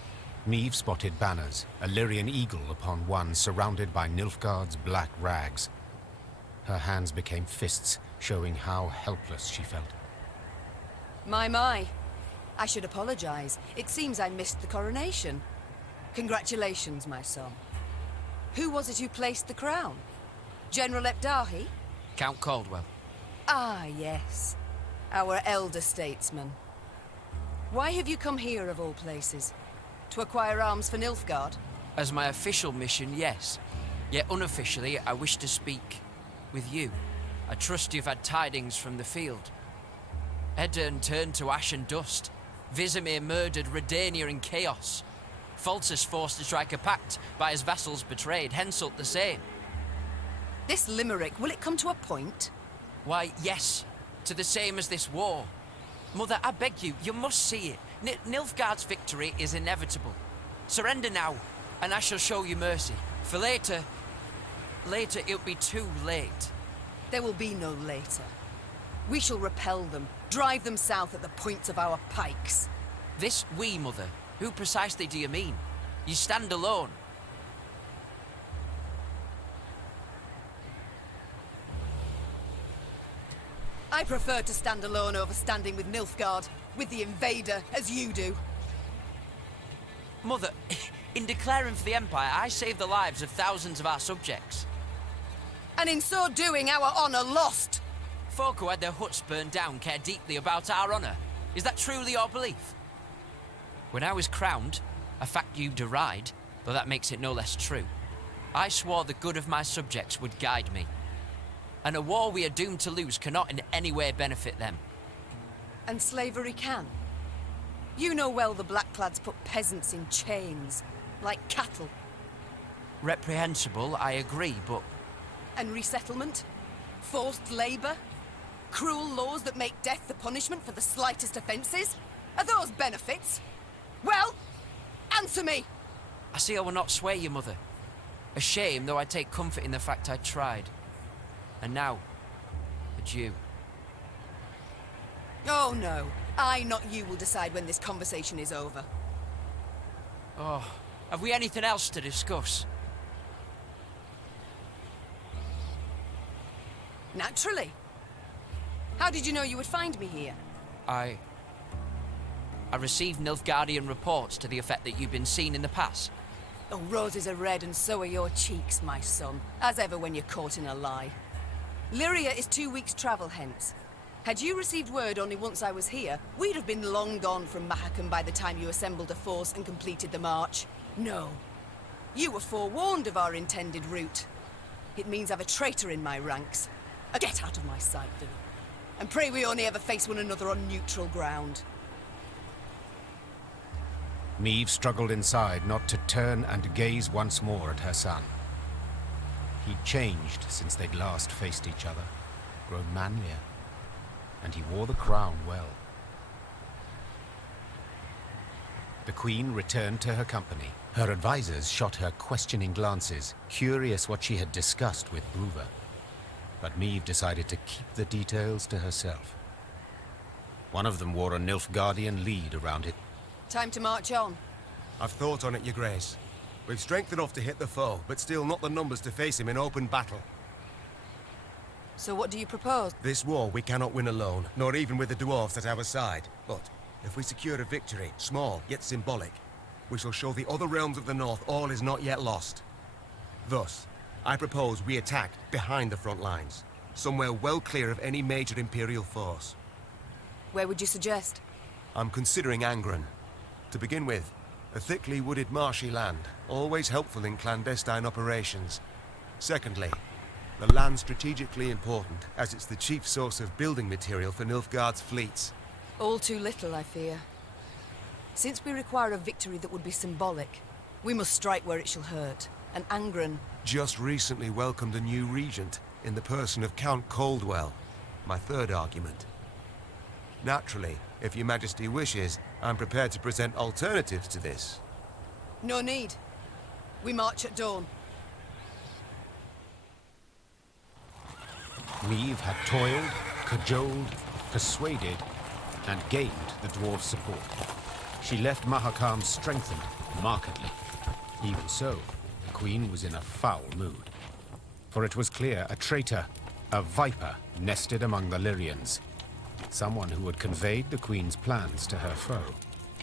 Meave spotted banners, a Lyrian eagle upon one surrounded by Nilfgaard's black rags. Her hands became fists, showing how helpless she felt. My. I should apologize. It seems I missed the coronation. Congratulations, my son. Who was it who placed the crown? General Epdahi? Count Caldwell. Ah, yes. Our elder statesman. Why have you come here, of all places? To acquire arms for Nilfgaard? As my official mission, yes. Yet unofficially, I wish to speak with you. I trust you've had tidings from the field. Edirn turned to ash and dust. Vizimir murdered Redania in chaos. Faltus forced to strike a pact by his vassals betrayed, Henselt the same. This limerick, will it come to a point? Why, yes. To the same as this war. Mother, I beg you, you must see it. Nilfgaard's victory is inevitable. Surrender now, and I shall show you mercy. For later it'll be too late. There will be no later. We shall repel them, drive them south at the points of our pikes. This we, Mother? Who precisely do you mean? You stand alone. I prefer to stand alone over standing with Nilfgaard, with the invader, as you do. Mother, in declaring for the Empire, I saved the lives of thousands of our subjects. And in so doing, our honor lost. Folk who had their huts burned down care deeply about our honor. Is that truly your belief? When I was crowned, a fact you deride, though that makes it no less true. I swore the good of my subjects would guide me. And a war we are doomed to lose cannot in any way benefit them. And slavery can. You know well the Blackclads put peasants in chains, like cattle. Reprehensible, I agree, but... And resettlement? Forced labour? Cruel laws that make death the punishment for the slightest offences? Are those benefits? Well, answer me! I see I will not sway you, Mother. A shame, though I take comfort in the fact I tried. And now, adieu. Oh no, I, not you, will decide when this conversation is over. Oh, have we anything else to discuss? Naturally. How did you know you would find me here? I received Nilfgaardian reports to the effect that you've been seen in the pass. Oh, roses are red and so are your cheeks, my son. As ever when you're caught in a lie. Lyria is 2 weeks' travel hence. Had you received word only once I was here, we'd have been long gone from Mahakam by the time you assembled a force and completed the march. No. You were forewarned of our intended route. It means I've a traitor in my ranks. Get out of my sight, then. And pray we only ever face one another on neutral ground. Maeve struggled inside not to turn and gaze once more at her son. He'd changed since they'd last faced each other, grown manlier, and he wore the crown well. The Queen returned to her company. Her advisors shot her questioning glances, curious what she had discussed with Bruver. But Maeve decided to keep the details to herself. One of them wore a Nilfgaardian lead around it. Time to march on. I've thought on it, Your Grace. We've strength enough to hit the foe, but still not the numbers to face him in open battle. So what do you propose? This war we cannot win alone, nor even with the dwarves at our side. But if we secure a victory, small yet symbolic, we shall show the other realms of the north all is not yet lost. Thus, I propose we attack behind the front lines, somewhere well clear of any major Imperial force. Where would you suggest? I'm considering Angren. To begin with, a thickly wooded marshy land, always helpful in clandestine operations. Secondly, the land strategically important, as it's the chief source of building material for Nilfgaard's fleets. All too little, I fear. Since we require a victory that would be symbolic, we must strike where it shall hurt. And Angren... Just recently welcomed a new regent, in the person of Count Coldwell. My third argument. Naturally, if Your Majesty wishes, I'm prepared to present alternatives to this. No need. We march at dawn. Maeve had toiled, cajoled, persuaded, and gained the dwarves' support. She left Mahakam strengthened, markedly. Even so, the Queen was in a foul mood. For it was clear a traitor, a viper, nested among the Lyrians. Someone who had conveyed the Queen's plans to her foe.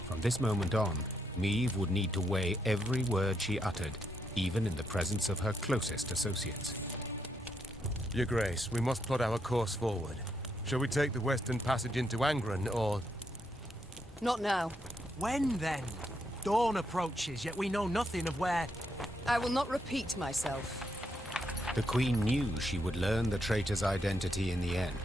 From this moment on, Maeve would need to weigh every word she uttered, even in the presence of her closest associates. Your Grace, we must plot our course forward. Shall we take the western passage into Angren, or... Not now. When, then? Dawn approaches, yet we know nothing of where... I will not repeat myself. The Queen knew she would learn the traitor's identity in the end.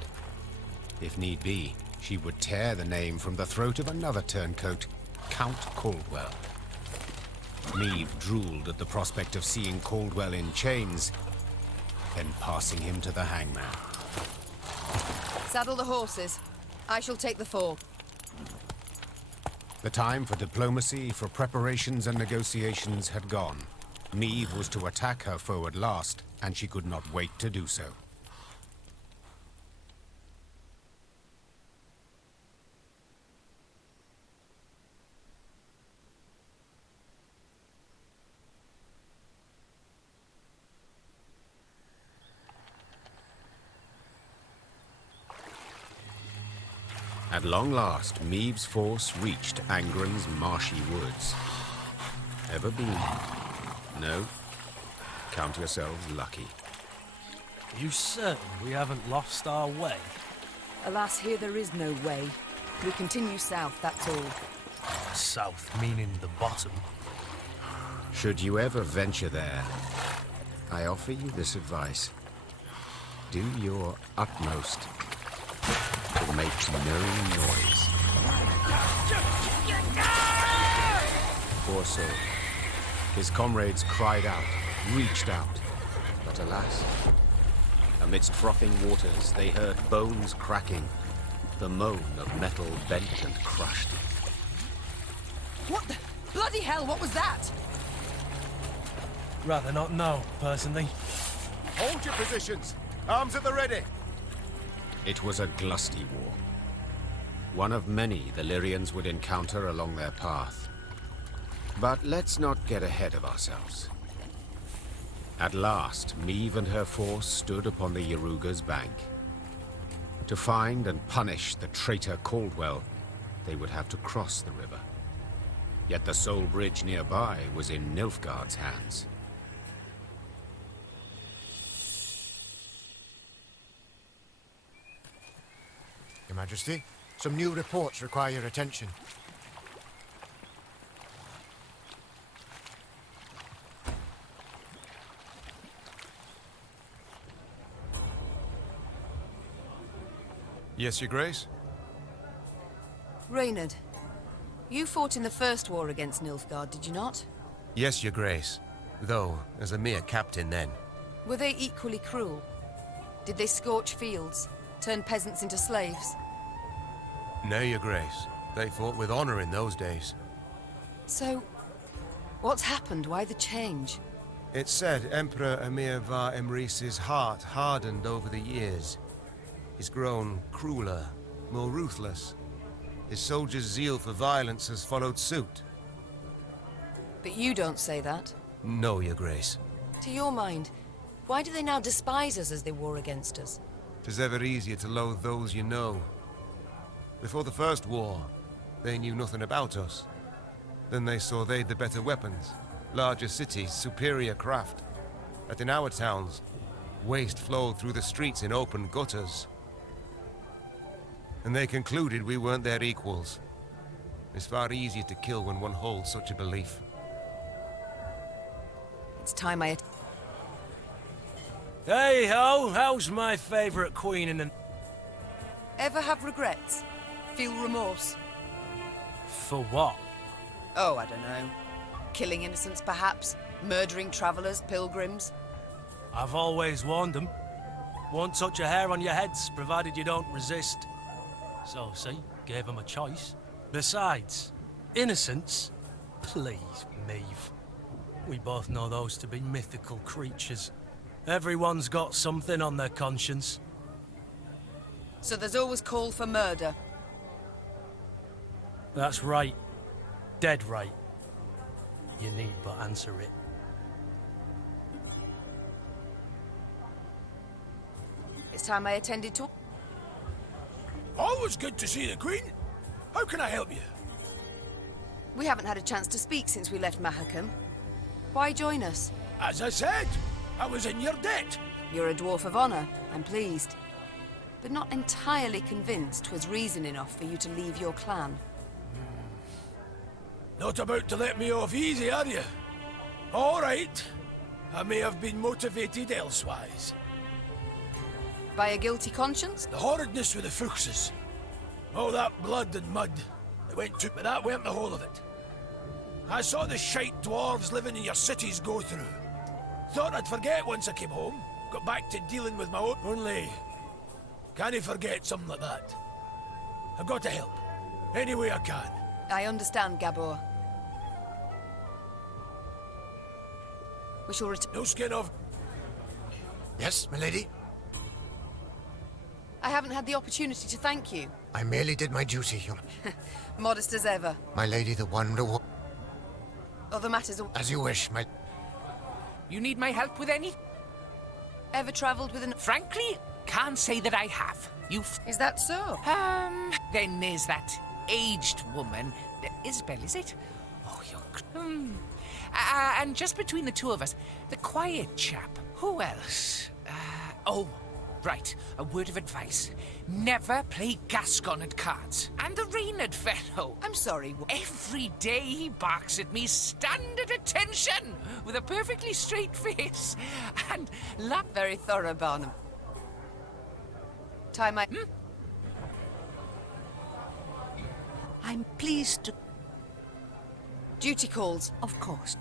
If need be, she would tear the name from the throat of another turncoat, Count Coldwell. Maeve drooled at the prospect of seeing Coldwell in chains, then passing him to the hangman. Saddle the horses. I shall take the fore. The time for diplomacy, for preparations and negotiations had gone. Maeve was to attack her foe at last, and she could not wait to do so. At long last, Maeve's force reached Angren's marshy woods. Ever believed? No? Count yourselves lucky. Are you certain we haven't lost our way? Alas, here there is no way. We continue south, that's all. South, meaning the bottom. Should you ever venture there, I offer you this advice. Do your utmost to make no noise. Poor soul. His comrades cried out, reached out, but alas, amidst frothing waters, they heard bones cracking, the moan of metal bent and crushed. What the bloody hell, what was that? Rather not know, personally. Hold your positions! Arms at the ready! It was a glusty war. One of many the Lyrians would encounter along their path. But let's not get ahead of ourselves. At last, Meve and her force stood upon the Yaruga's bank. To find and punish the traitor Caldwell, they would have to cross the river. Yet the sole bridge nearby was in Nilfgaard's hands. Your Majesty, some new reports require your attention. Yes, Your Grace? Reynard, you fought in the first war against Nilfgaard, did you not? Yes, Your Grace. Though, as a mere captain then. Were they equally cruel? Did they scorch fields, turn peasants into slaves? Nay, Your Grace. They fought with honor in those days. So, what's happened? Why the change? It's said Emperor Emir var Emrys's heart hardened over the years. He's grown crueler, more ruthless. His soldiers' zeal for violence has followed suit. But you don't say that. No, Your Grace. To your mind, why do they now despise us as they war against us? 'Tis ever easier to loathe those you know. Before the first war, they knew nothing about us. Then they saw they'd the better weapons, larger cities, superior craft. That in our towns, waste flowed through the streets in open gutters. And they concluded we weren't their equals. It's far easier to kill when one holds such a belief. It's time I... Hey ho, how's my favorite queen in the... Ever have regrets? Feel remorse? For what? Oh, I don't know. Killing innocents, perhaps? Murdering travelers, pilgrims? I've always warned them. Won't touch a hair on your heads, provided you don't resist. So, see, gave them a choice. Besides, innocents? Please, Meve. We both know those to be mythical creatures. Everyone's got something on their conscience. So there's always call for murder? That's right. Dead right. You need but answer it. It's time I attended to... Always good to see the Queen. How can I help you? We haven't had a chance to speak since we left Mahakam. Why join us? As I said, I was in your debt. You're a dwarf of honor. I'm pleased. But not entirely convinced 'twas reason enough for you to leave your clan. Not about to let me off easy, are you? All right. I may have been motivated elsewise. By a guilty conscience? The horridness with the Fuchses. All that blood and mud. It went to, but that weren't the whole of it. I saw the shite dwarves living in your cities go through. Thought I'd forget once I came home. Got back to dealing with my own... Only... Can't forget something like that. I've got to help. Any way I can. I understand, Gabor. We shall return... No skin off. Yes, milady? I haven't had the opportunity to thank you. I merely did my duty, Modest as ever. My lady, the one reward. Other matters are... As you wish, my... You need my help with any? Ever travelled with an... Frankly, can't say that I have. Is that so? Then there's that aged woman. Isabel, is it? Oh, you're... And just between the two of us, the quiet chap. Who else? Right, a word of advice. Never play Gascon at cards. And the Reynard fellow. I'm sorry. Every day he barks at me, stand at attention, with a perfectly straight face. And laugh. Very thorough, Barnum. Time I... I'm pleased to... Duty calls. Of course.